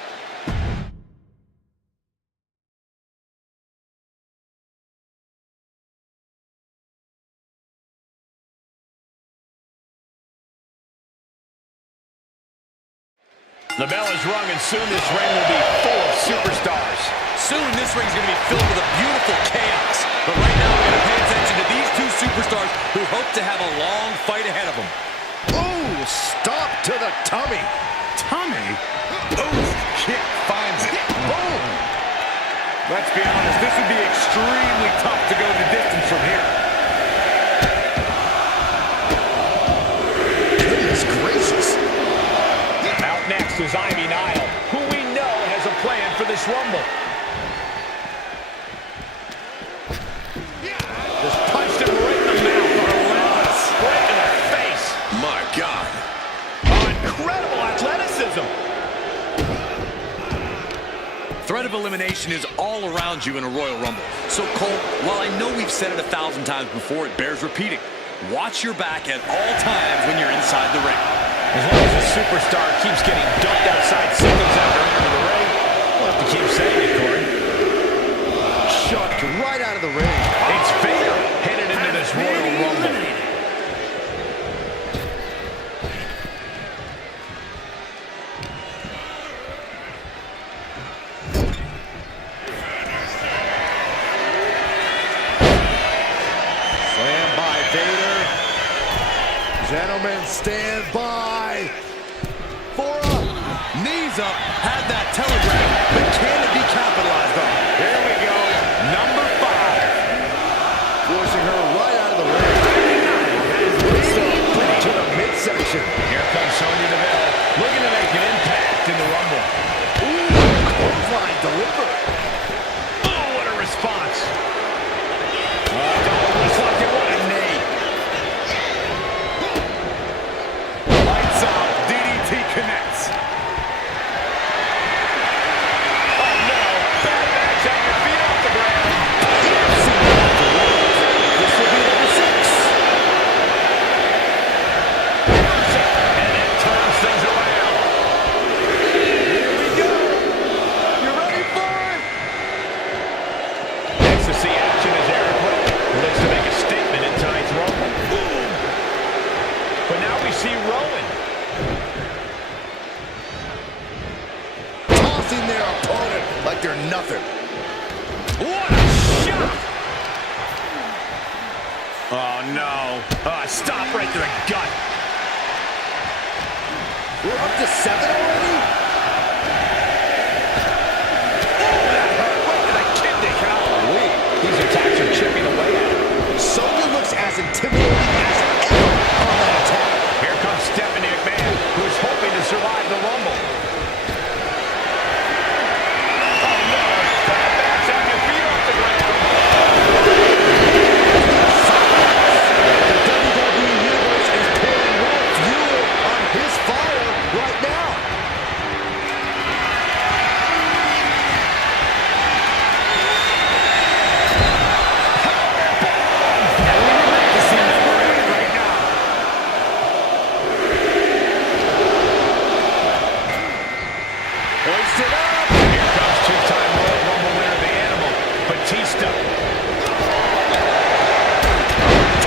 The bell is rung, and soon this ring will be full of superstars. Soon this ring's going to be filled with a beautiful chaos. But right now we're going to pay attention to these two superstars who hope to have a long fight ahead of them. Ooh, stop to the tummy. Tummy? Ooh, kick finds it. Boom! Let's be honest, this would be extremely tough to go the distance from here. versus Ivy Nile, who we know has a plan for this Rumble. Just punched him right in the mouth. Relentless. Right in the face. My God. Oh, incredible athleticism. Threat of elimination is all around you in a Royal Rumble. So, Cole, while I know we've said it 1,000 times before, it bears repeating. Watch your back at all times when you're inside the ring. As long as the superstar keeps getting dumped outside seconds after entering the ring, we'll have to keep saying it, Corey. Chucked right out of the ring. It's Vader headed into this Royal Rumble. Slam by Vader. Gentlemen, stand by for a Knees up, had that telegram, but can it be capitalized on? Here we go, number 5. forcing her right out of the ring. Put to the midsection. Here comes Sonya Deville, looking to make an impact in the Rumble. Ooh, clothesline delivered. Oh, what a response. Looks like it was a knee. Lights out. DDT connects. Oh, no. Bad match. Have your feet off the ground. This will be number 6. And it turns things around. Here we go. You ready for it? Ecstasy action as Eric looks to make a statement in tonight's Rumble. But now we see Rowan. Tossing their opponent like they're nothing. What a shot! Oh, no. Stop right to the gut. We're up to 7 already? Right to the kidney. Golly. These attacks are chipping away at him. Sonya looks as intimidating as ever on that attack. Here comes Stephanie McMahon, who is hoping to survive the Rumble. Oh, no. Bad match. Have your feet off the ground. The WWE Universe is pouring more fuel on his fire right now. Hoisted up. Here comes two-time Royal Rumble winner, the Animal, Batista.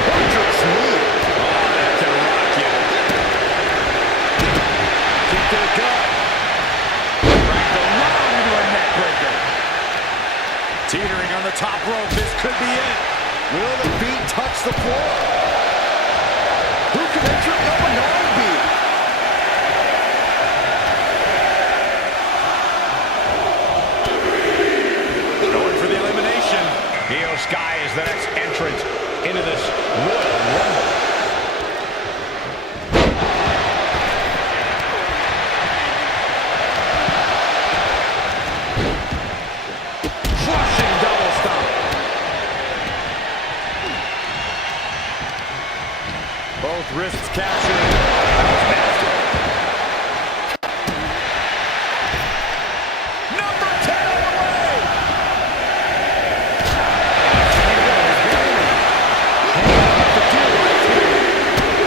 Torturous knee. Oh, that can rock you. Kick to the gut. Right along into a neck breaker. Teetering on the top rope, this could be it. Will the feet touch the floor? Who can enter number 9 be? Going for the elimination. Io Sky is the next entrant into this Royal Rumble. Crushing double stomp. Both wrists captured. That was nasty. Number 10 on the way.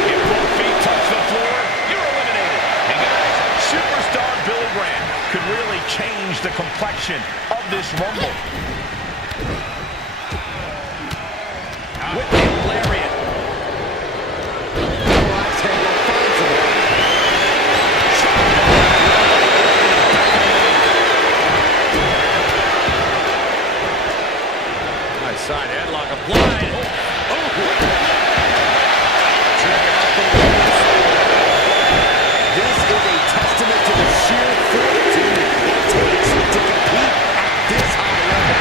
If both feet touch the floor, you're eliminated. And guys, superstar Billy Graham could really change the complexion of this Rumble. With the lariat. Nice side headlock applied. This is a testament to the sheer fortitude it takes to compete at this high level.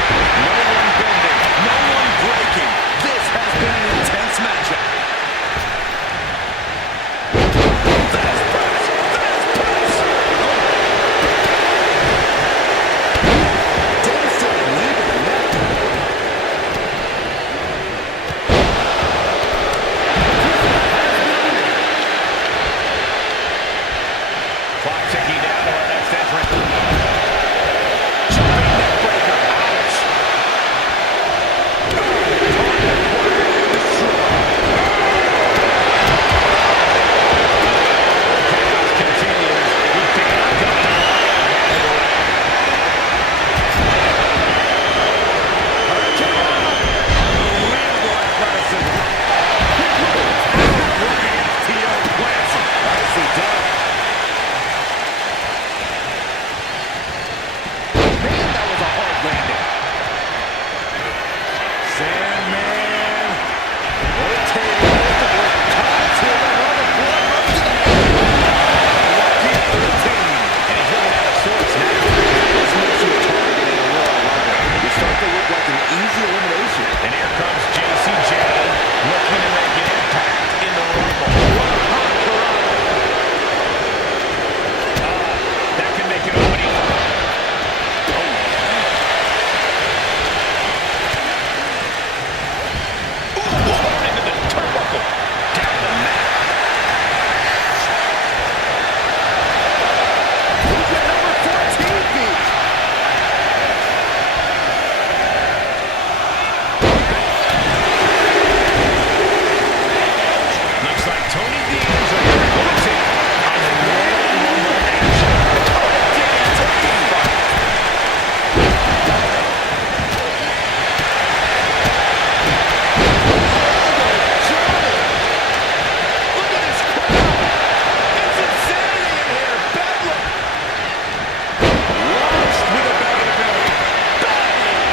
done. Man, that was a hard landing. Sandman. Rotating ultimately. Tied to another blood rush to the head. Lucky 13. And he's looking out of sorts now. This makes you a target in a Royal Rumble. You start to look like an easy elimination. And here comes JCJ looking to make an impact in the Rumble. That can make an opening. Into the turnbuckle. Down the mat. Who's at number 14 beat? Looks like Tony D'Angelo quitting on the Royal Rumble action. Look at this crowd. It's insanity in here. Bedlam. Launched with a belly to belly. Bang!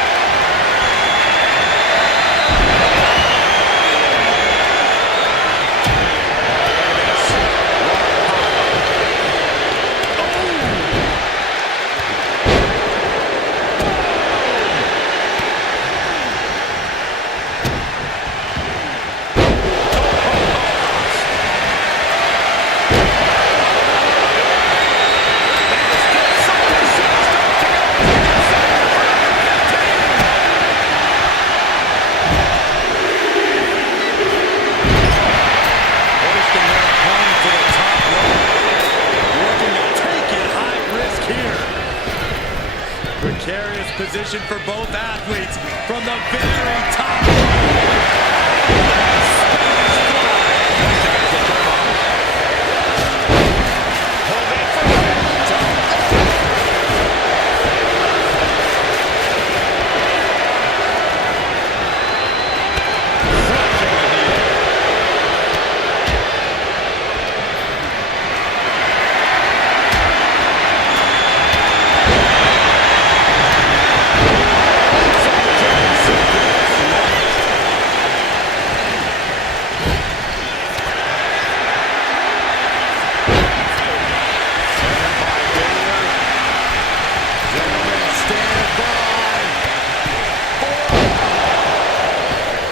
Hoisting their opponent to the top rope. Looking to take it high risk here. Precarious position for both athletes from the very top rope.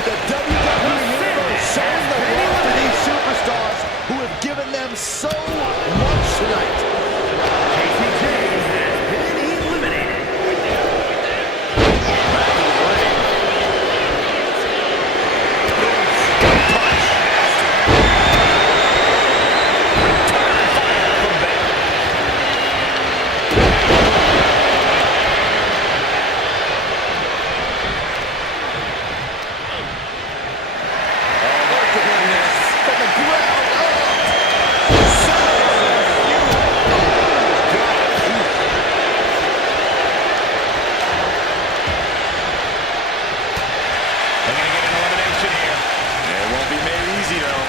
The WWE Universe showing the love for these superstars who have given them so much tonight. JCJ has been eliminated. From the ground up. They're going to get an elimination here. It won't be made easy, though.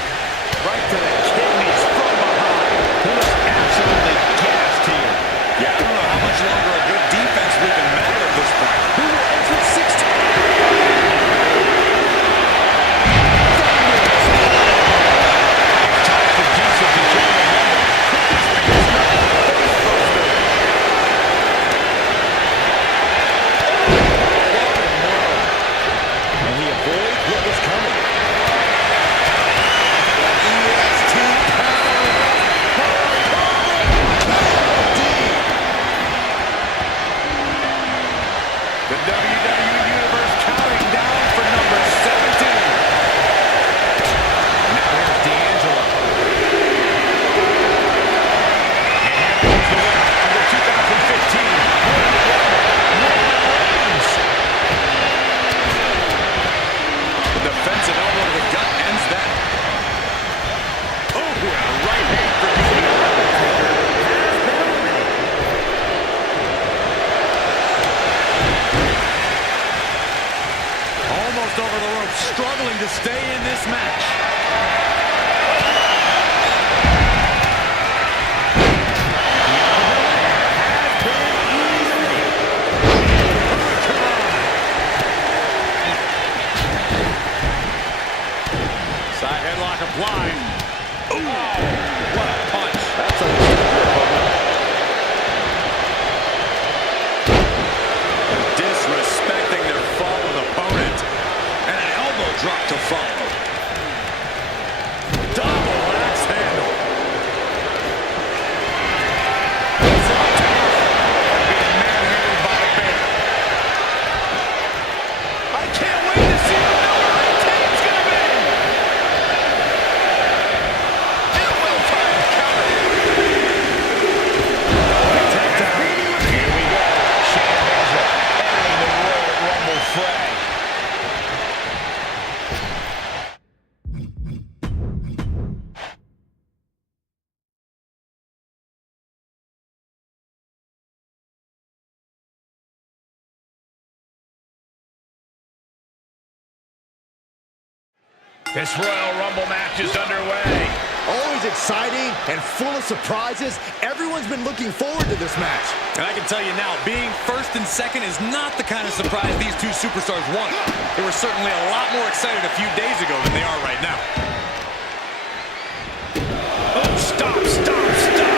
Right to the kidneys from behind. He looks absolutely gassed here. Yeah, I don't know how much longer a good defense will even matter at this point. Who will enter 16? Time for Jesus to join the Rumble. And he avoids what was coming. EST The WWE Universe counting down for number 17. Now here's D'Angelo. And here comes the winner of the 2015 Royal Rumble, REIGNS. The defensive elbow to the gut ends that. Oh, and a right hand for D'Angelo. Almost over the rope, struggling to stay in this match. This Royal Rumble match is underway. Always exciting and full of surprises. Everyone's been looking forward to this match. And I can tell you now, being first and second is not the kind of surprise these two superstars wanted. They were certainly a lot more excited a few days ago than they are right now. Oh, stop, stop, stop.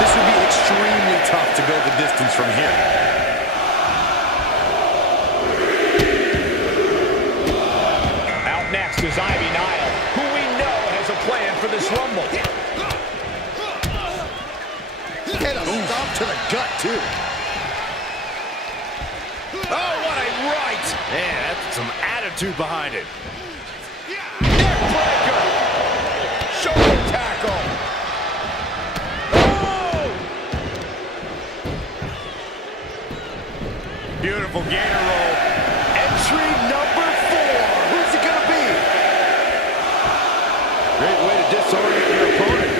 This would be extremely tough to go the distance from here. Out next is Ivy Nile, who we know has a plan for this Rumble. And a stomp to the gut, too. Oh, what a right! Man, that's some attitude behind it. Neckbreaker! Shoulder tackle! Oh! Beautiful gator roll. Entry number 4. Who's it gonna be? Great way to disorient your opponent.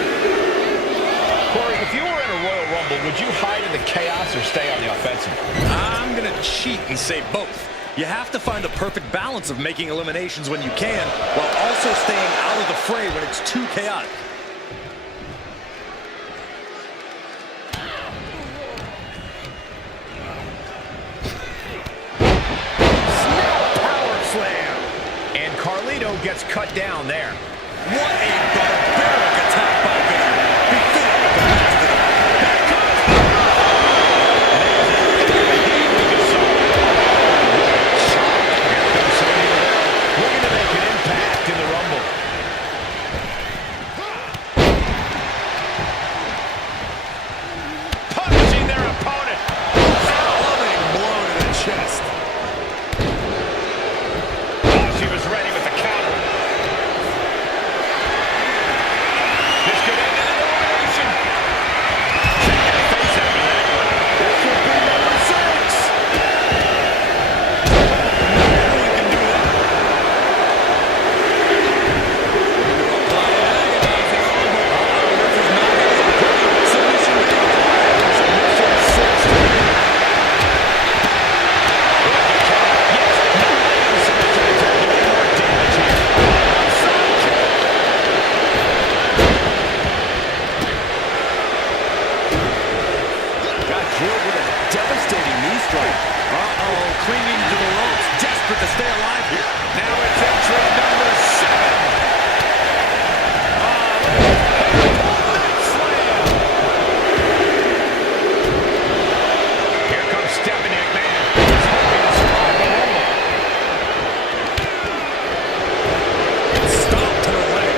Corey, if you were in a Royal Rumble, would you hide in the chaos or stay on the offensive? I'm going to cheat and say both. You have to find the perfect balance of making eliminations when you can, while also staying out of the fray when it's too chaotic. Snap power slam! And Carlito gets cut down there. What a barbaric attack by Vader. Befitting at the last of it. Looking to make an impact in the Rumble. Punishing their opponent. Loving blow to the chest. Oh, she was ready with the counter. This could end in an elimination. Shaking her face after that. This could be number 6. Anyone can do that. This is not going to look pretty. Submission Got drilled with a devastating knee strike. Uh-oh, clinging to the ropes, desperate to stay alive here. Now it's entry number 7. Here comes Stephanie McMahon. He's hoping to survive the Rumble. Stomp to the leg.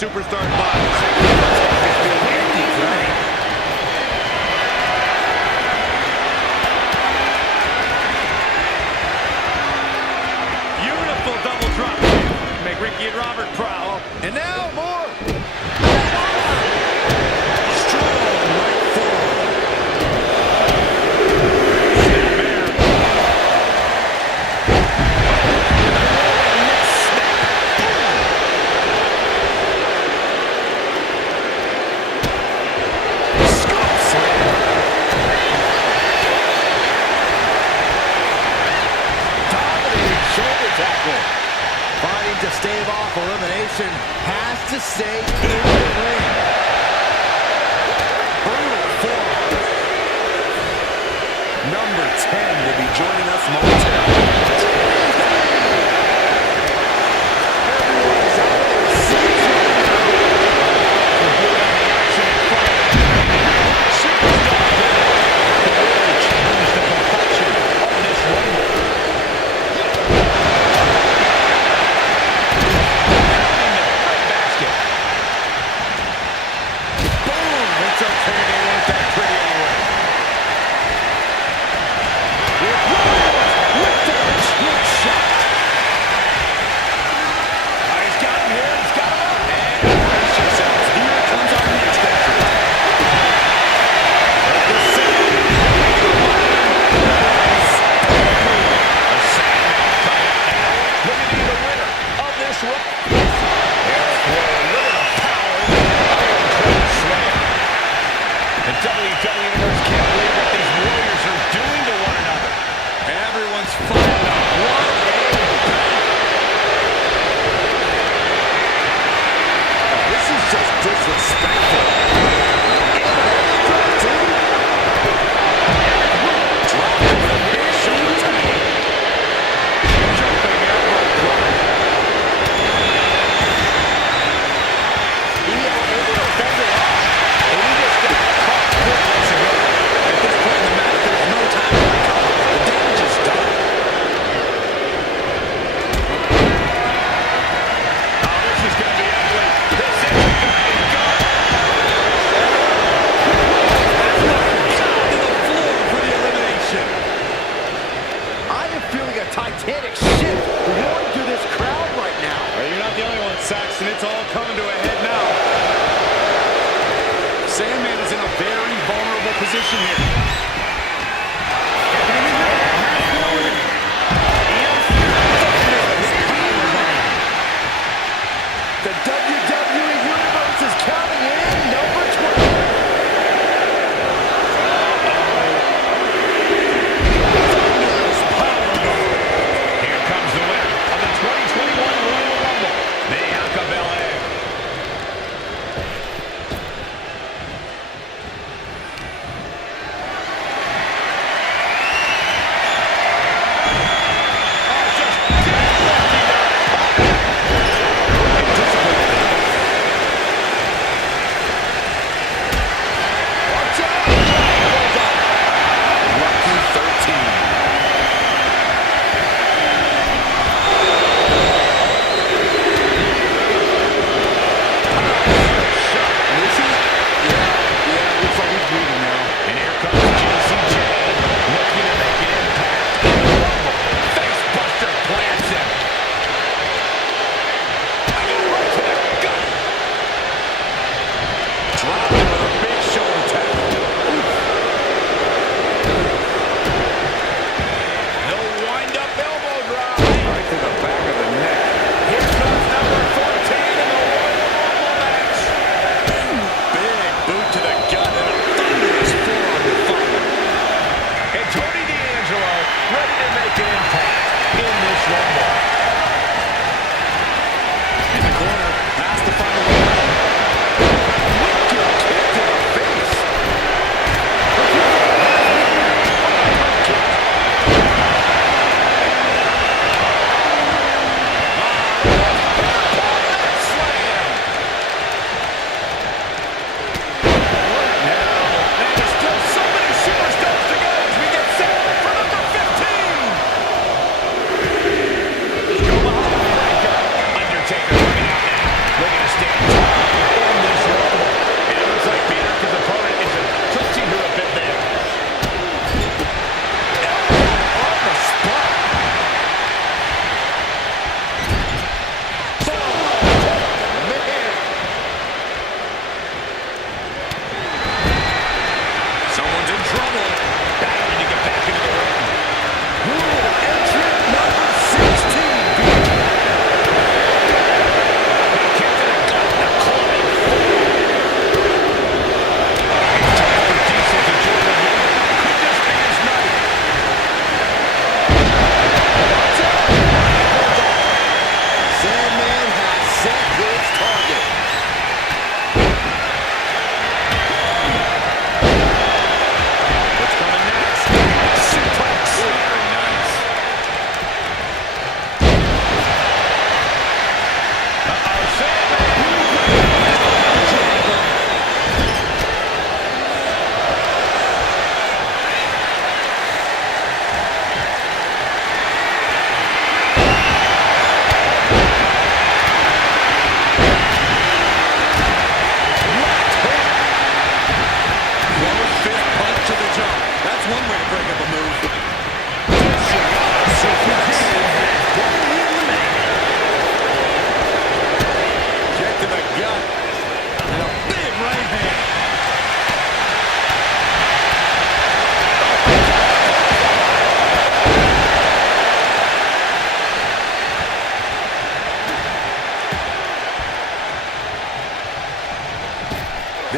superstar's bodies. Beautiful double drop. Make Ricky and Robert proud. And now more. Fighting to stave off elimination, has to stay in the ring. Brutal forearm. Number 10 will be joining us momentarily. Everyone's out of their seats right now. Action in front of them. Superstar can really change the complexion of this rumble. It's okay, they weren't that pretty anyway. With the trick shot. He's got him here. He's got him up. And brace yourselves. Here comes our next entrant. The Sandman coming out now. Looking to be the winner of this run. Eric Rowan, look at the power in the Iron Club Slam. The WWE Universe can't believe what these warriors are doing to one another. Everyone's fired up. What This is just disrespectful. Dropping the big shoulder tag. Jumping elbow drop. He was able to fend it off. And he just got caught once ago. At this point in the match, there's no time to recover. The damage is done. Oh, this is going to be ugly. This is going to be good. to the floor for the elimination. I am feeling a titanic shift going through this crowd right now. Well, you're not the only one, Saxton. It's all coming to a head now. Sandman is in a very vulnerable position here. The WWE Universe is counting in number 20. Here comes the winner of the 2021 Royal Rumble, Bianca Belair.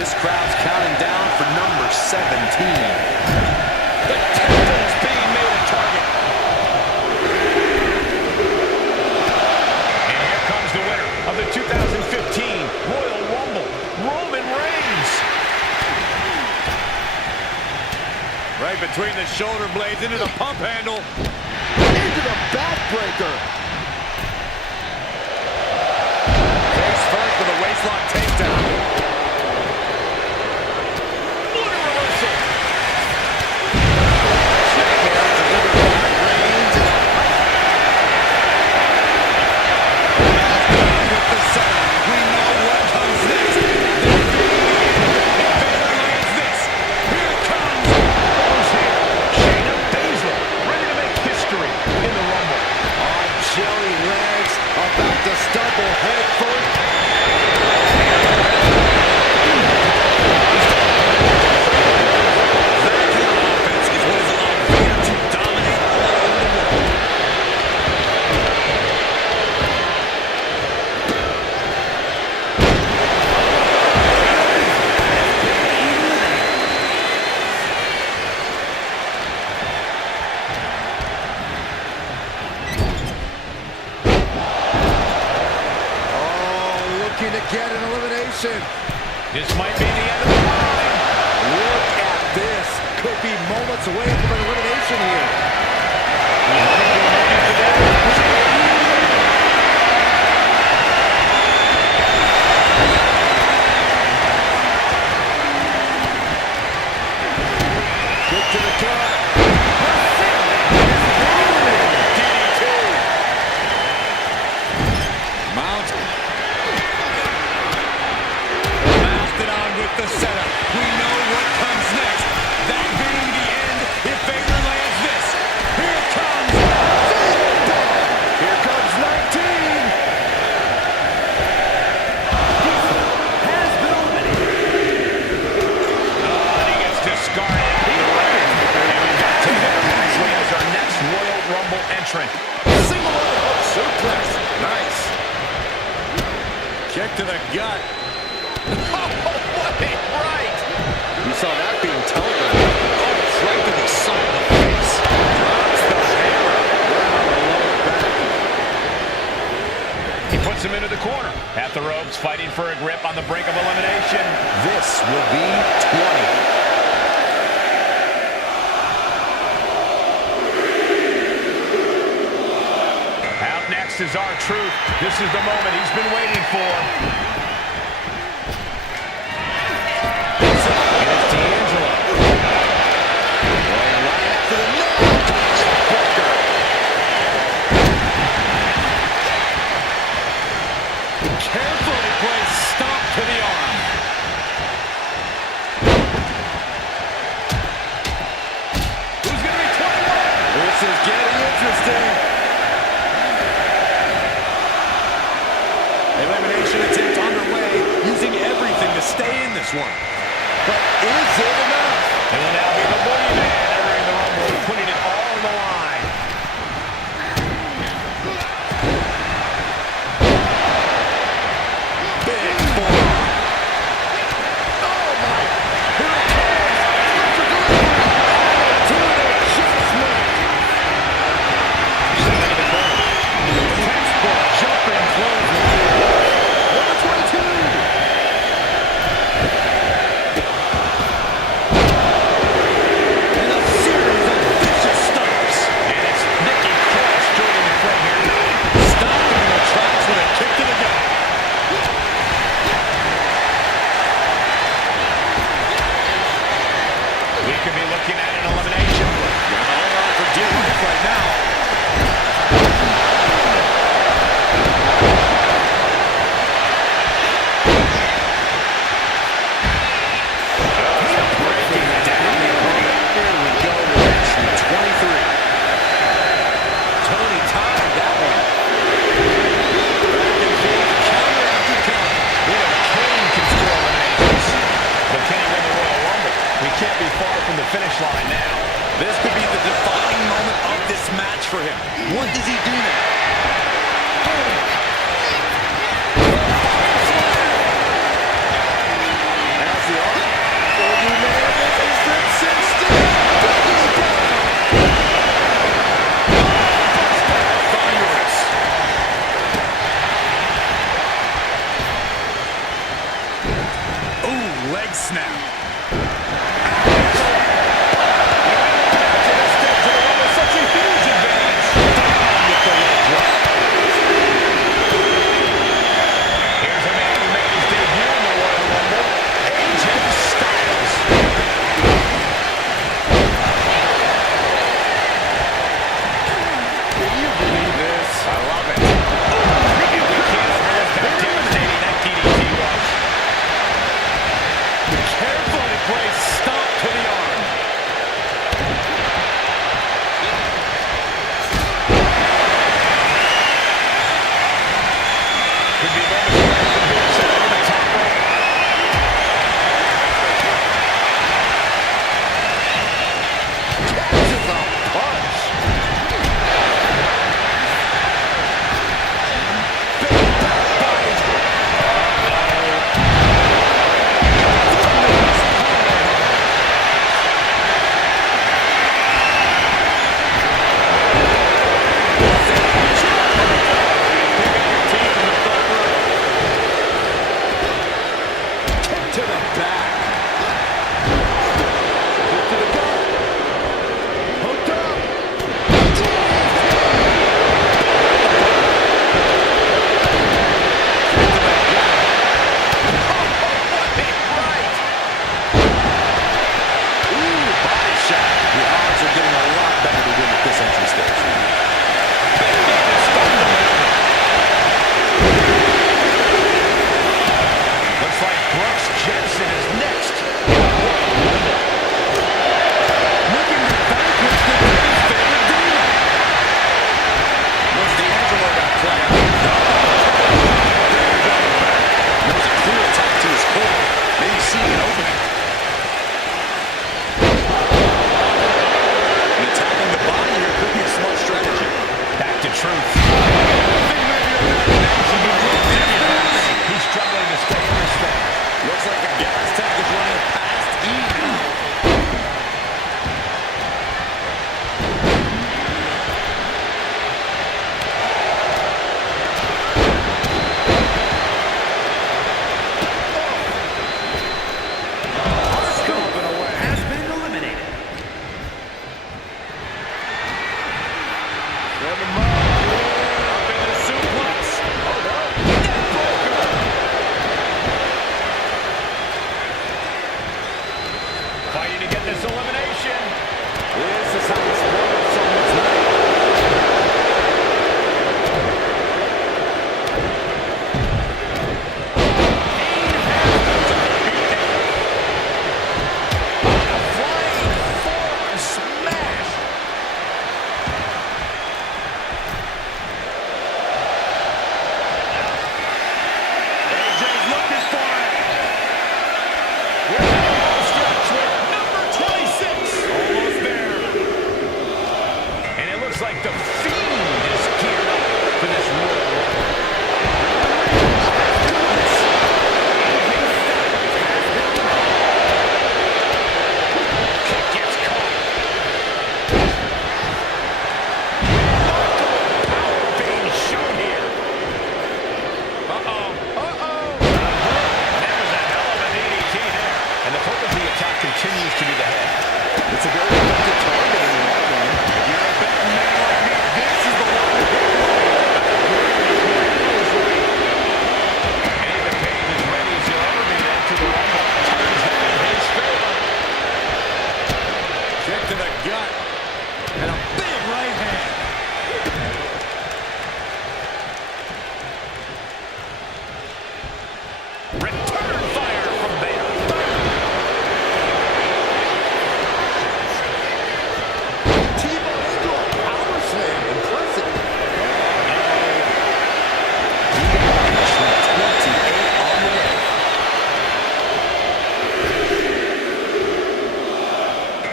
This crowd's counting down for number 17. The temple's being made a target. And here comes the winner of the 2015 Royal Rumble, Roman Reigns. Right between the shoulder blades, into the pump handle, into the backbreaker. Face first with a waistlock takedown. What a reversal. Snapmare delivered by Reigns. With the setup, we know what comes next. Vader lands this. Here it comes. Who's here? Shayna Baszler, ready to make history in the Rumble. On jelly legs, about to stumble head first. That kind of offense is what has allowed Vader to dominate all over the world. Oh, looking to get an elimination. This might be the end of the line. Look at this. Could be moments away from an elimination here. Kick to the gut. DDT. Mount. Mounted on with the setup. We know what comes next. That being the end if Vader lands this. Here it comes. Here comes 19. Has been eliminated. And he gets discarded. And we've got Taylor Paxley as our next Royal Rumble entrant. Single overhook suplex. Nice. Kick to the gut. Oh, what a right! You saw that being telegraphed. Oh, right to the side of the face. Drops the hammer. Down the lower back. He puts him into the corner. At the ropes, fighting for a grip on the brink of elimination. This will be 20. Out next is R-Truth. This is the moment he's been waiting for. And it's D'Angelo. Going right after the neckbreaker. Carefully placed stomp to the arm. Who's going to be 21? This is getting interesting. Elimination attempt underway, using everything to stay in this one. But is it enough? It will now be the boogeyman entering the Rumble, putting it all on the line. Big forearm. Oh my! Here it comes! To the adjustment. Send into the corner. Textbook jumping clothesline. Number 22. And a series of vicious stomps. And it's Nikki Cross joining the fray here tonight. Stopping in the tracks with a kick to the gut. We could be looking at an elimination. Gotta hold on for dear life right now. Breaking down the opponent. Here we go to action 23. Tony timed that one. Back and forth, counter after counter. Boy, Kane can score eliminations. But can he win the Royal Rumble? We can't be far from the finish line now. This could be the defining moment of this match for him. What does he do now? As the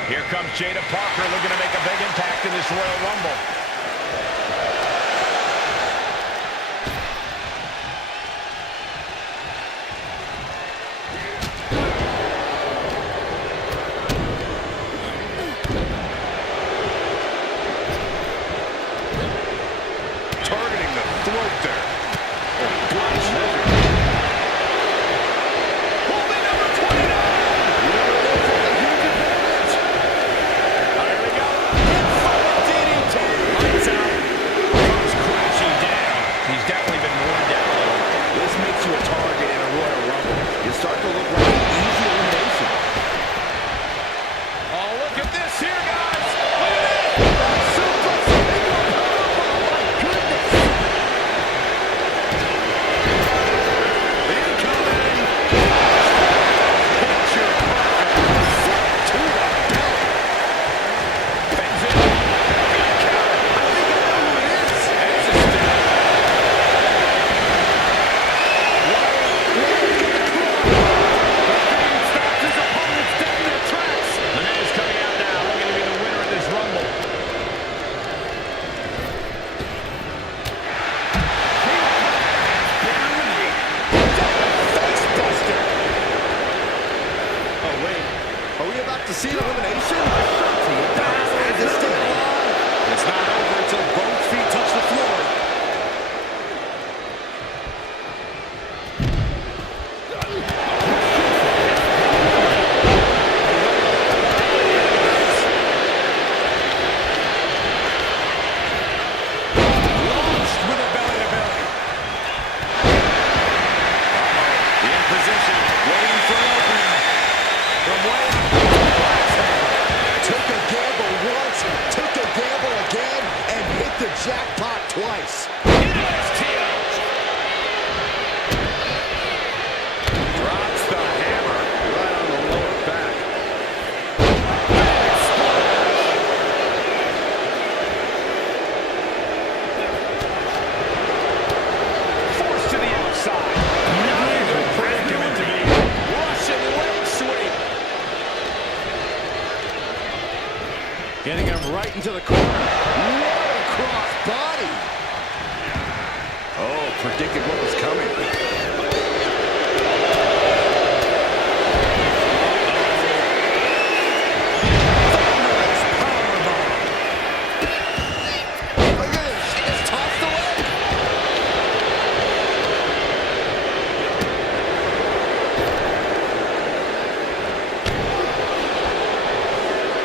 Here comes Jada Parker looking to make a big impact in this Royal Rumble. Targeting the throat there. Holding number 29. There we go. DDT. Lights out. Comes crashing down. He's definitely been worn down a little. This makes you a target in a Royal Rumble. You start to look like an easy elimination. Oh, look at this here, guys. Look at this. Suplex into a powerbomb. My goodness. Incoming. Picture perfect. Foot to the belly. Fends it. Good counter. I think I know who it is. It's a step. Stops his opponents dead in their tracks. The man's coming out now, looking to be the winner of this Rumble. Facebuster. Oh, wait. Are we about to see an elimination? It's not over until both feet touch the floor. Launched with a belly-to-belly. In position, waiting for an opening. From way Took a gamble once, took a gamble again, and hit the jackpot twice. drops the hammer. Right on the lower back. Forced to the outside. Not a good predicament to be. Russian leg sweep. Getting him right into the corner. What a cross body. Oh, predicted what was coming. Thunderous powerbomb. Look at this. She just tossed away.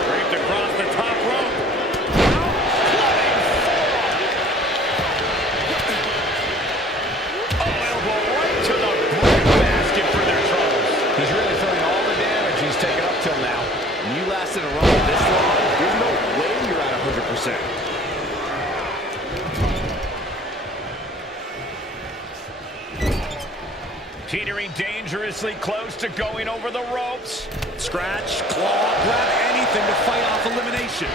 Draped across the top rope. Oh, elbow right to the breadbasket for their troubles. He's really feeling all the damage he's taken up till now. When you last in a rumble this long, there's no way you're at 100%. Teetering dangerously close to going over the ropes. Scratch, claw, grab anything to fight off elimination.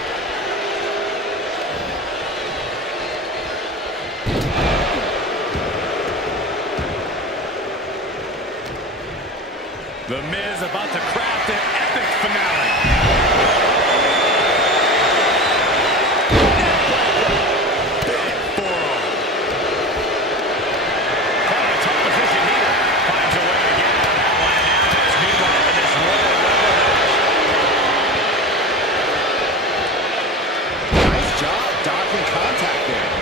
The Miz about to craft an epic finale. Big forearm. Caught in a tough position here. Finds a way to get out of that one. And now it's meanwhile in this Royal Rumble match. Nice job dodging contact there.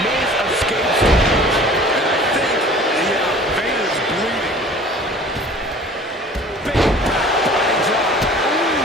Miz escapes the punch. And I think, yeah, Vader's bleeding. Big back body drop. Ooh.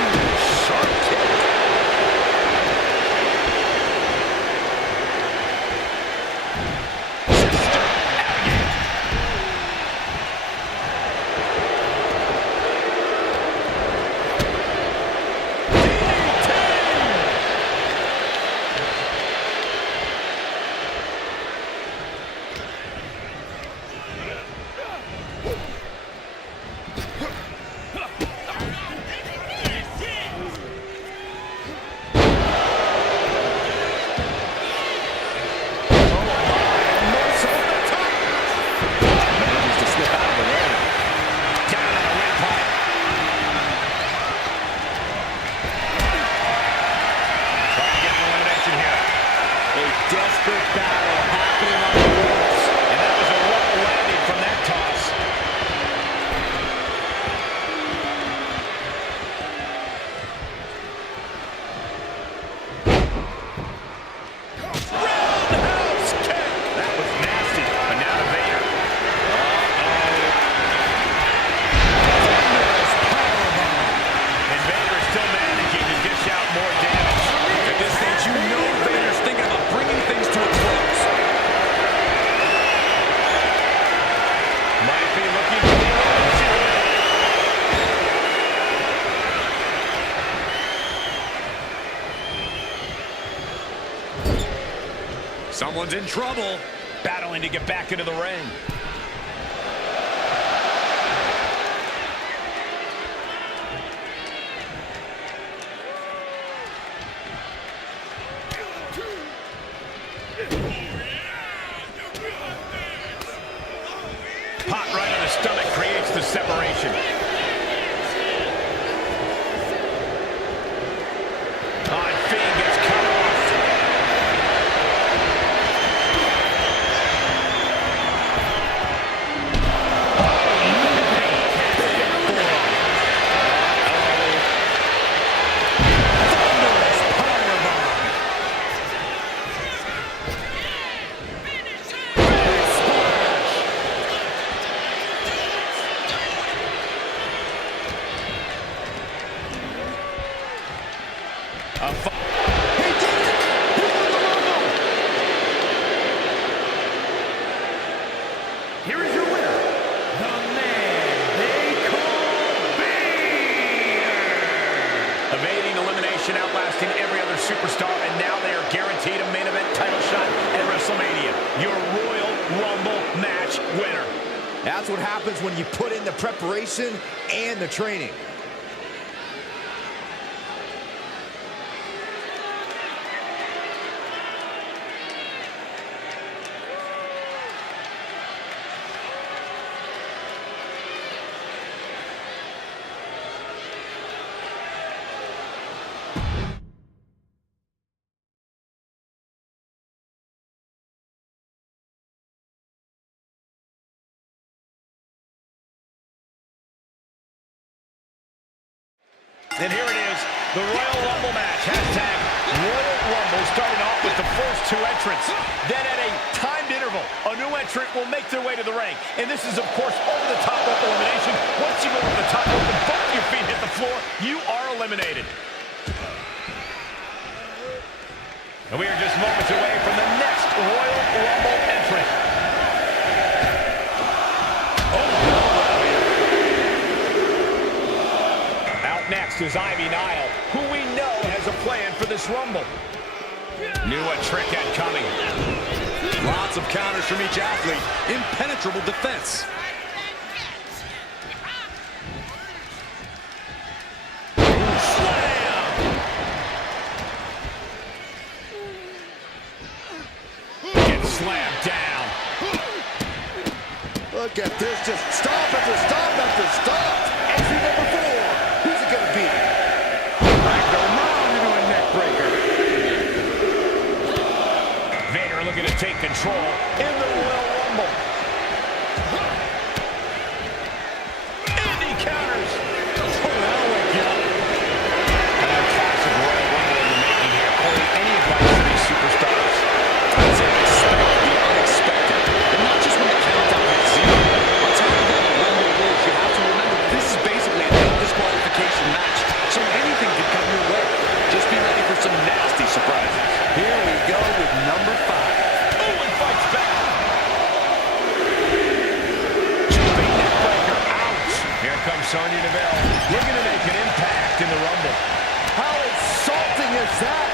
Someone's in trouble. Battling to get back into the ring. Pot right on the stomach creates the separation. Fiend gets cut off. Here is your winner, the man they call Beer. Evading elimination, outlasting every other superstar, and now they are guaranteed a main event title shot at WrestleMania. Your Royal Rumble match winner. That's what happens when you put in the preparation and the training. And here it is, the Royal Rumble match. Hashtag Royal Rumble, starting off with the first two entrants. Then at a timed interval, a new entrant will make their way to the ring. And this is, of course, over-the-top rope elimination. Once you go over the top rope and both your feet hit the floor, you are eliminated. And we are just moments away from the next Royal Rumble entrant. Next is Ivy Nile, who we know has a plan for this Rumble. Knew what trick had coming. Lots of counters from each athlete. Impenetrable defense. Gets slammed down. Look at this, just stop after stop after stop. Entry number 4. Who's it going to be? Right around into a neck breaker. Vader looking to take control in the Royal Rumble. And he counters. That'll wake you up. Another classic Royal Rumble in the making here. Corey, any advice for these superstars? I'd say expect the unexpected. And not just when the countdown hits 0. I'll tell you about the Rumble rules. You have to remember this is basically a no disqualification match. So anything can come your way. Just be ready for some nasty surprises. Here we go with number 5. Owen fights back. Jumping neckbreaker. Ouch. Here comes Sonya Deville, looking to make an impact in the Rumble. How insulting is that?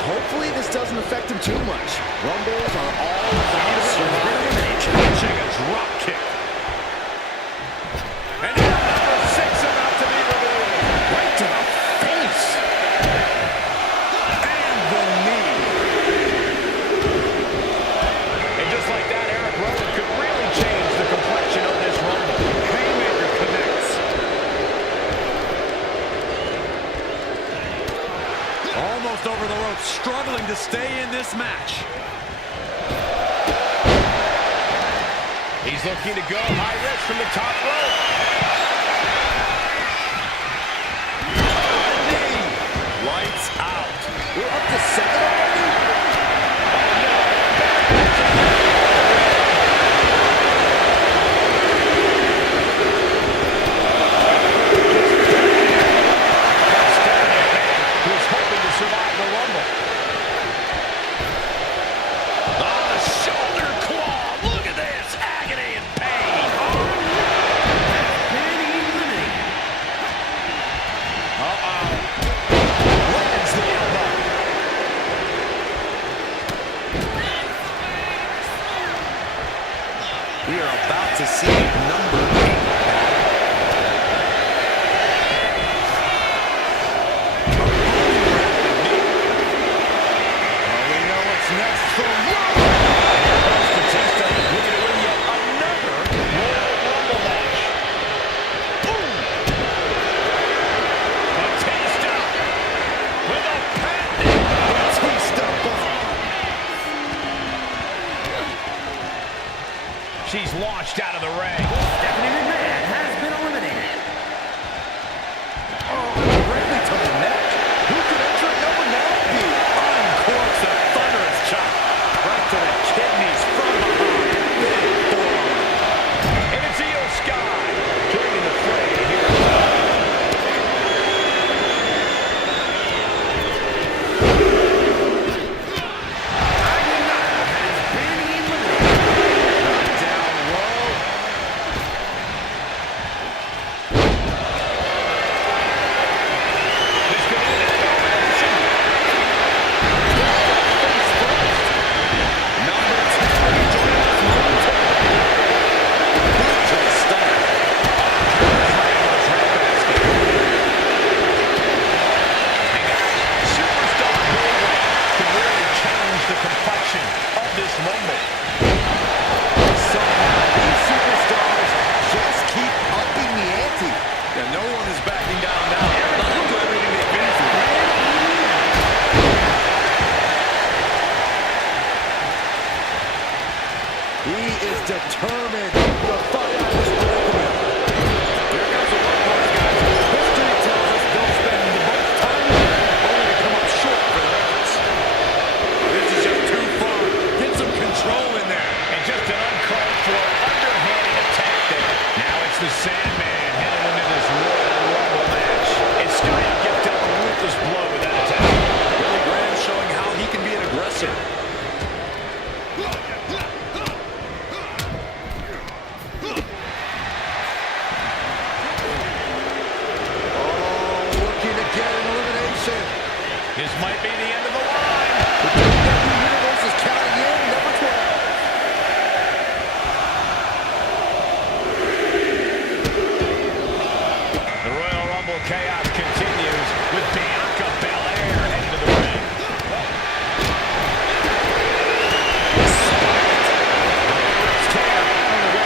Hopefully this doesn't affect him too much. Rumbles are all about survival. Catching a drop kick. And now number 6 about to be revealed. Right to the face. And the knee. And just like that, Eric Rowan could really change the complexion of this Rumble. Haymaker connects. Almost over the rope, struggling to stay in this match. He's looking to go high risk from the top rope. Lights out. We're up to 7 already? Who's hoping to survive the Rumble. Oh, the shoulder claw. Look at this. Agony and pain. We are about to see number 8 battle. We know what's next for Roman. Batista looking to win yet another Royal Rumble match. Boom! Batista with a patented Batista bomb. She's launched out of the ring. Stephanie McMahon has been eliminated. Directly to the neck. Who could enter number 9 be? Uncorks a thunderous chop. Right to the kidneys from behind. Big forearm. And it's Io Sky joining the fray here. Down low. This could end an elimination. Face first. Number 10 will be joining us momentarily. Boot to the stomach. Right into the bread basket. And guys, superstar building can really change the complexion of this Rumble. Somehow these superstars just keep upping the ante. And no one is backing down now. Not after everything they've been through. He is determined to fight out his predicament. Here comes the one point, guys. History tells us they'll spend the most time in there only to come up short for their efforts. This is just too far. Get some control in there. And just an uncalled for underhanded attack there. Now it's the Sandman heading into this Royal Rumble match. And Sky gets dealt a ruthless blow with that attack. Billy Graham showing how he can be an aggressor. Looking to get an elimination. This might be the end of the line. The WWE Universe is counting in number 12. The Royal Rumble chaos continues with Bianca Belair heading to the ring.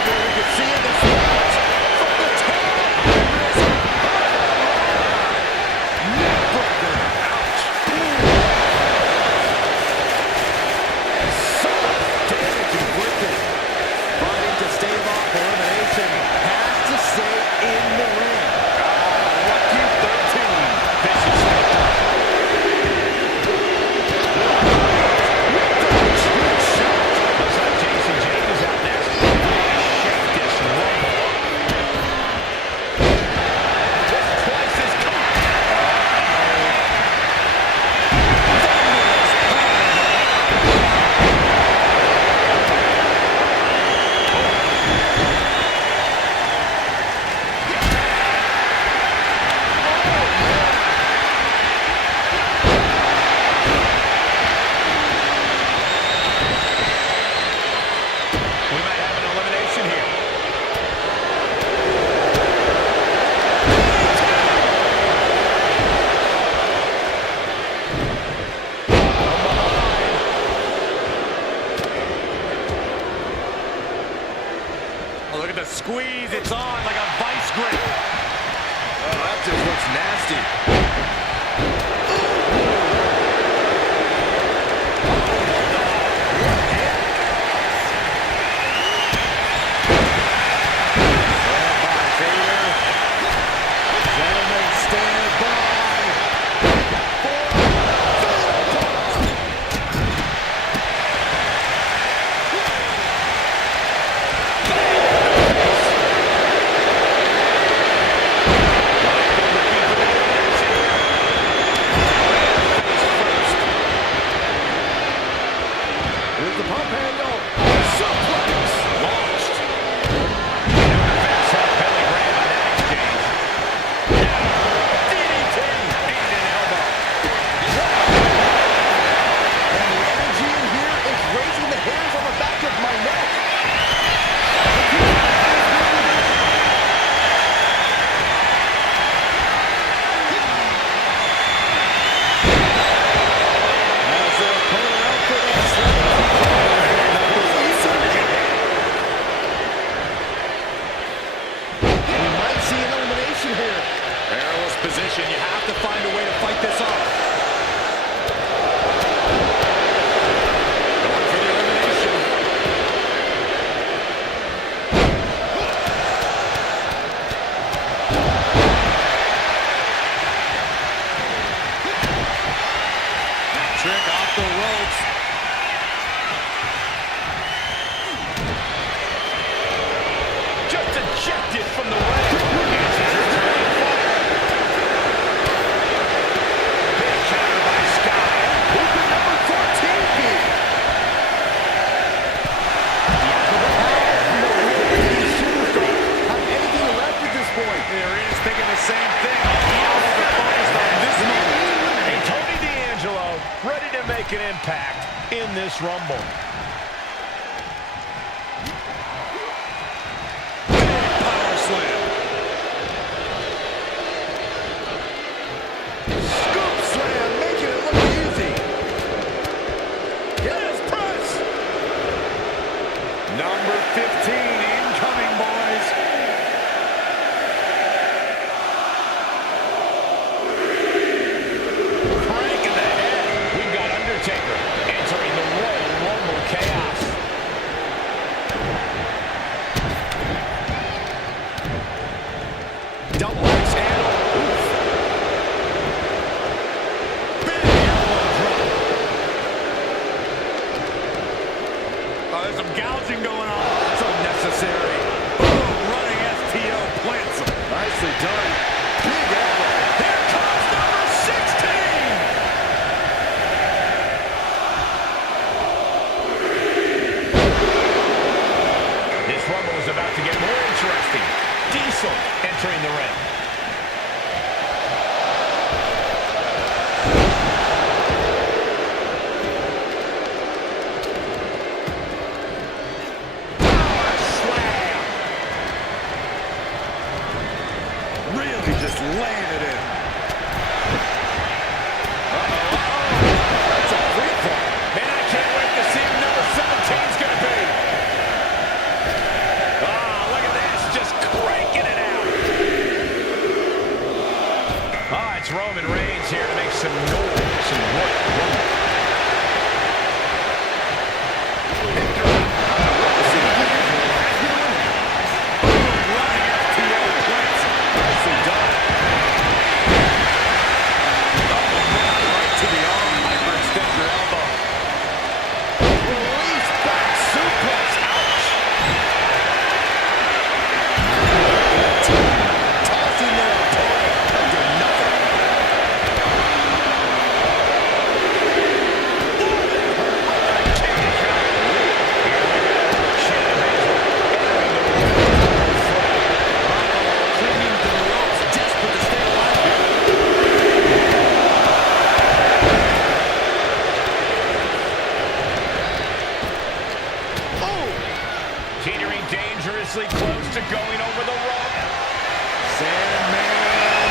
We can see in this match from the top. Neckbreaker. Ouch. So damage inflicted. Fighting to stave off elimination. Has to stay in the ring. Lucky 13. Vicious victory. Looks like Jason James is out next. Shake this Rumble. This place is coming. We might have an elimination here. Oh, look at the squeeze. It's on like a vice grip. Oh, that just looks nasty. Gentlemen, stand by. Here's the pump handle. Suplex. Launched. New defense help Billy Graham on that exchange. DDT. And an elbow. And the energy in here is raising the hairs on the back of my neck. this Rumble. Power slam. Scoop slam, making it look easy. Yes, press. Number 15 incoming, boys. Crank in the head. We've got Undertaker entering the Royal Rumble chaos. Double axe handle. Oof. Big elbow drop. Oh, there's some gouging going on. That's unnecessary. Boom, running STO plants him. Nicely done. Big elbow. Here comes number 16. This Rumble is about to get more interesting. Diesel entering the ring. Power slam. Really just laying it in. That's a free fall. Man, I can't wait to see who number 17's going to be. Ah, look at this, just cranking it out. Ah, it's Roman Reigns here to make some noise and Royal Rumble. Nicely done. Right to the arm. Hyperextend your elbow. Release back suplex. Ouch. Tossing their opponent under nothing. Clinging to the ropes, desperate to stay alive here. Teetering dangerously close to going over the rope. Sandman.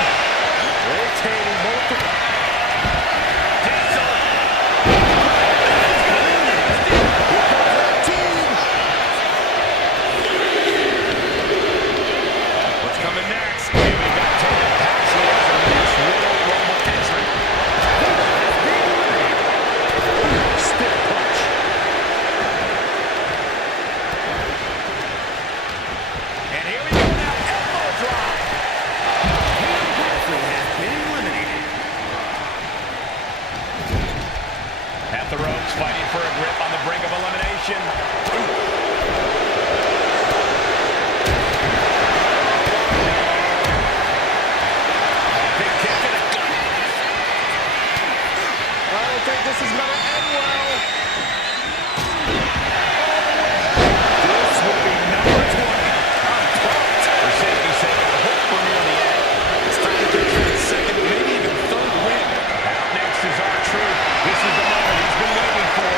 Rotating both the... What's coming next? And we got Taylor Paxley as our next Royal Rumble entrant. Stiff punch. And here we go now, elbow drop. Paxley has been eliminated. At the ropes, fighting for a grip on the brink of elimination. Big kick to the gut. I don't think this is going to end well. This will be number 20. I'm pumped. For safety's sake, I hope we're near the end. It's time to get for the second, maybe even third win. Out next is R-Truth. This is the moment he's been waiting for.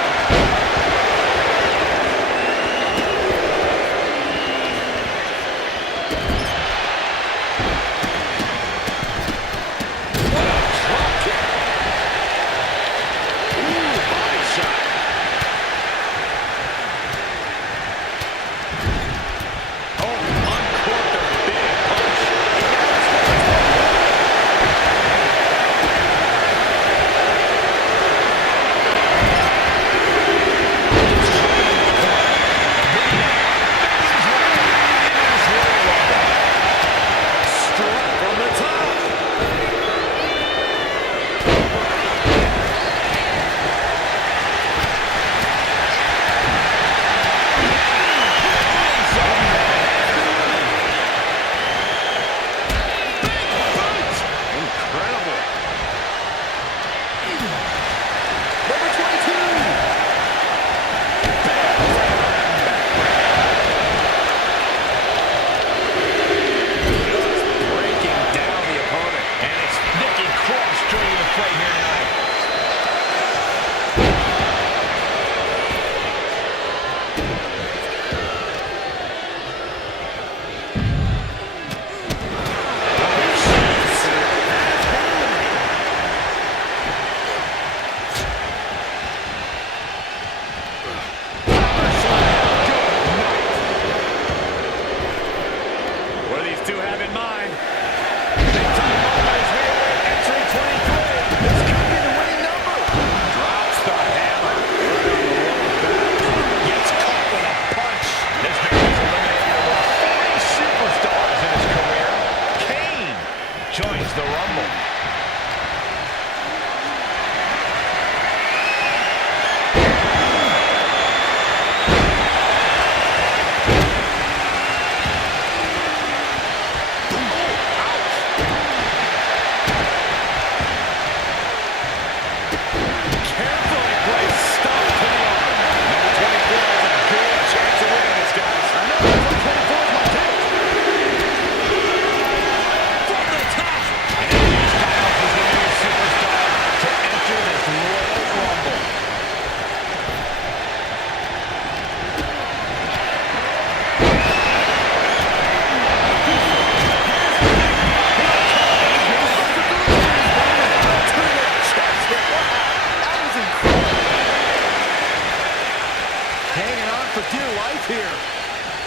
hanging on for dear life here.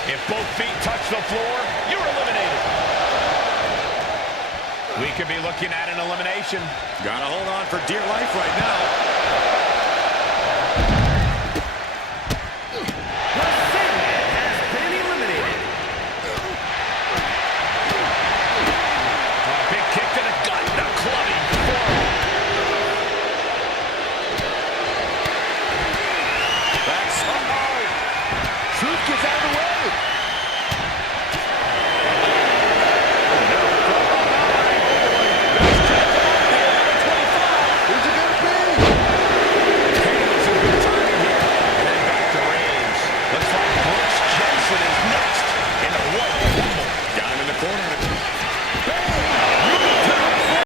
If both feet touch the floor, you're eliminated. We could be looking at an elimination. Gotta hold on for dear life right now.